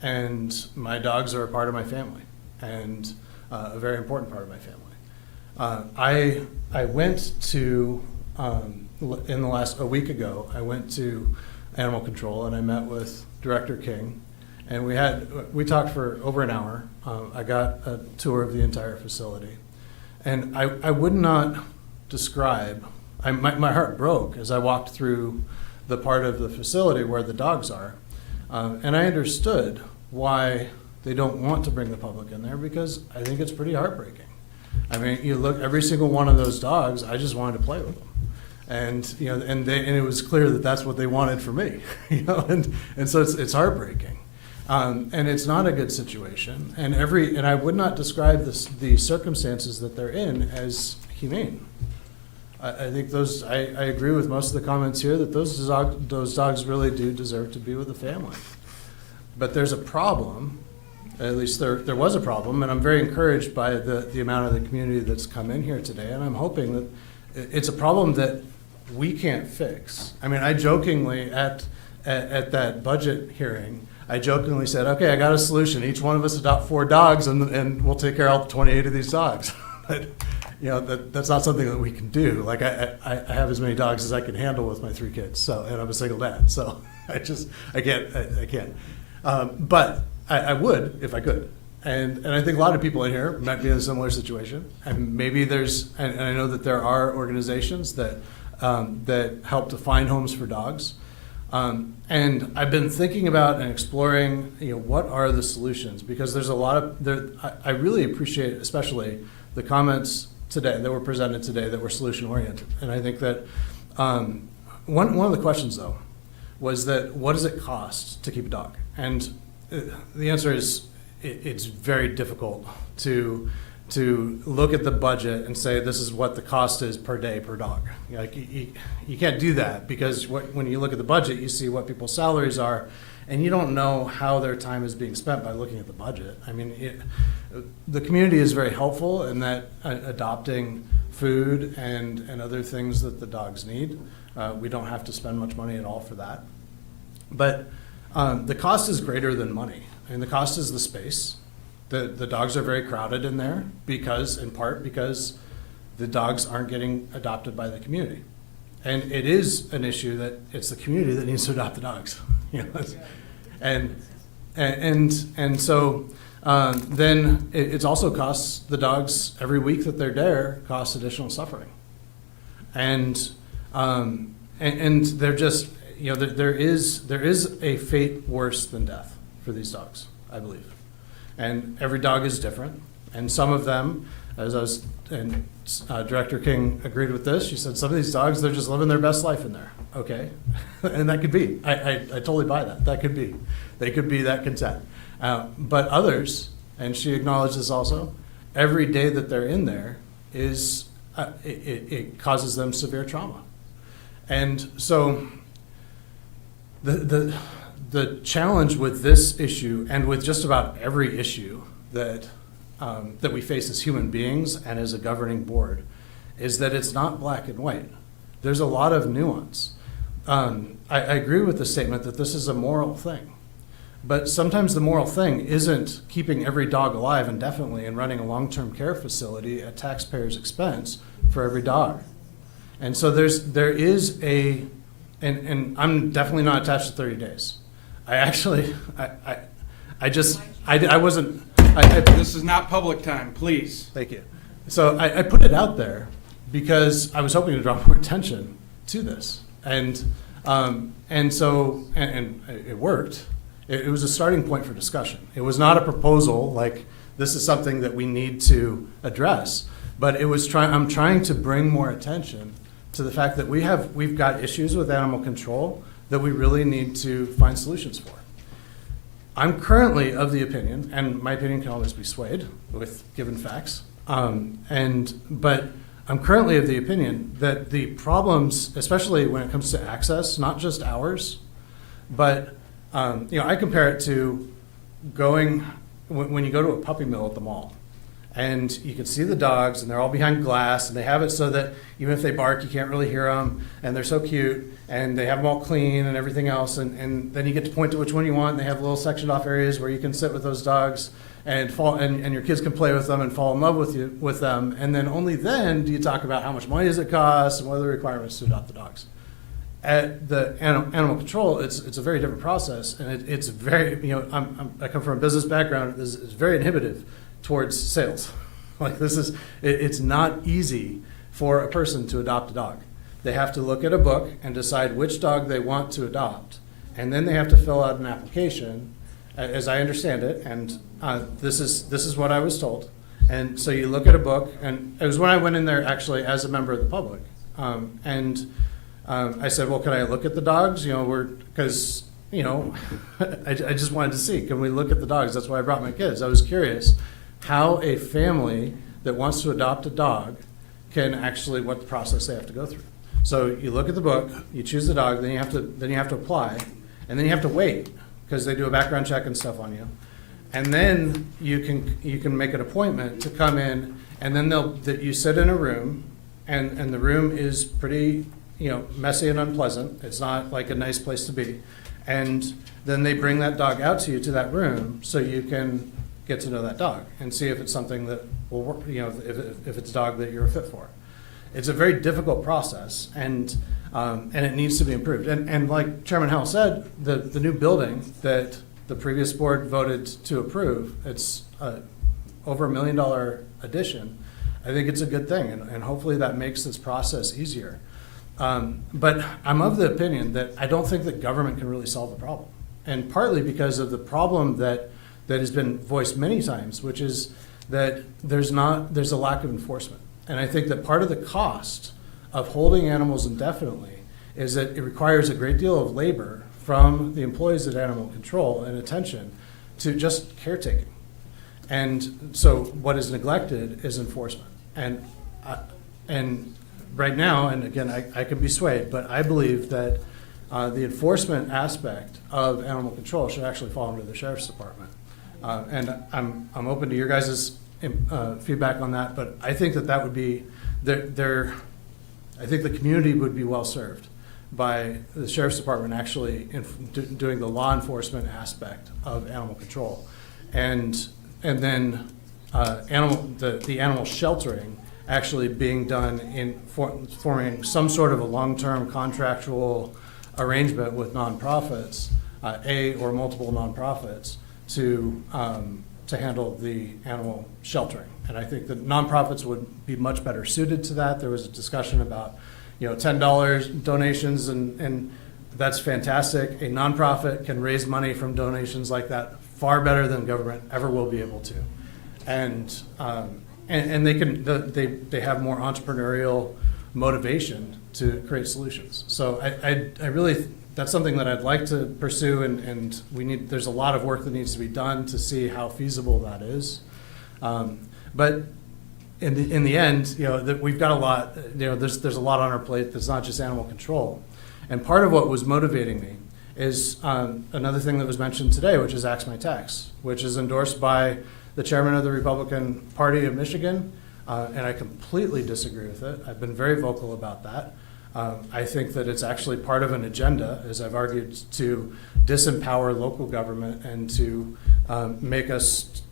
And my dogs are a part of my family, and a very important part of my family. I went to, a week ago, I went to Animal Control and I met with Director King, and we talked for over an hour. I got a tour of the entire facility, and I would not describe, my heart broke as I walked through the part of the facility where the dogs are. And I understood why they don't want to bring the public in there, because I think it's pretty heartbreaking. I mean, you look, every single one of those dogs, I just wanted to play with them. And, you know, and it was clear that that's what they wanted for me, you know, and so it's heartbreaking. And it's not a good situation. And I would not describe the circumstances that they're in as humane. I think I agree with most of the comments here that those dogs really do deserve to be with the family. But there's a problem, At least there was a problem, and I'm very encouraged by the amount of the community that's come in here today, and I'm hoping that it's a problem that we can't fix. I mean, I jokingly, at that budget hearing, I jokingly said, okay, I got a solution. Each one of us adopt 4 dogs, and we'll take care of all 28 of these dogs. But, you know, that's not something that we can do. Like, I have as many dogs as I can handle with my 3 kids, so, and I'm a single dad, so I can't. But I would if I could. And I think a lot of people in here might be in a similar situation. And maybe and I know that there are organizations that help to find homes for dogs. And I've been thinking about and exploring, you know, what are the solutions? Because there's a lot of, I really appreciate especially the comments today that were presented today that were solution oriented. And I think that one of the questions though was that what does it cost to keep a dog? And the answer is it's very difficult to look at the budget and say this is what the cost is per day per dog. Like you can't do that because when you look at the budget, you see what people's salaries are, and you don't know how their time is being spent by looking at the budget. I mean, the community is very helpful in that adopting food and other things that the dogs need. We don't have to spend much money at all for that. But the cost is greater than money. And the cost is the space. The dogs are very crowded in there in part because the dogs aren't getting adopted by the community. And it is an issue that it's the community that needs to adopt the dogs. You know, and so then it also costs the dogs every week that they're there costs additional suffering. And they're just, you know, there is a fate worse than death for these dogs, I believe. And every dog is different. And some of them, Director King agreed with this. She said some of these dogs, they're just living their best life in there. Okay. And that could be. I totally buy that. That could be. They could be that content. But others, and she acknowledged this also, every day that they're in there is, it causes them severe trauma. And so the challenge with this issue and with just about every issue that we face as human beings and as a governing board is that it's not black and white. There's a lot of nuance. I agree with the statement that this is a moral thing, but sometimes the moral thing isn't keeping every dog alive indefinitely and running a long-term care facility at taxpayers' expense for every dog. And so there is and I'm definitely not attached to 30 days. This is not public time, please. Thank you. So I put it out there because I was hoping to draw more attention to this. And it worked. It was a starting point for discussion. It was not a proposal like this is something that we need to address, but I'm trying to bring more attention to the fact that we've got issues with animal control that we really need to find solutions for. I'm currently of the opinion, and my opinion can always be swayed with given facts, but I'm currently of the opinion that the problems, especially when it comes to access, not just ours, but I compare it to when you go to a puppy mill at the mall. And you can see the dogs, and they're all behind glass, and they have it so that even if they bark, you can't really hear them, and they're so cute, and they have them all clean and everything else, and then you get to point to which one you want, and they have little sectioned off areas where you can sit with those dogs and your kids can play with them and fall in love with them, and then only then do you talk about how much money does it cost and what are the requirements to adopt the dogs. At the animal control, it's a very different process, and it's very, I come from a business background, it's very inhibitive towards sales. Like it's not easy for a person to adopt a dog. They have to look at a book and decide which dog they want to adopt, and then they have to fill out an application, as I understand it, and this is what I was told. And so you look at a book, and it was when I went in there actually as a member of the public, I said, well, can I look at the dogs? Because I just wanted to see, can we look at the dogs? That's why I brought my kids. I was curious how a family that wants to adopt a dog can actually, what the process they have to go through. So you look at the book, you choose the dog, then you have to apply, and then you have to wait because they do a background check and stuff on you. And then you can make an appointment to come in, and then you sit in a room, and the room is pretty, messy and unpleasant. It's not like a nice place to be. And then they bring that dog out to you to that room so you can get to know that dog and see if it's something that will work, if it's a dog that you're a fit for. It's a very difficult process, and it needs to be improved. And like Chairman Howell said, the new building that the previous board voted to approve, it's over $1 million addition. I think it's a good thing, and hopefully that makes this process easier. But I'm of the opinion that I don't think that government can really solve the problem. And partly because of the problem that has been voiced many times, which is that there's a lack of enforcement. And I think that part of the cost of holding animals indefinitely is that it requires a great deal of labor from the employees at Animal Control and attention to just caretaking. And so what is neglected is enforcement. And right now, and again, I could be swayed, but I believe that the enforcement aspect of animal control should actually fall under the Sheriff's Department. And I'm open to your guys' feedback on that, but I think that would be, I think the community would be well served by the Sheriff's Department actually doing the law enforcement aspect of animal control. And then the animal sheltering actually being done in forming some sort of a long-term contractual arrangement with nonprofits, or multiple nonprofits, to handle the animal sheltering. And I think that nonprofits would be much better suited to that. There was a discussion about, $10 donations, and that's fantastic. A nonprofit can raise money from donations like that far better than government ever will be able to. And they have more entrepreneurial motivation to create solutions. So I really, that's something that I'd like to pursue, and there's a lot of work that needs to be done to see how feasible that is. But in the end, that we've got a lot, there's a lot on our plate that's not just animal control. And part of what was motivating me is another thing that was mentioned today, which is Axe My Tax, which is endorsed by the chairman of the Republican Party of Michigan, and I completely disagree with it. I've been very vocal about that. I think that it's actually part of an agenda, as I've argued, to disempower local government and to make us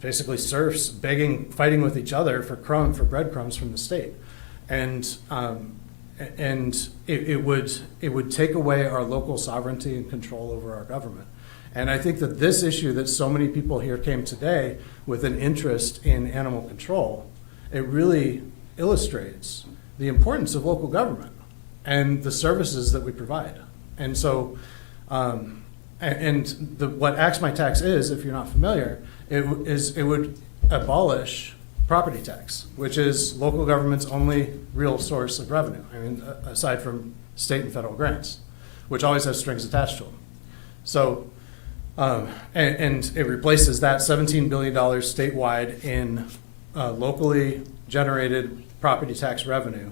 basically serfs, begging, fighting with each other for breadcrumbs from the state. And it would take away our local sovereignty and control over our government. And I think that this issue that so many people here came today with an interest in animal control, it really illustrates the importance of local government and the services that we provide. And so, what Axe My Tax is, if you're not familiar, it would abolish property tax, which is local government's only real source of revenue. I mean, aside from state and federal grants, which always have strings attached to them. So, and it replaces that $17 billion statewide in locally generated property tax revenue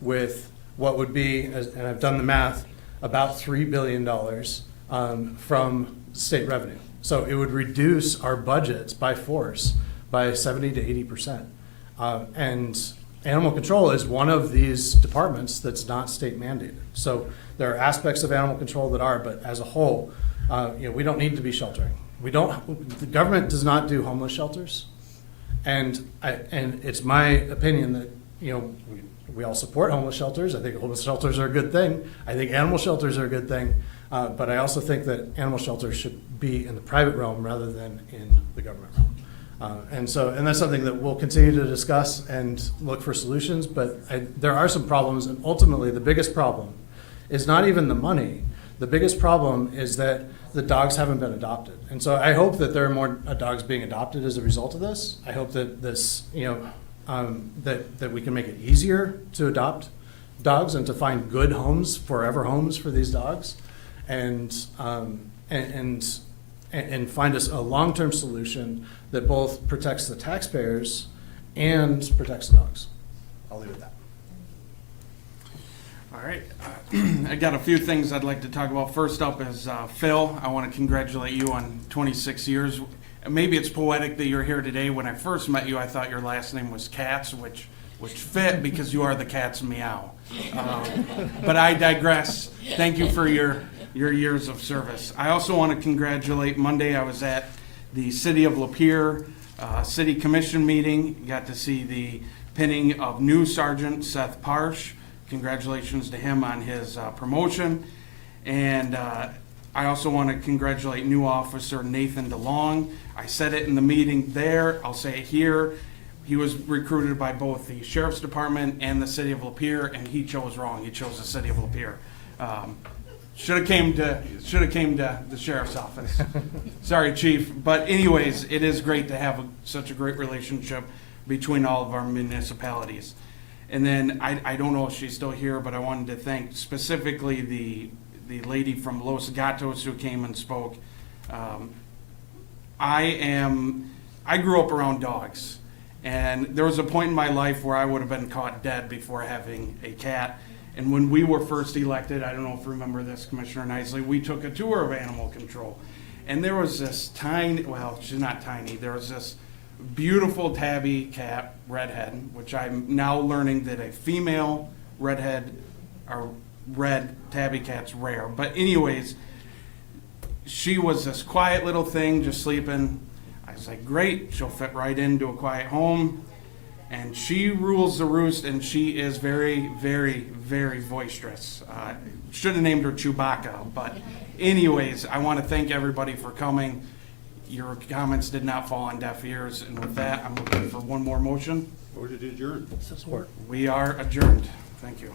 with what would be, and I've done the math, about $3 billion from state revenue. So it would reduce our budgets by force by 70 to 80%. And animal control is one of these departments that's not state mandated. So there are aspects of animal control that are, but as a whole, we don't need to be sheltering. The government does not do homeless shelters. And it's my opinion that, we all support homeless shelters. I think homeless shelters are a good thing. I think animal shelters are a good thing. But I also think that animal shelters should be in the private realm rather than in the government realm. And that's something that we'll continue to discuss and look for solutions. But there are some problems, and ultimately the biggest problem is not even the money. The biggest problem is that the dogs haven't been adopted. And so I hope that there are more dogs being adopted as a result of this. I hope that this, that we can make it easier to adopt dogs and to find good homes, forever homes for these dogs, and find us a long-term solution that both protects the taxpayers and protects the dogs. I'll leave it at that. All right. I got a few things I'd like to talk about. First up is Phil. I want to congratulate you on 26 years maybe it's poetic that you're here today. When I first met you, I thought your last name was Katz, which fit because you are the cat's meow. But I digress. Thank you for your years of service. I also want to congratulate, Monday I was at the City of Lapeer City Commission meeting. Got to see the pinning of new Sergeant Seth Parsh. Congratulations to him on his promotion. And I also want to congratulate new officer Nathan DeLong. I said it in the meeting there, I'll say it here. He was recruited by both the Sheriff's Department and the City of Lapeer, and he chose wrong. He chose the City of Lapeer. Should have came to the Sheriff's office. Sorry, Chief. But anyways, it is great to have such a great relationship between all of our municipalities. And then I don't know if she's still here, but I wanted to thank specifically the lady from Los Gatos who came and spoke. I grew up around dogs, and there was a point in my life where I would have been caught dead before having a cat. And when we were first elected, I don't know if you remember this, Commissioner Nicely, we took a tour of animal control. And there was this tiny, well, she's not tiny, there was this beautiful tabby cat, redhead, which I'm now learning that a female redhead or red tabby cat's rare. But anyways, she was this quiet little thing just sleeping. I was like, great, she'll fit right into a quiet home. And she rules the roost, and she is very, very, very boisterous. Should have named her Chewbacca, but anyways, I want to thank everybody for coming. Your comments did not fall on deaf ears, and with that, I'm looking for one more motion. Motion to adjourn. Support. We are adjourned. Thank you.